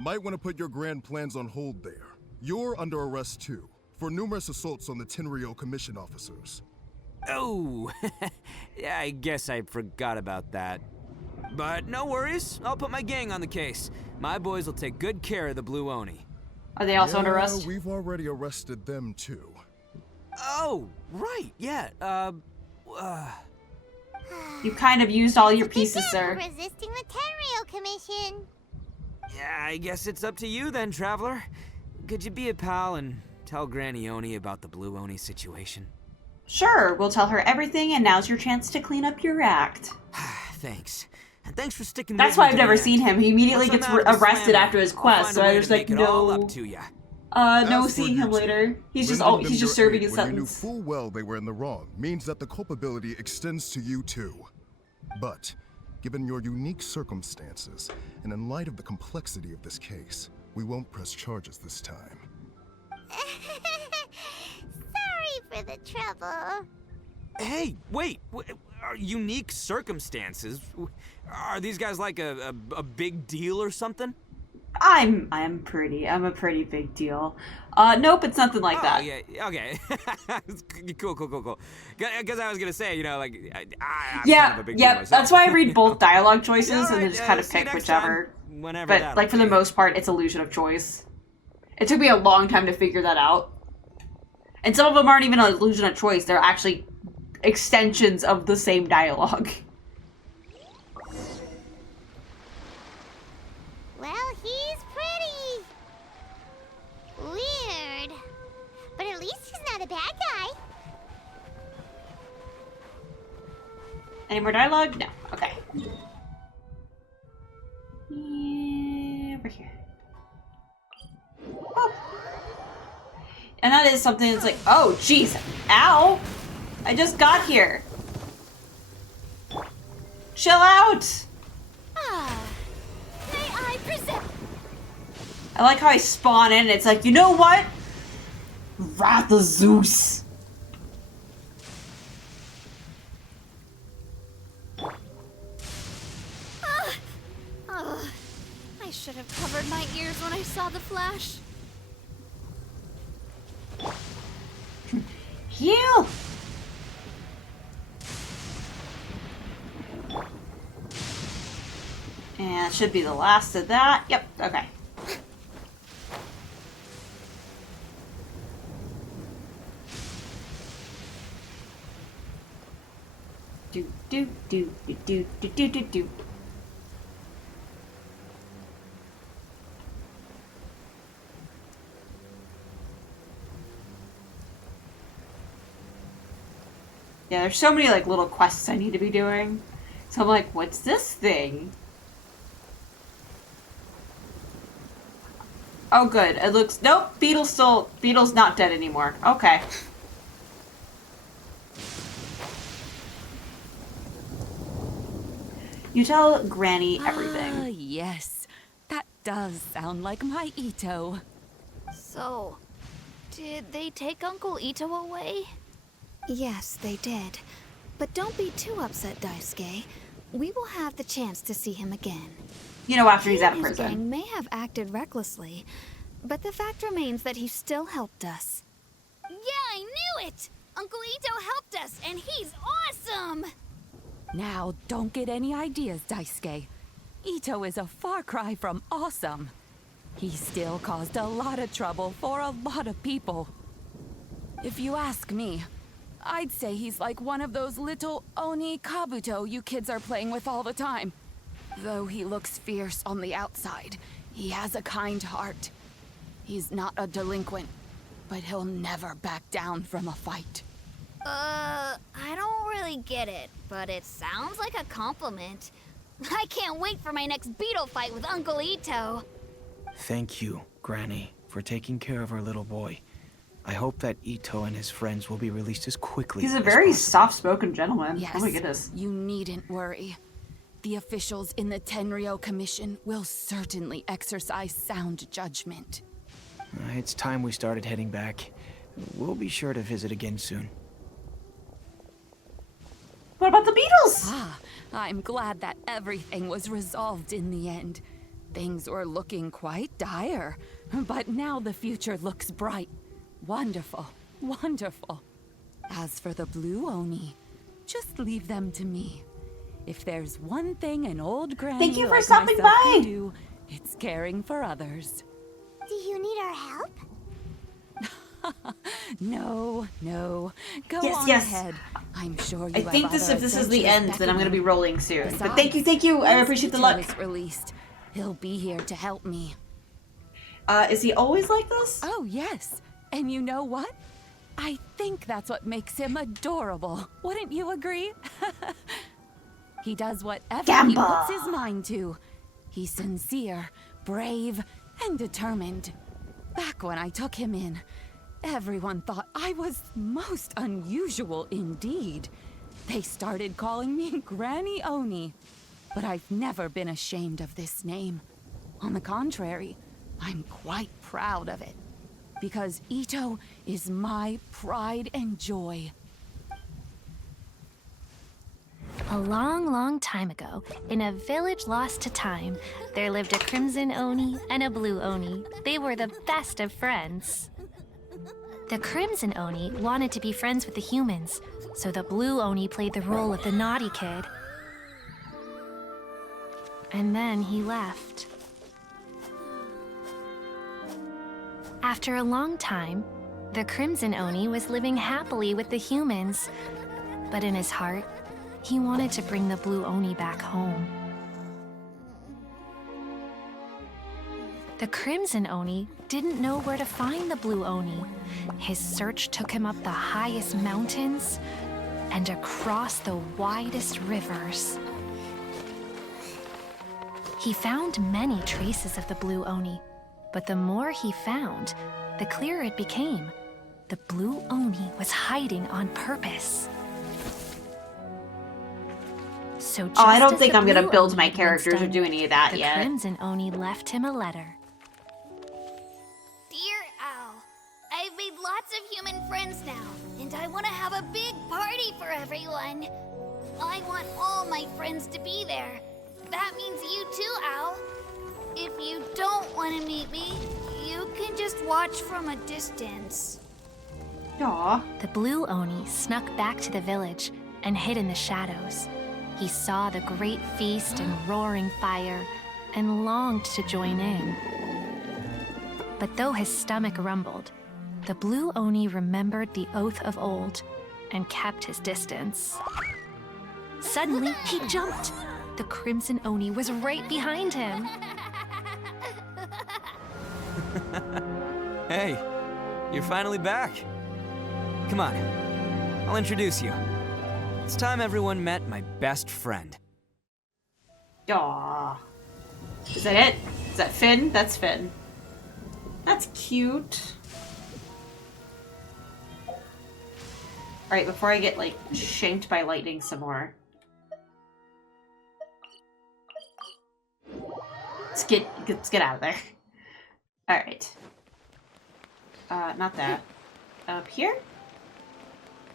Might want to put your grand plans on hold there. You're under arrest too, for numerous assaults on the Tenryou Commission officers. Oh, yeah, I guess I forgot about that. But no worries, I'll put my gang on the case. My boys will take good care of the Blue Oni. Are they also under arrest? We've already arrested them too. Oh, right, yeah, You kind of used all your pieces, sir. Resisting the Tenryou Commission. Yeah, I guess it's up to you then, Traveler. Could you be a pal and tell Granny Oni about the Blue Oni situation? Sure, we'll tell her everything, and now's your chance to clean up your act. Thanks. And thanks for sticking That's with why me I've to the never end. seen him. He immediately Once gets I'm out of the arrested slammer, after his I'll quest, find so a I way was to like, make it all no. up to ya. No As for seeing you him two, later. He's just lending them he's just your serving aid his when you knew sentence. full well they were in the wrong means that the culpability extends to you too. But, given your unique circumstances, and in light of the complexity of this case, we won't press charges this time. Sorry for the trouble. Hey, wait, unique circumstances? Are these guys like a big deal or something? I'm a pretty big deal. Nope, it's nothing like that. Yeah, okay. Cool. Because I was gonna say, you know, like, I'm kind of a big deal myself. That's why I read both dialogue choices and then just kind of see you pick next whichever. time, whenever But that'll like for the be. most part, it's illusion of choice. It took me a long time to figure that out. And some of them aren't even an illusion of choice; they're actually extensions of the same dialogue. Well, he's pretty. Weird. But at least he's not a bad guy. Any more dialogue? No. Okay. Over here. Oh. And that is something that's like, oh, jeez. Ow! I just got here. Chill out! May I present? I like how I spawn in and it's like, you know what? Wrath of Zeus. I should have covered my ears when I saw the flash. Heal! And it should be the last of that. Yep, okay. Do do do do do do do do do. Yeah, there's so many like little quests I need to be doing. So I'm like, what's this thing? Oh good, it looks, nope, Beetle's not dead anymore. Okay. You tell Granny everything. Ah, yes. That does sound like my Itto. So, did they take Uncle Itto away? Yes, they did. But don't be too upset, Daisuke. We will have the chance to see him again. You know, after he's out of His prison. gang may have acted recklessly, but the fact remains that he still helped us. Yeah, I knew it! Uncle Itto helped us, and he's awesome! Now, don't get any ideas, Daisuke. Itto is a far cry from awesome. He still caused a lot of trouble for a lot of people. If you ask me, I'd say he's like one of those little Oni Kabuto you kids are playing with all the time. Though he looks fierce on the outside, he has a kind heart. He's not a delinquent, but he'll never back down from a fight. I don't really get it, but it sounds like a compliment. I can't wait for my next Beetle fight with Uncle Itto. Thank you, Granny, for taking care of our little boy. I hope that Itto and his friends will be released as quickly as He's a possible. very soft-spoken gentleman. Yes, Oh my goodness. you needn't worry. The officials in the Tenryou Commission will certainly exercise sound judgment. It's time we started heading back. We'll be sure to visit again soon. What about the Beatles? Ah, I'm glad that everything was resolved in the end. Things were looking quite dire, but now the future looks bright. Wonderful, wonderful. As for the Blue Oni, just leave them to me. If there's one thing an old granny Thank you for like stopping myself by. can do, it's caring for others. Do you need our help? No, no. Go Yes, on yes. ahead. I'm sure you I have think this, other if this is the adventures end, then I'm going to be beckoning. rolling soon. But Besides, thank you. I once appreciate the Itto luck. is released, he'll be here to help me. Is he always like this? Oh, yes. And you know what? I think that's what makes him adorable. Wouldn't you agree? He does whatever he Gamba. puts his mind to. He's sincere, brave, and determined. Back when I took him in, everyone thought I was most unusual indeed. They started calling me Granny Oni. But I've never been ashamed of this name. On the contrary, I'm quite proud of it. Because Itto is my pride and joy. A long, long time ago, in a village lost to time, there lived a crimson Oni and a blue Oni. They were the best of friends. The crimson Oni wanted to be friends with the humans, so the blue Oni played the role of the naughty kid. And then he left. After a long time, the crimson Oni was living happily with the humans, but in his heart, he wanted to bring the blue Oni back home. The crimson Oni didn't know where to find the blue Oni. His search took him up the highest mountains and across the widest rivers. He found many traces of the blue Oni, but the more he found, the clearer it became. The blue Oni was hiding on purpose. So just I don't as think the I'm gonna blue build Oni my had once characters or done, do any of that the yet. crimson Oni left him a letter. Dear Owl, I've made lots friends now, and I want to have a big party for everyone. I want all my friends to be there. That means you too, Owl. If you don't want to meet me, you can just watch from a distance. Aww. The blue Oni snuck back to the village and hid in the shadows. He saw the great feast and roaring fire and longed to join in. But though his stomach rumbled, the blue Oni remembered the oath of old and kept his distance. Suddenly, he jumped. The Crimson Oni was right behind him. Hey, you're finally back. Come on, I'll introduce you. It's time everyone met my best friend. Aww. Is that it? Is that Finn? That's Finn. That's cute. Alright, before I get, like, shanked by lightning some more. Let's get out of there. Alright. Not that. Up here?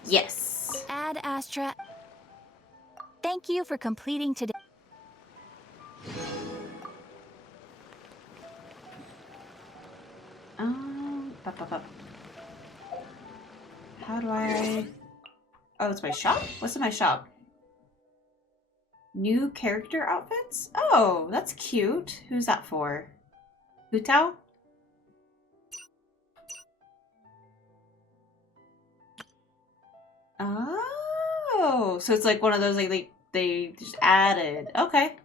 Yes. Ad Astra. Thank you for completing today. How do I... Oh, it's my shop? What's in my shop? New character outfits? Oh, that's cute. Who's that for? Hutao? Oh, so it's like one of those, like, they just added. Okay.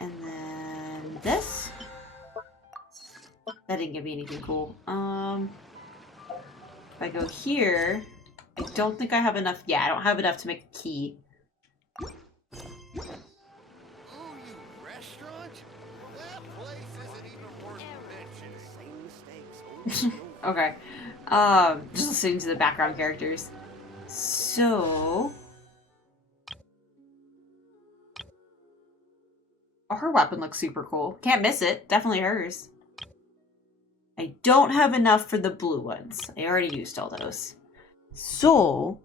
And then this. That didn't give me anything cool. If I go here, I don't think I have enough. Yeah, I don't have enough to make a key. Okay. Just listening to the background characters. So... Oh, her weapon looks super cool. Can't miss it. Definitely hers. I don't have enough for the blue ones. I already used all those. So,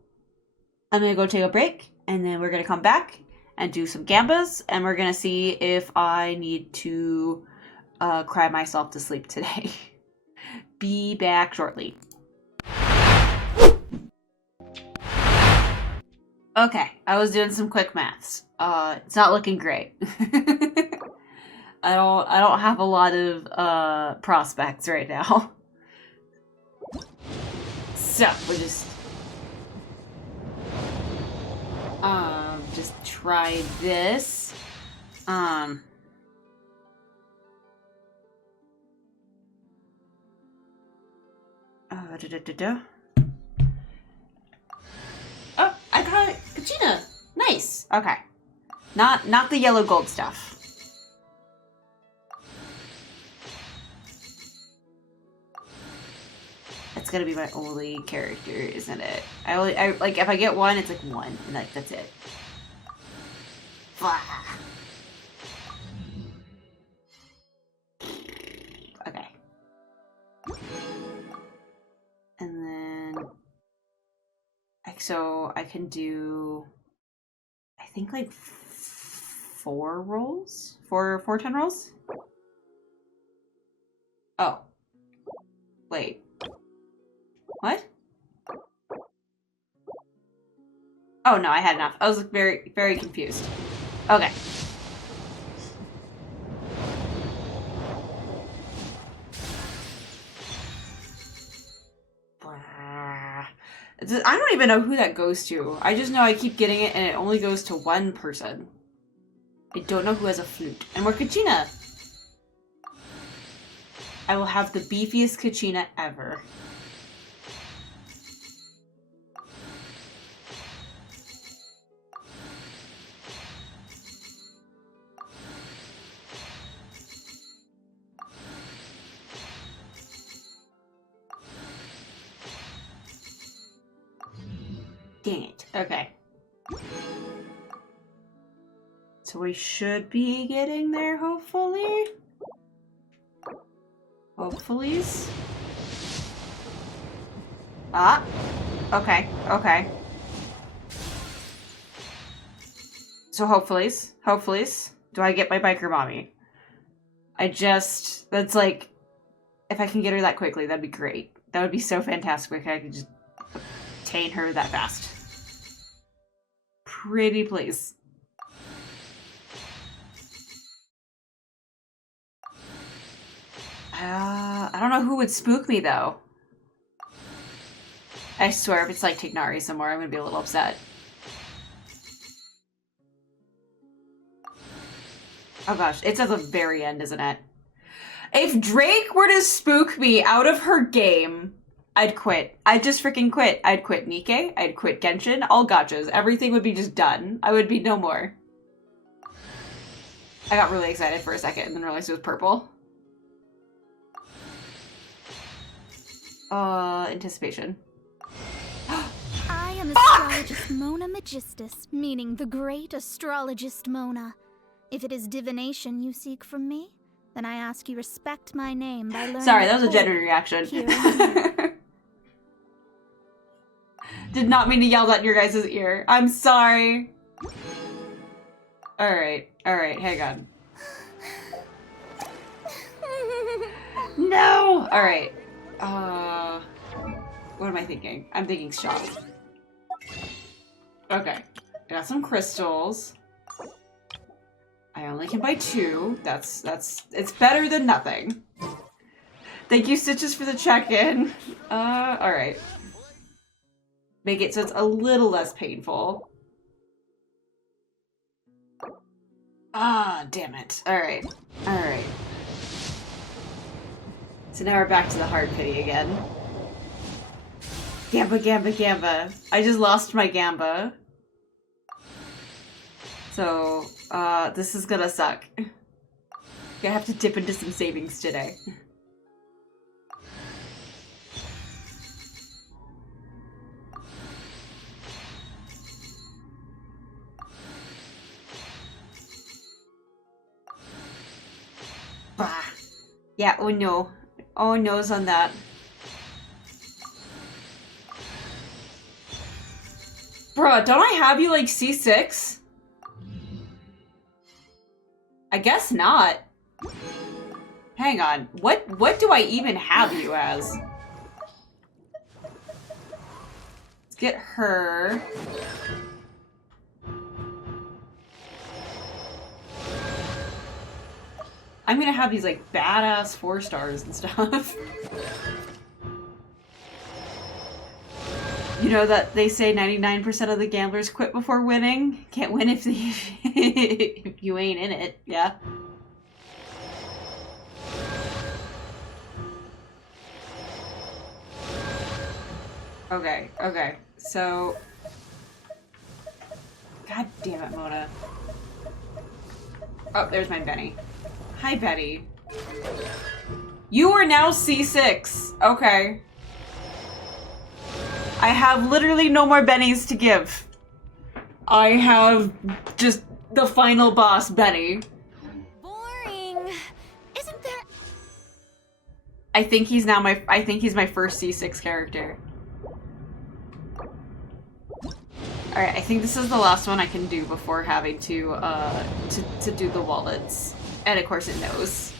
I'm gonna go take a break, and then we're gonna come back and do some gambas, and we're gonna see if I need to cry myself to sleep today. Be back shortly. Okay, I was doing some quick maths. It's not looking great. I don't have a lot of prospects right now. So we'll just try this. Oh, I got Kachina. Nice. Okay. Not the yellow gold stuff. That's gonna be my only character, isn't it? I like if I get one, it's like one, and like that's it. Okay. And then so I can do I think like 4 rolls? 4 10 rolls? Oh. Wait. What? Oh no, I had enough. I was very, very confused. Okay. I don't even know who that goes to. I just know I keep getting it and it only goes to one person. I don't know who has a flute. And we're Kachina! I will have the beefiest Kachina ever. Dang it. Okay. So we should be getting there, hopefully. Hopefully. Ah. Okay. Okay. So hopefully. Do I get my biker mommy? That's like, if I can get her that quickly, that'd be great. That would be so fantastic if I could just obtain her that fast. Pretty please. I don't know who would spook me though. I swear if it's like Tignari somewhere, I'm gonna be a little upset. Oh gosh, it's at the very end, isn't it? If Drake were to spook me out of her game, I'd quit. I'd just freaking quit. I'd quit Nikke, I'd quit Genshin, all gachas. Everything would be just done. I would be no more. I got really excited for a second and then realized it was purple. Anticipation. I am astrologist Mona Magistus, meaning the great astrologist Mona. If it is divination you seek from me, then I ask you respect my name by learning. Sorry, that was a genuine reaction. Did not mean to yell that in your guys' ear. I'm sorry. Alright, hang on. No! Alright. What am I thinking? I'm thinking shop. Okay. I got some crystals. I only can buy 2. It's better than nothing. Thank you, Stitches, for the check-in. Alright. Make it so it's a little less painful. Ah, damn it. Alright. So now we're back to the hard pity again. Gamba. I just lost my Gamba. So, this is gonna suck. I have to dip into some savings today. Bah. Yeah, oh no. Oh no's on that. Bruh, don't I have you like C6? I guess not. Hang on. What do I even have you as? Let's get her. I'm gonna have these like badass 4 stars and stuff. You know that they say 99% of the gamblers quit before winning? Can't win if if you ain't in it, yeah? Okay, so... God damn it, Mona. Oh, there's my Benny. Hi, Betty. You are now C6. Okay. I have literally no more Bennies to give. I have just the final boss, Benny. Boring. Isn't there... I think he's my first C6 character. Alright, I think this is the last one I can do before having to do the wallets. And of course it knows.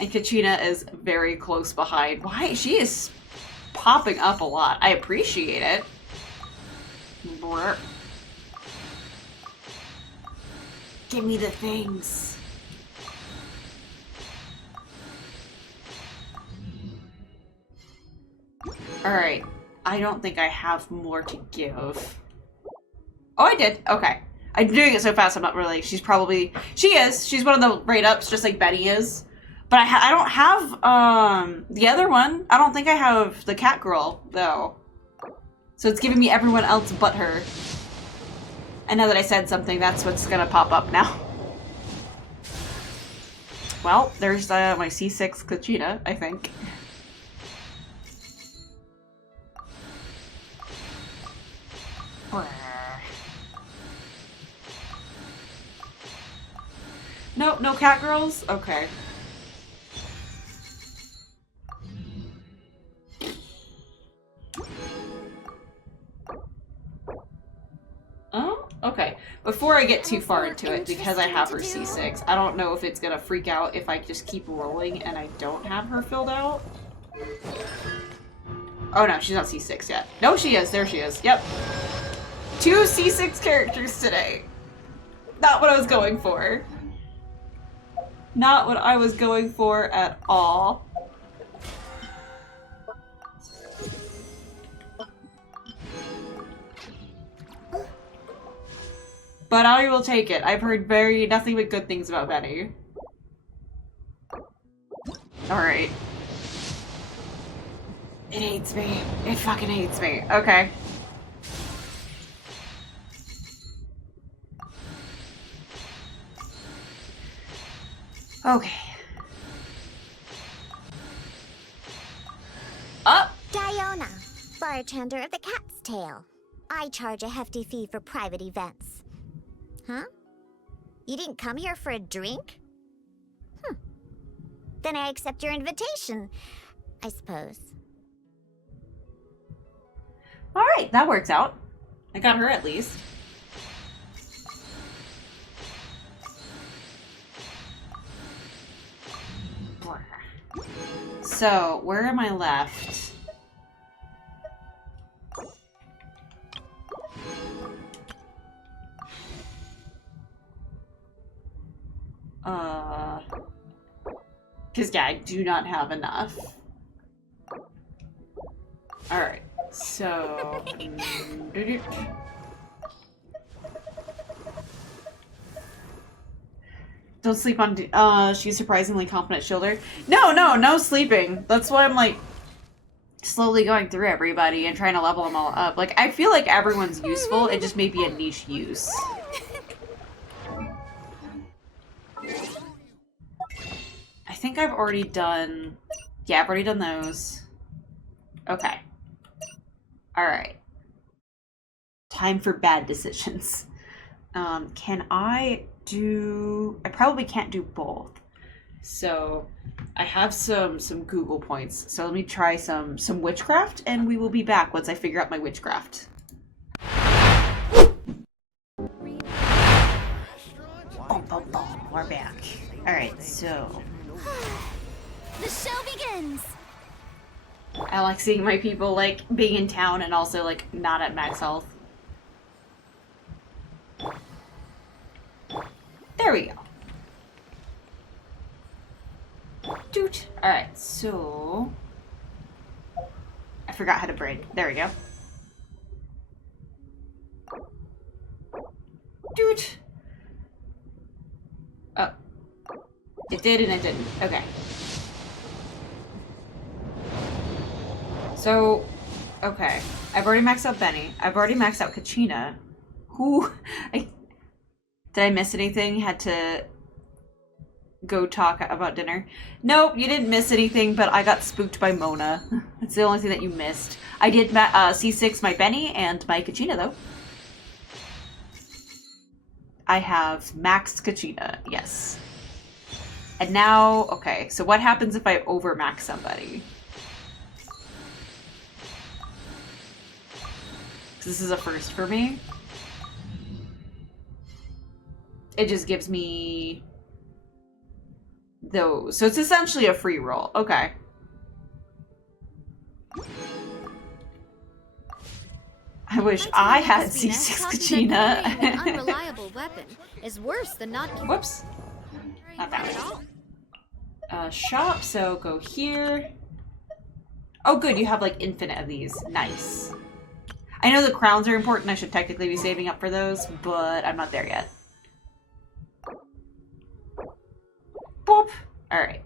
And Kachina is very close behind. Why? She is popping up a lot. I appreciate it. Brr. Give me the things. Alright. I don't think I have more to give. Oh, I did. Okay. I'm doing it so fast, I'm not really... She's probably... She is. She's one of the rate-ups, just like Betty is. But I don't have, the other one. I don't think I have the cat girl, though. So it's giving me everyone else but her. And now that I said something, that's what's gonna pop up now. Well, there's, my C6 Kachina, I think. No cat girls? Okay. Okay, before I get too far into it, because I have her C6, I don't know if it's gonna freak out if I just keep rolling and I don't have her filled out. Oh no, she's not C6 yet. No, she is. There she is. Yep. 2 C6 characters today. Not what I was going for. Not what I was going for at all. But I will take it. I've heard nothing but good things about Benny. Alright. It hates me. It fucking hates me. Okay. Okay. Up! Diona, bartender of the Cat's Tail. I charge a hefty fee for private events. Huh? You didn't come here for a drink? Then I accept your invitation, I suppose. Alright, that works out. I got her at least. So, where am I left? Because, yeah, I do not have enough. Alright, so... Don't sleep on... she's surprisingly confident shoulder. No sleeping. That's why I'm, like, slowly going through everybody and trying to level them all up. Like, I feel like everyone's useful. It just may be a niche use. I think I've already done... Yeah, I've already done those. Okay. Alright. Time for bad decisions. Can I do... I probably can't do both. So, I have some Google points. So let me try some witchcraft, and we will be back once I figure out my witchcraft. Oh, we're back. Alright, so... The show begins! I like seeing my people, like, being in town and also, like, not at max health. There we go. Doot. Alright, so... I forgot how to braid. There we go. Doot. Oh. It did and it didn't. Okay. So, okay. I've already maxed out Benny. I've already maxed out Kachina. Did I miss anything? Had to go talk about dinner? Nope, you didn't miss anything, but I got spooked by Mona. That's the only thing that you missed. I did C6 my Benny and my Kachina, though. I have maxed Kachina, yes. And now, okay, so what happens if I overmax somebody? This is a first for me. It just gives me those. So it's essentially a free roll. Okay. I wish I had C6 Kachina. An unreliable weapon is worse than not. Whoops. Not that one. Shop, so go here. Oh good, you have like infinite of these. Nice. I know the crowns are important. I should technically be saving up for those, but I'm not there yet. Boop. Alright.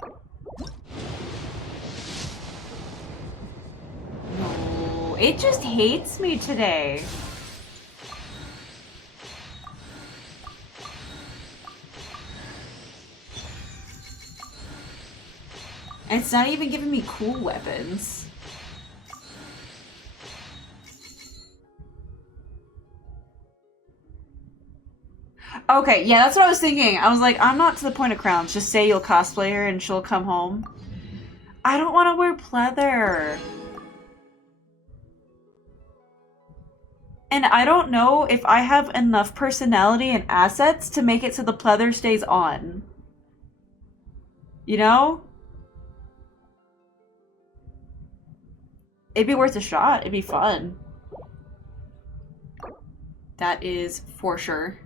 No, it just hates me today. And it's not even giving me cool weapons. Okay, yeah, that's what I was thinking. I was like, I'm not to the point of crowns. Just say you'll cosplay her and she'll come home. I don't want to wear pleather. And I don't know if I have enough personality and assets to make it so the pleather stays on. You know? It'd be worth a shot. It'd be fun. That is for sure.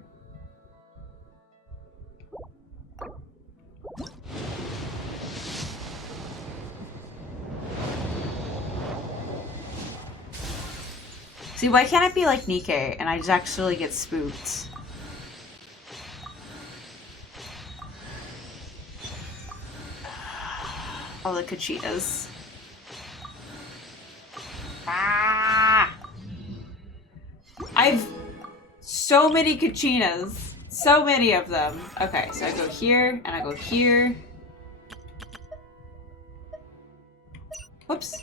See, why can't it be like Nikke and I just actually get spooked? All the Kachitas. Ah! I've so many Kachinas. So many of them. Okay, so I go here and I go here. Whoops.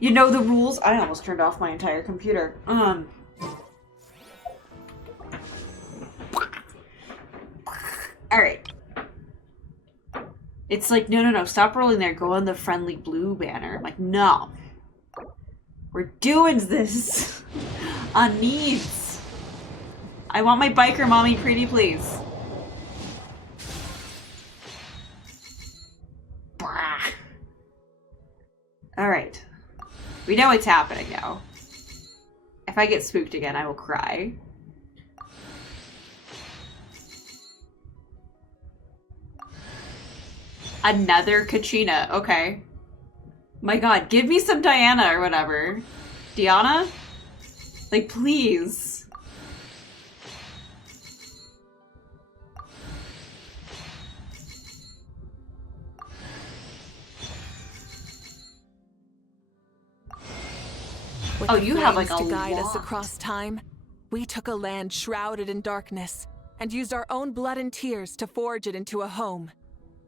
You know the rules. I almost turned off my entire computer. Alright. It's like, no, stop rolling there. Go on the friendly blue banner. I'm like, no. We're doing this on needs. I want my biker mommy pretty please. Alright. We know what's happening now. If I get spooked again, I will cry. Another Kachina. Okay. My god, give me some Diana or whatever. Diana? Like, please. With oh, the you have like flames a to guide lot. us across time. We took a land shrouded in darkness and used our own blood and tears to forge it into a home.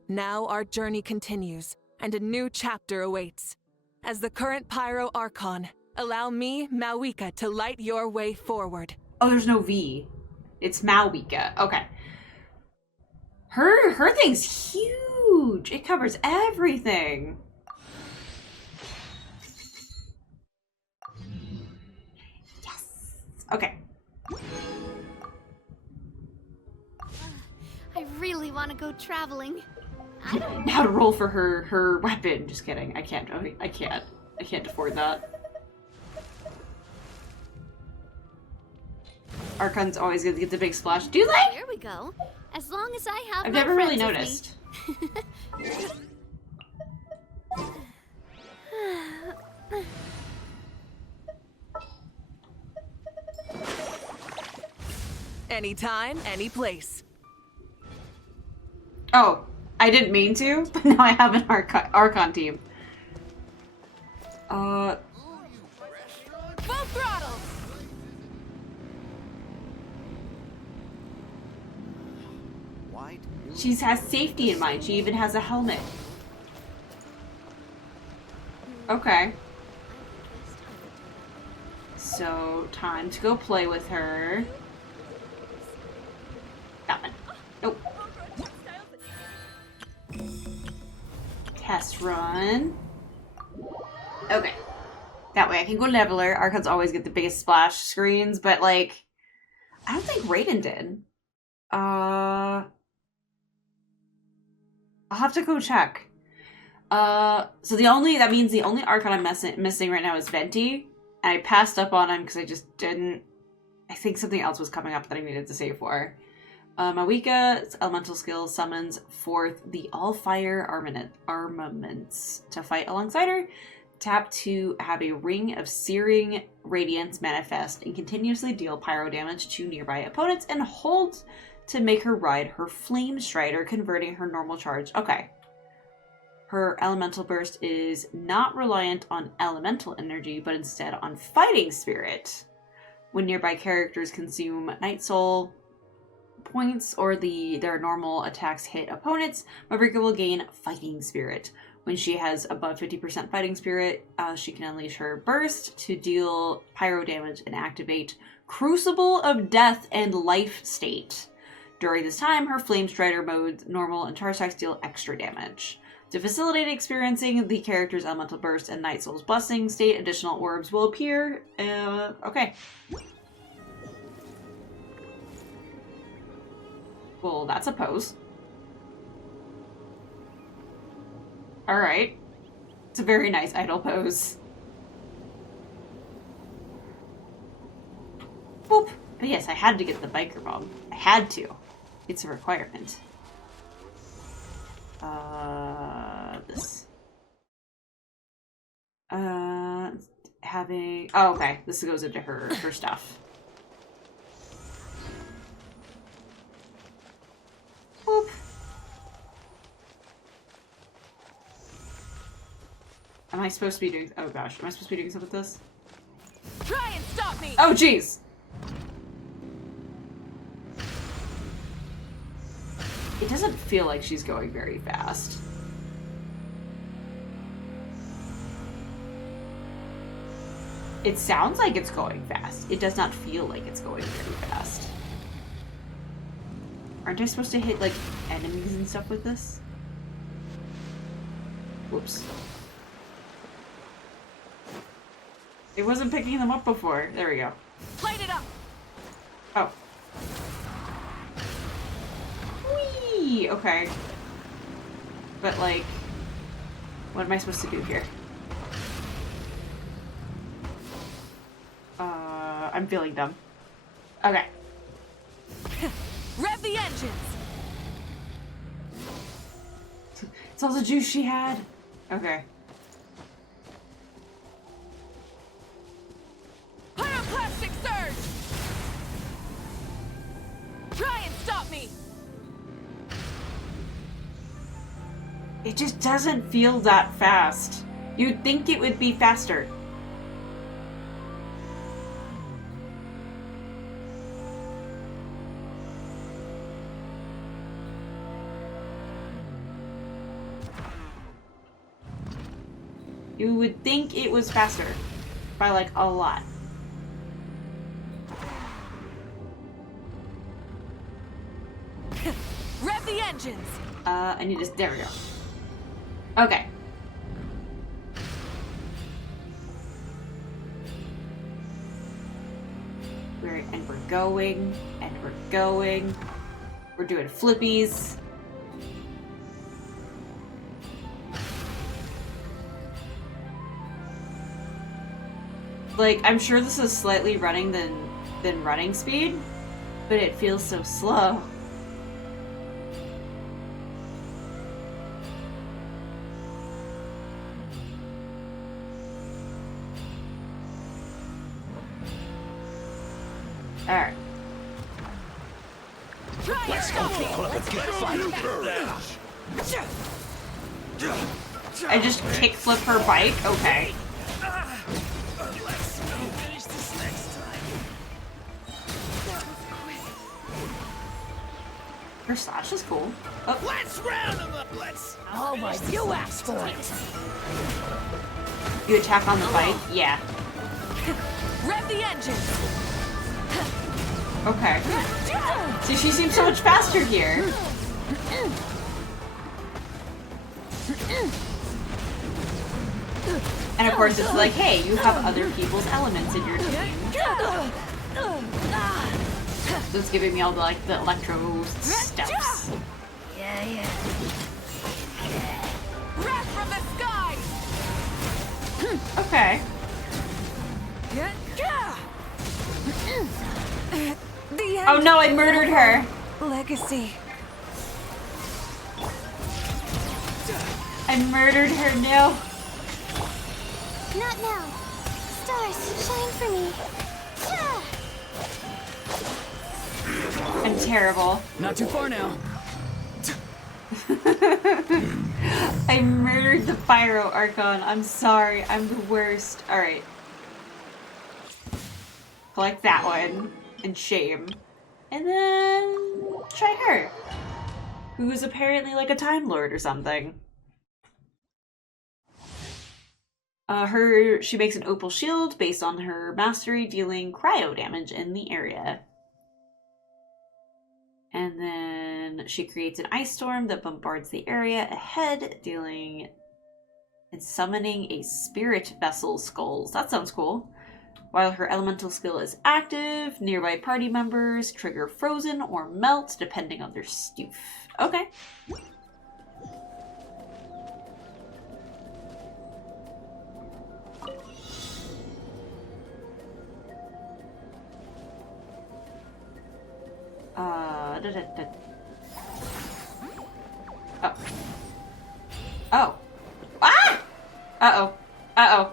Now our journey continues, and a new chapter awaits. As the current Pyro Archon, allow me, Mavuika, to light your way forward. Oh, there's no V. It's Mavuika. Okay. Her thing's huge. It covers everything. Yes. Okay. I really want to go traveling. Now to roll for her weapon. Just kidding. I can't afford that. Archons always get the big splash. Do they? Here we go. As long as I have I've my never really friends with noticed. me. Anytime, any place. Oh, I didn't mean to, but now I have an Archon team. Full throttle! She has safety in mind. She even has a helmet. Okay. So, time to go play with her. That one. Nope. Test run. Okay. That way I can go leveler. Archons always get the biggest splash screens, but like, I don't think Raiden did. I'll have to go check. So that means the only Archon I'm missing right now is Venti. And I passed up on him because I just didn't. I think something else was coming up that I needed to save for. Mavuika's elemental skill summons forth the all-fire armaments to fight alongside her. Tap to have a ring of searing radiance manifest and continuously deal pyro damage to nearby opponents, and hold to make her ride her flame strider, converting her normal charge. Okay. Her elemental burst is not reliant on elemental energy, but instead on fighting spirit. When nearby characters consume Night Soul points or their normal attacks hit opponents, Mavuika will gain fighting spirit. When she has above 50% fighting spirit, she can unleash her burst to deal pyro damage and activate Crucible of Death and Life State. During this time, her Flame Strider modes, normal and charge attacks deal extra damage. To facilitate experiencing the character's elemental burst and Night Soul's blessing state, additional orbs will appear. Okay. Well, that's a pose. Alright. It's a very nice idle pose. Boop. But yes, I had to get the biker bomb. I had to. It's a requirement. This. Having... Oh, okay. This goes into her stuff. Boop. Am I supposed to be doing... Oh gosh, am I supposed to be doing something with this? Try and stop me! Oh jeez! It doesn't feel like she's going very fast. It sounds like it's going fast. It does not feel like it's going very fast. Aren't I supposed to hit, like, enemies and stuff with this? Whoops. It wasn't picking them up before. There we go. Light it up! Oh. Whee! Okay. But, like, what am I supposed to do here? I'm feeling dumb. Okay. Rev the engines! It's all the juice she had. Okay. Pyroclastic surge! Try and stop me! It just doesn't feel that fast. You'd think it would be faster. You would think it was faster. By, like, a lot. Rev the engines! I need to... There we go. Okay. And we're going. And we're going. We're doing flippies. Like, I'm sure this is slightly running than running speed, but it feels so slow. Alright. Let's go kick up a good fight. I just kickflip her bike? Okay. Her slash is cool. Oh. Let's round them up. Let's. Oh my! You asked for it. You attack on the bike? Yeah. Rev the engine. Okay. See, she seems so much faster here. And of course, it's like, hey, you have other people's elements in your team. So it's giving me all the, like, the electro steps. Yeah. Wrath from the sky. Okay. Oh no, I murdered her. Legacy. I murdered her, no. Not now. Stars, shine for me. I'm terrible. Not too far now. I murdered the Pyro Archon. I'm sorry. I'm the worst. Alright. Collect that one. And shame. And then try her. Who is apparently like a Time Lord or something. She makes an opal shield based on her mastery, dealing cryo damage in the area. And then she creates an ice storm that bombards the area ahead, dealing and summoning a spirit vessel skulls. That sounds cool. While her elemental skill is active, nearby party members trigger frozen or melt depending on their stoof. Okay. Oh. Oh. Ah! Uh-oh. Uh-oh.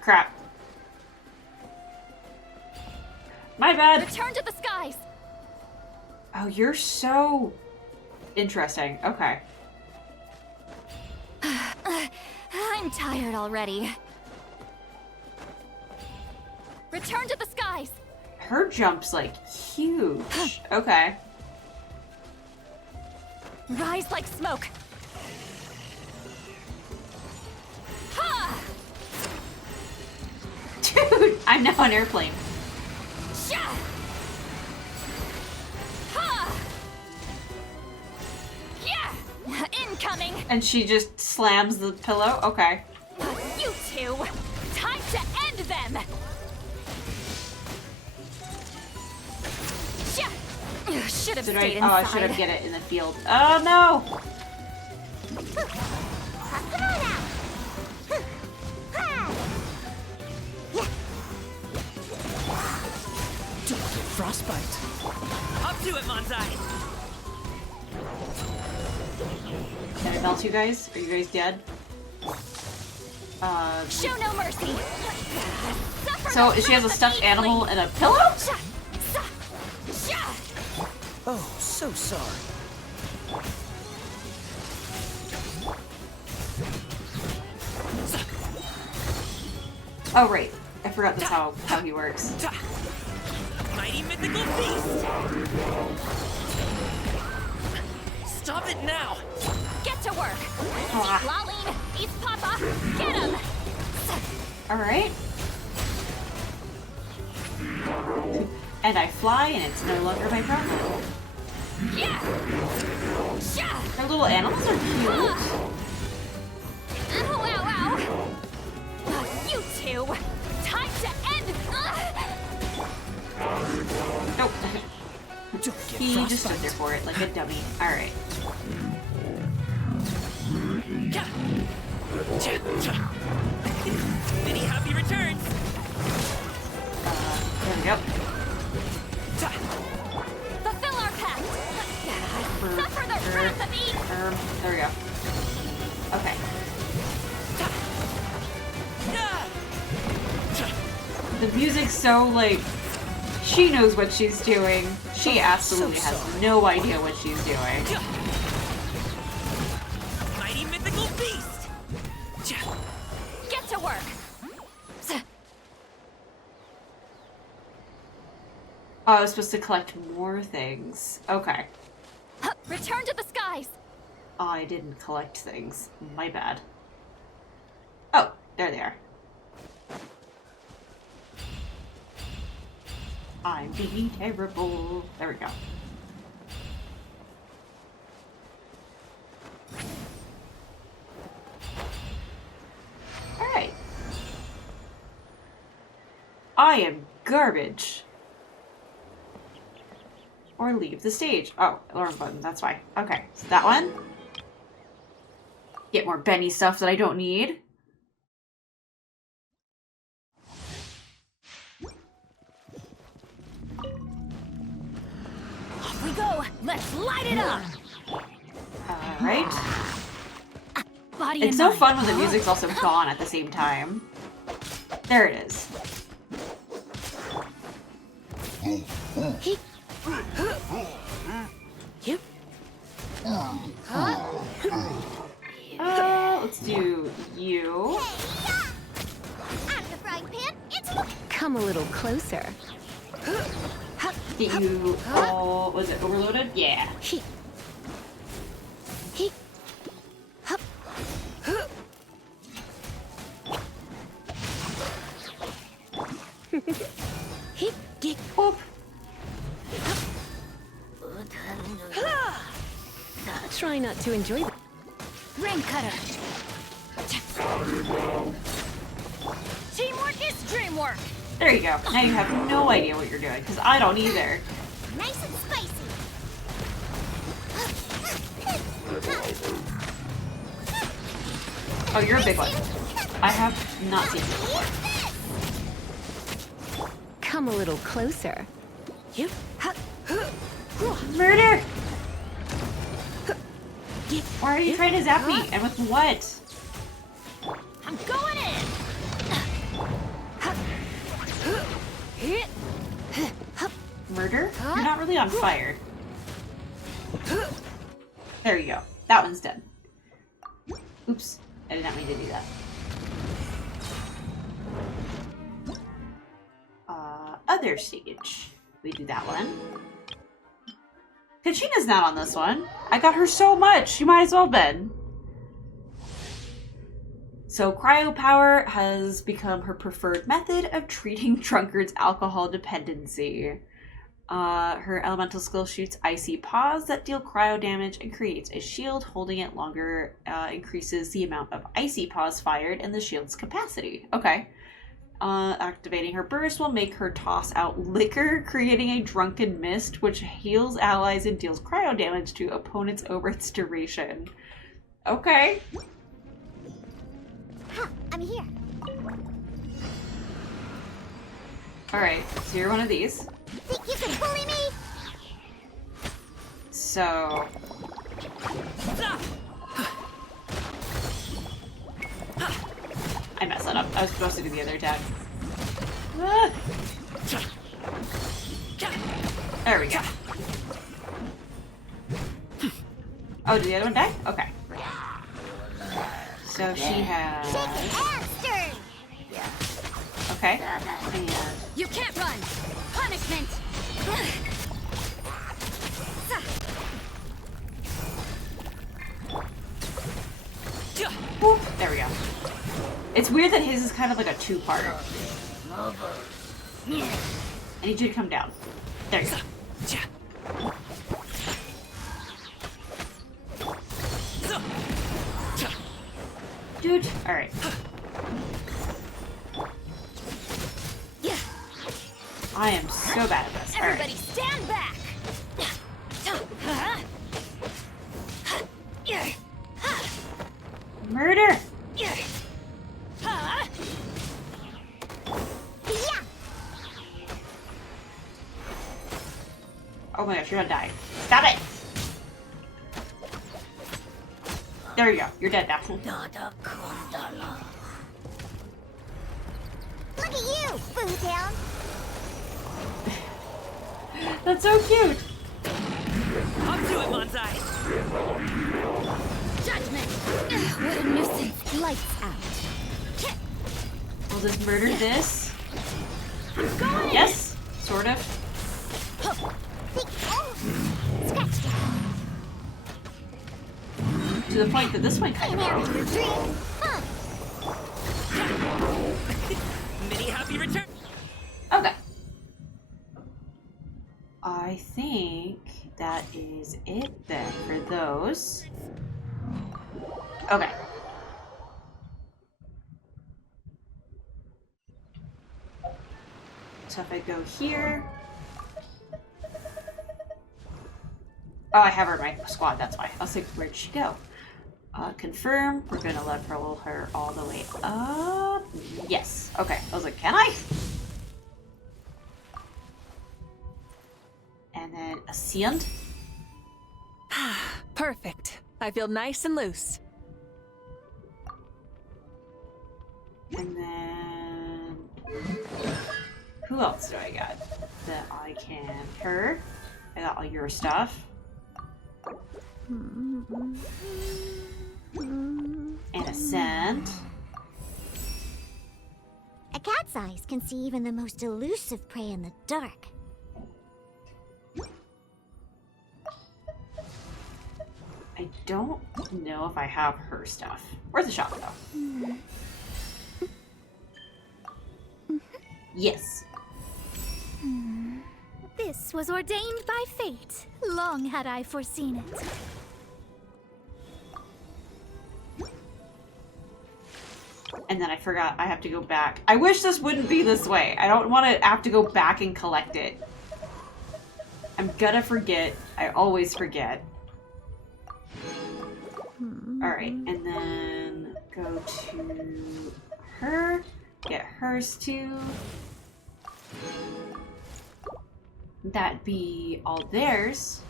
Crap. My bad. Return to the skies. Oh, you're so interesting. Okay. I'm tired already. Return to the skies. Her jump's like huge. Okay. Rise like smoke. Ha! Dude, I'm now an airplane. Sha! Ha! Yeah! Incoming! And she just slams the pillow? Okay. You two! Time to end them! Sha! Should have stayed inside. Oh, I should have get it in the field. Oh no! Frostbite. Up to it, Manzai! Can I melt you guys? Are you guys dead? Show no mercy! So she has a stuffed animal and a pillow? Oh, so sorry. Oh right. I forgot that's how he works. Mighty mythical beast! Stop it now! Get to work! Eat Laline! Eats Papa! Get him! Alright. And I fly and it's no longer my problem. Yeah! Their little animals are cute. Ow, ow, ow! You two! Time to end! Nope. He just stood there for it like a dummy. Alright. Many happy returns! There we go. Fulfill our pact! Suffer the wrath of Eve! There we go. Okay. The music's so, like, she knows what she's doing. She absolutely has no idea what she's doing. Mighty mythical beast! Get to work! Oh, I was supposed to collect more things. Okay. Return to the skies! I didn't collect things. My bad. Oh, there they are. I'm being terrible. There we go. Alright. I am garbage. Or leave the stage. Oh, alarm button, that's why. Okay, so that one. Get more Benny stuff that I don't need. Off we go! Let's light it up! Alright. Body It's and so mind. fun when the music's also gone at the same time. There it is. Let's do you. I'm the frying pan. It's looking. Come a little closer. Get you all. Was it overloaded? Yeah. try not to enjoy the Rain cutter. Teamwork is dreamwork. There you go. Now you have no idea what you're doing, because I don't either. Nice and spicy. Oh, you're a big one. I have not seen you. Come a little closer. You. Murder! Why are you trying to zap me? And with what? I'm going in. Murder? You're not really on fire. There you go. That one's done. Oops. I did not mean to do that. Other stage. We do that one. Kachina's not on this one. I got her so much. She might as well have been. So cryo power has become her preferred method of treating drunkards' alcohol dependency. Her elemental skill shoots icy paws that deal cryo damage and creates a shield. Holding it longer increases the amount of icy paws fired and the shield's capacity. Okay. Activating her burst will make her toss out liquor, creating a drunken mist, which heals allies and deals cryo damage to opponents over its duration. Okay. Huh, I'm here. Alright, so you're one of these. Think you can bully me? So... I messed that up. I was supposed to do the other attack. Ah. There we go. Oh, did the other one die? Okay. So she has... Okay. And... You can't run. Punishment. Whoop. There we go. It's weird that his is kind of like a two-part. I need you to come down. There you go. Dude, alright. I am so bad at this. Everybody stand back. Murder! Oh my gosh, you're gonna die. Stop it! There you go. You're dead now. Look at you, Bootown. That's so cute. Up to it, Manzai. Judgment. What a nuisance. Lights out. We'll just murder this. Yes, sort of. To the point that this one kind of broke. Mini happy return. Okay. I think that is it then for those. Okay. So if I go here. Oh, I have her in my squad, that's why. I was like, where'd she go? Confirm. We're gonna level her all the way up. Yes. Okay. I was like, can I? And then ascend. Perfect. I feel nice and loose. And then... Who else do I got that I can... Her. I got all your stuff. And ascend. A cat's eyes can see even the most elusive prey in the dark. I don't know if I have her stuff. Where's the shop though? Yes. This was ordained by fate. Long had I foreseen it. And then I forgot I have to go back. I wish this wouldn't be this way. I don't want to have to go back and collect it. I'm gonna forget. I always forget. Alright, and then go to her. Get hers too. That'd be all theirs.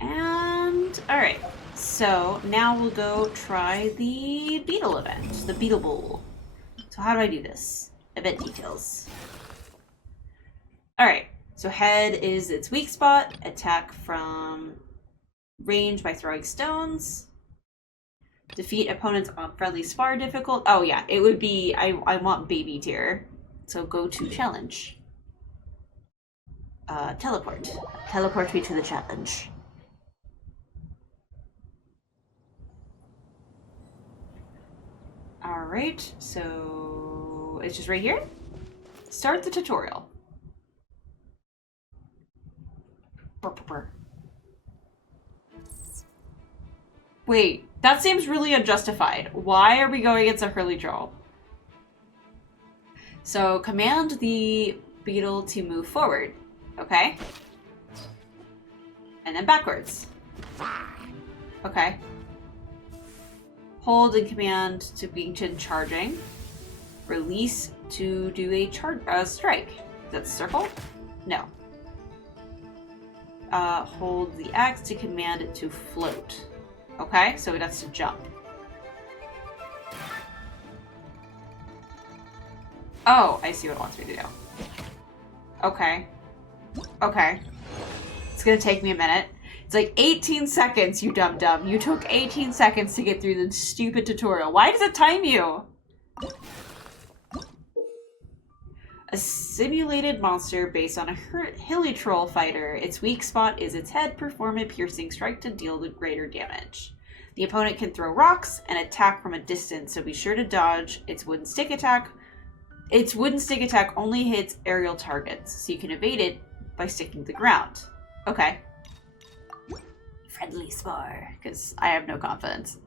And alright, so now we'll go try the Beetle Event, the Beetle Bowl. So how do I do this? Event details. Alright, so head is its weak spot, attack from range by throwing stones. Defeat opponents on friendly spar difficult. Oh yeah, it would be, I want baby tier. So go to challenge. Teleport. Teleport me to the challenge. Alright, so it's just right here. Start the tutorial. Burr, burr, burr. Wait, that seems really unjustified. Why are we going against a Hurley Troll? So command the beetle to move forward, okay? And then backwards. Okay. Hold and command to begin charging. Release to do a strike. Is that circle? No. Hold the X to command it to float. Okay, so it has to jump. Oh, I see what it wants me to do. Okay. Okay. It's gonna take me a minute. It's like 18 seconds, you dum-dum. You took 18 seconds to get through the stupid tutorial. Why does it time you? A simulated monster based on a hilly troll fighter. Its weak spot is its head. Perform a piercing strike to deal the greater damage. The opponent can throw rocks and attack from a distance, so be sure to dodge its wooden stick attack. Its wooden stick attack only hits aerial targets, so you can evade it by sticking to the ground. Okay. Friendly spar, because I have no confidence.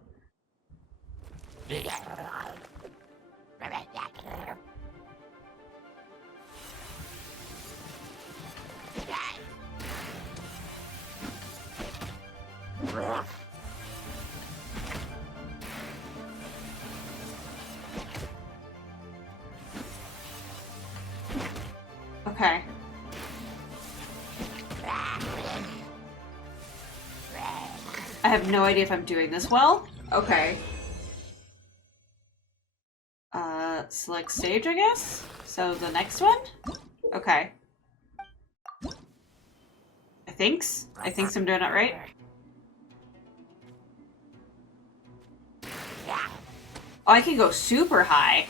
Okay. I have no idea if I'm doing this well. Okay. Select stage, I guess? So the next one? Okay. I think I'm doing it right. Oh, I can go super high.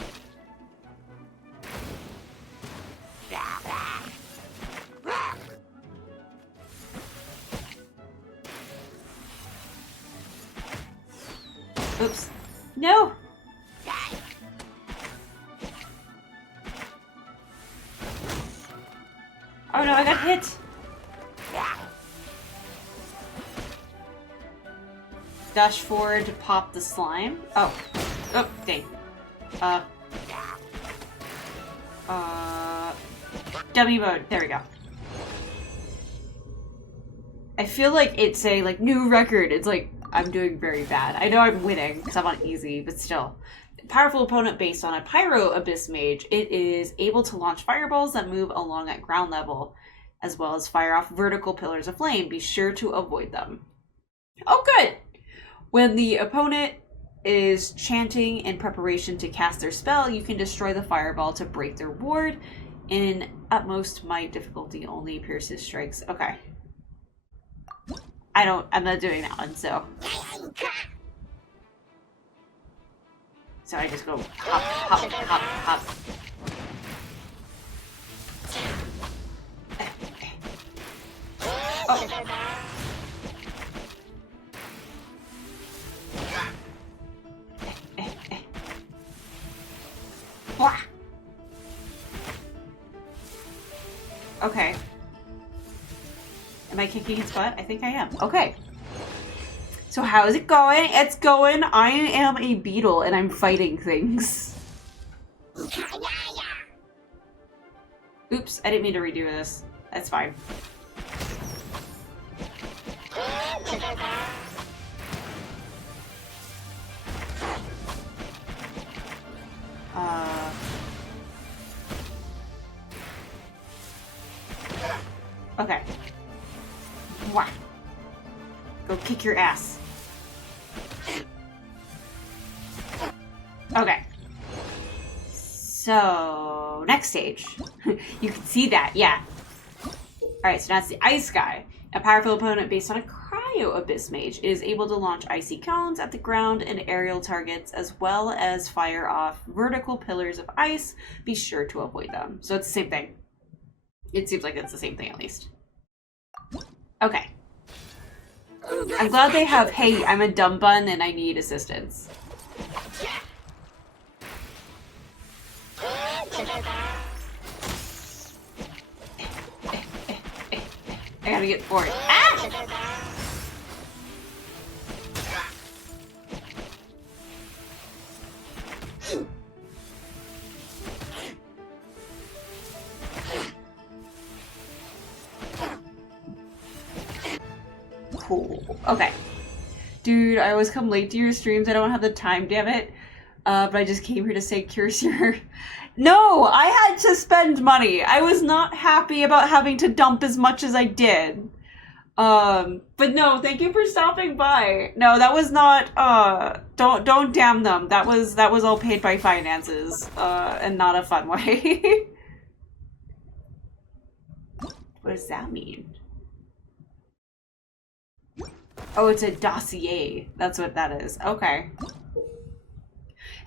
Oops. No! Oh no, I got hit! Dash forward to pop the slime. Oh. Oh, dang. Dummy mode. There we go. I feel like it's a, like, new record. It's like, I'm doing very bad. I know I'm winning because I'm on easy, but still. Powerful opponent based on a Pyro Abyss Mage. It is able to launch fireballs that move along at ground level, as well as fire off vertical pillars of flame. Be sure to avoid them. Oh, good! When the opponent is chanting in preparation to cast their spell, you can destroy the fireball to break their ward. In utmost might, difficulty only pierces strikes. Okay. I'm not doing that one, so. So I just go hop, hop, hop, hop. Oh. Okay. Am I kicking its butt? I think I am. Okay. So how is it going? It's going. I am a beetle and I'm fighting things. Oops, I didn't mean to redo this. That's fine. Okay. Wah. Go kick your ass. Okay. So, next stage. You can see that, yeah. Alright, so now it's the ice guy. A powerful opponent based on a cryo abyss mage. It is able to launch icy cones at the ground and aerial targets, as well as fire off vertical pillars of ice. Be sure to avoid them. So it's the same thing. It seems like it's the same thing, at least. Okay. I'm glad they have, hey, I'm a dumb bun and I need assistance. I gotta get forward. Ah! Cool. Okay. Dude, I always come late to your streams. I don't have the time, damn it. But I just came here to say cures your... No! I had to spend money. I was not happy about having to dump as much as I did. But no, thank you for stopping by. No, that was not, don't damn them. That was all paid by finances, and not a fun way. What does that mean? Oh, it's a dossier. That's what that is. Okay.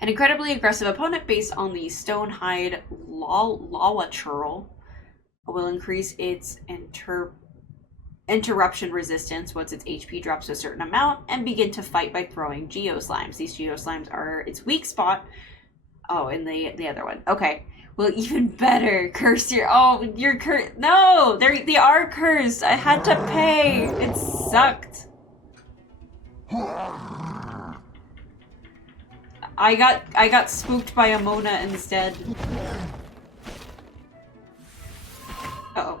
An incredibly aggressive opponent based on the Stonehide Lawa Churl will increase its interruption resistance once its HP drops to a certain amount and begin to fight by throwing Geoslimes. These Geoslimes are its weak spot. Oh, and the other one. Okay. Well, even better. Curse your... Oh, you're cursed. No! They are cursed. I had to pay. It sucked. I got spooked by a Mona instead. Uh-oh.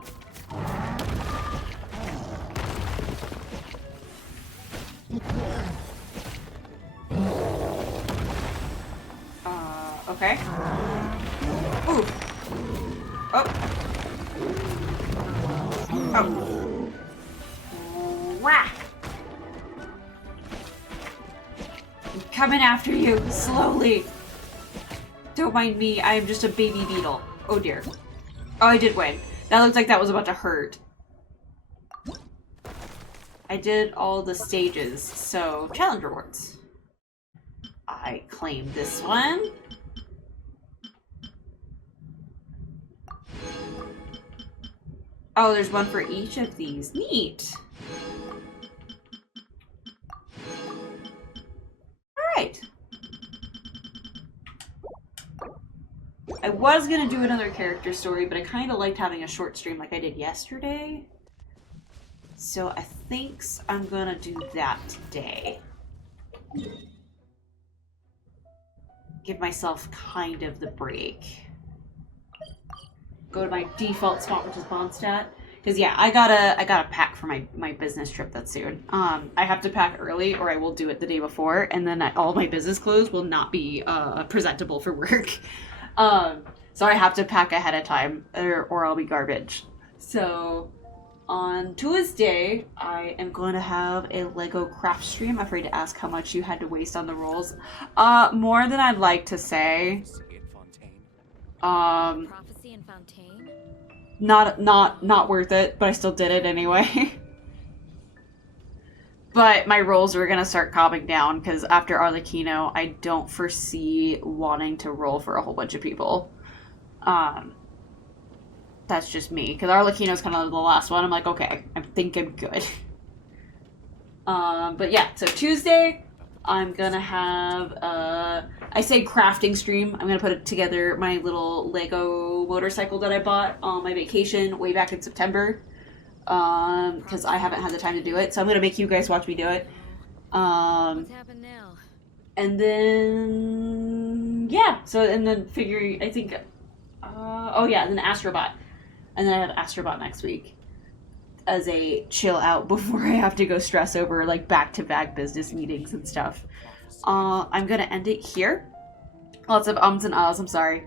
Okay. Ooh. Oh. Oh. Wah. I'm coming after you, slowly. Don't mind me, I am just a baby beetle. Oh dear. Oh, I did win. That looks like that was about to hurt. I did all the stages, so challenge rewards. I claim this one. Oh, there's one for each of these. Neat. Alright. I was gonna do another character story, but I kind of liked having a short stream like I did yesterday. So I think I'm gonna do that today. Give myself kind of the break. Go to my default spot, which is Mondstadt. Because yeah, I gotta pack for my business trip that's soon. I have to pack early or I will do it the day before, and then all my business clothes will not be presentable for work. So I have to pack ahead of time or I'll be garbage. So on Tuesday, I am going to have a Lego craft stream. I'm afraid to ask how much you had to waste on the rolls. More than I'd like to say. Prophecy and Fontaine? Not worth it, but I still did it anyway. But my rolls are gonna start calming down because after Arlecchino, I don't foresee wanting to roll for a whole bunch of people. That's just me, because Arlecchino's kind of the last one. I'm like, okay, I think I'm good. But yeah, so Tuesday, I'm gonna have, I say crafting stream. I'm gonna put together my little Lego motorcycle that I bought on my vacation way back in September. Because I haven't had the time to do it. So I'm gonna make you guys watch me do it. What's happened now? And then yeah, so and then figuring I think oh yeah, and then Astrobot. And then I have Astrobot next week as a chill out before I have to go stress over like back-to-back business meetings and stuff. I'm gonna end it here. Lots of ums and ahs, I'm sorry.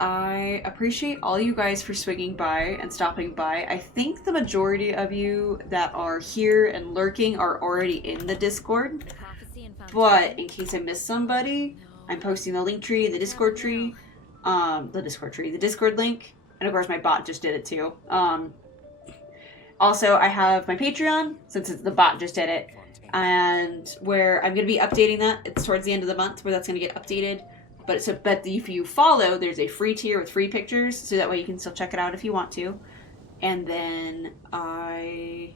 I appreciate all you guys for swinging by and stopping by. I think the majority of you that are here and lurking are already in the Discord. But in case I missed somebody, I'm posting the link tree, the Discord tree, the Discord link, and of course my bot just did it too. Also, I have my Patreon, since the bot just did it, and where I'm going to be updating that. It's towards the end of the month where that's going to get updated. But if you follow, there's a free tier with free pictures, so that way you can still check it out if you want to. And then I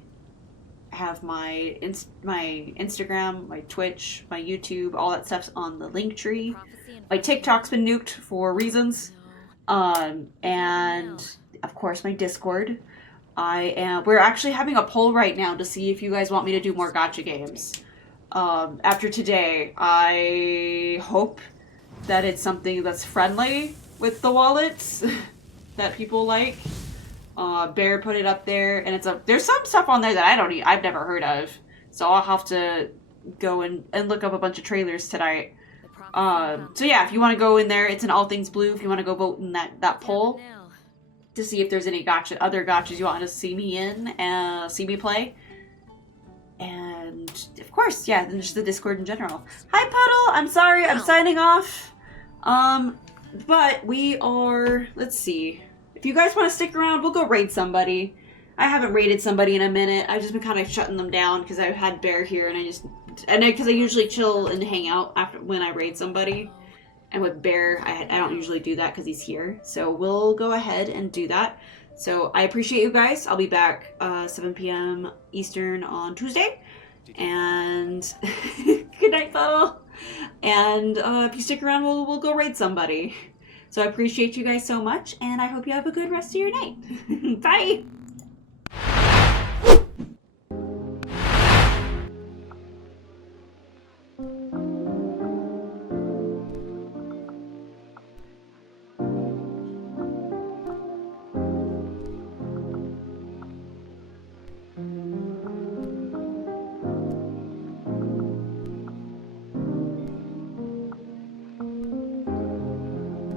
have my Instagram, my Twitch, my YouTube, all that stuff's on the link tree. My TikTok's been nuked for reasons. And of course my Discord. We're actually having a poll right now to see if you guys want me to do more gacha games. After today, I hope that it's something that's friendly with the wallets that people like. Bear put it up there, and there's some stuff on there that I've never heard of, so I'll have to go and look up a bunch of trailers tonight. So yeah, if you want to go in there, it's an All Things Blue. If you want to go vote in that poll to see if there's any other gotchas you want to see me in, see me play. And of course, yeah, then just the Discord in general. Hi Puddle, I'm sorry, I'm signing off. But we are, let's see. If you guys want to stick around, we'll go raid somebody. I haven't raided somebody in a minute. I've just been kind of shutting them down because I've had Bear here, and because I usually chill and hang out after when I raid somebody. And with Bear, I don't usually do that because he's here. So we'll go ahead and do that. So I appreciate you guys. I'll be back 7 p.m. Eastern on Tuesday. And good night, Puddle. And if you stick around, we'll go raid somebody. So I appreciate you guys so much, and I hope you have a good rest of your night. Bye!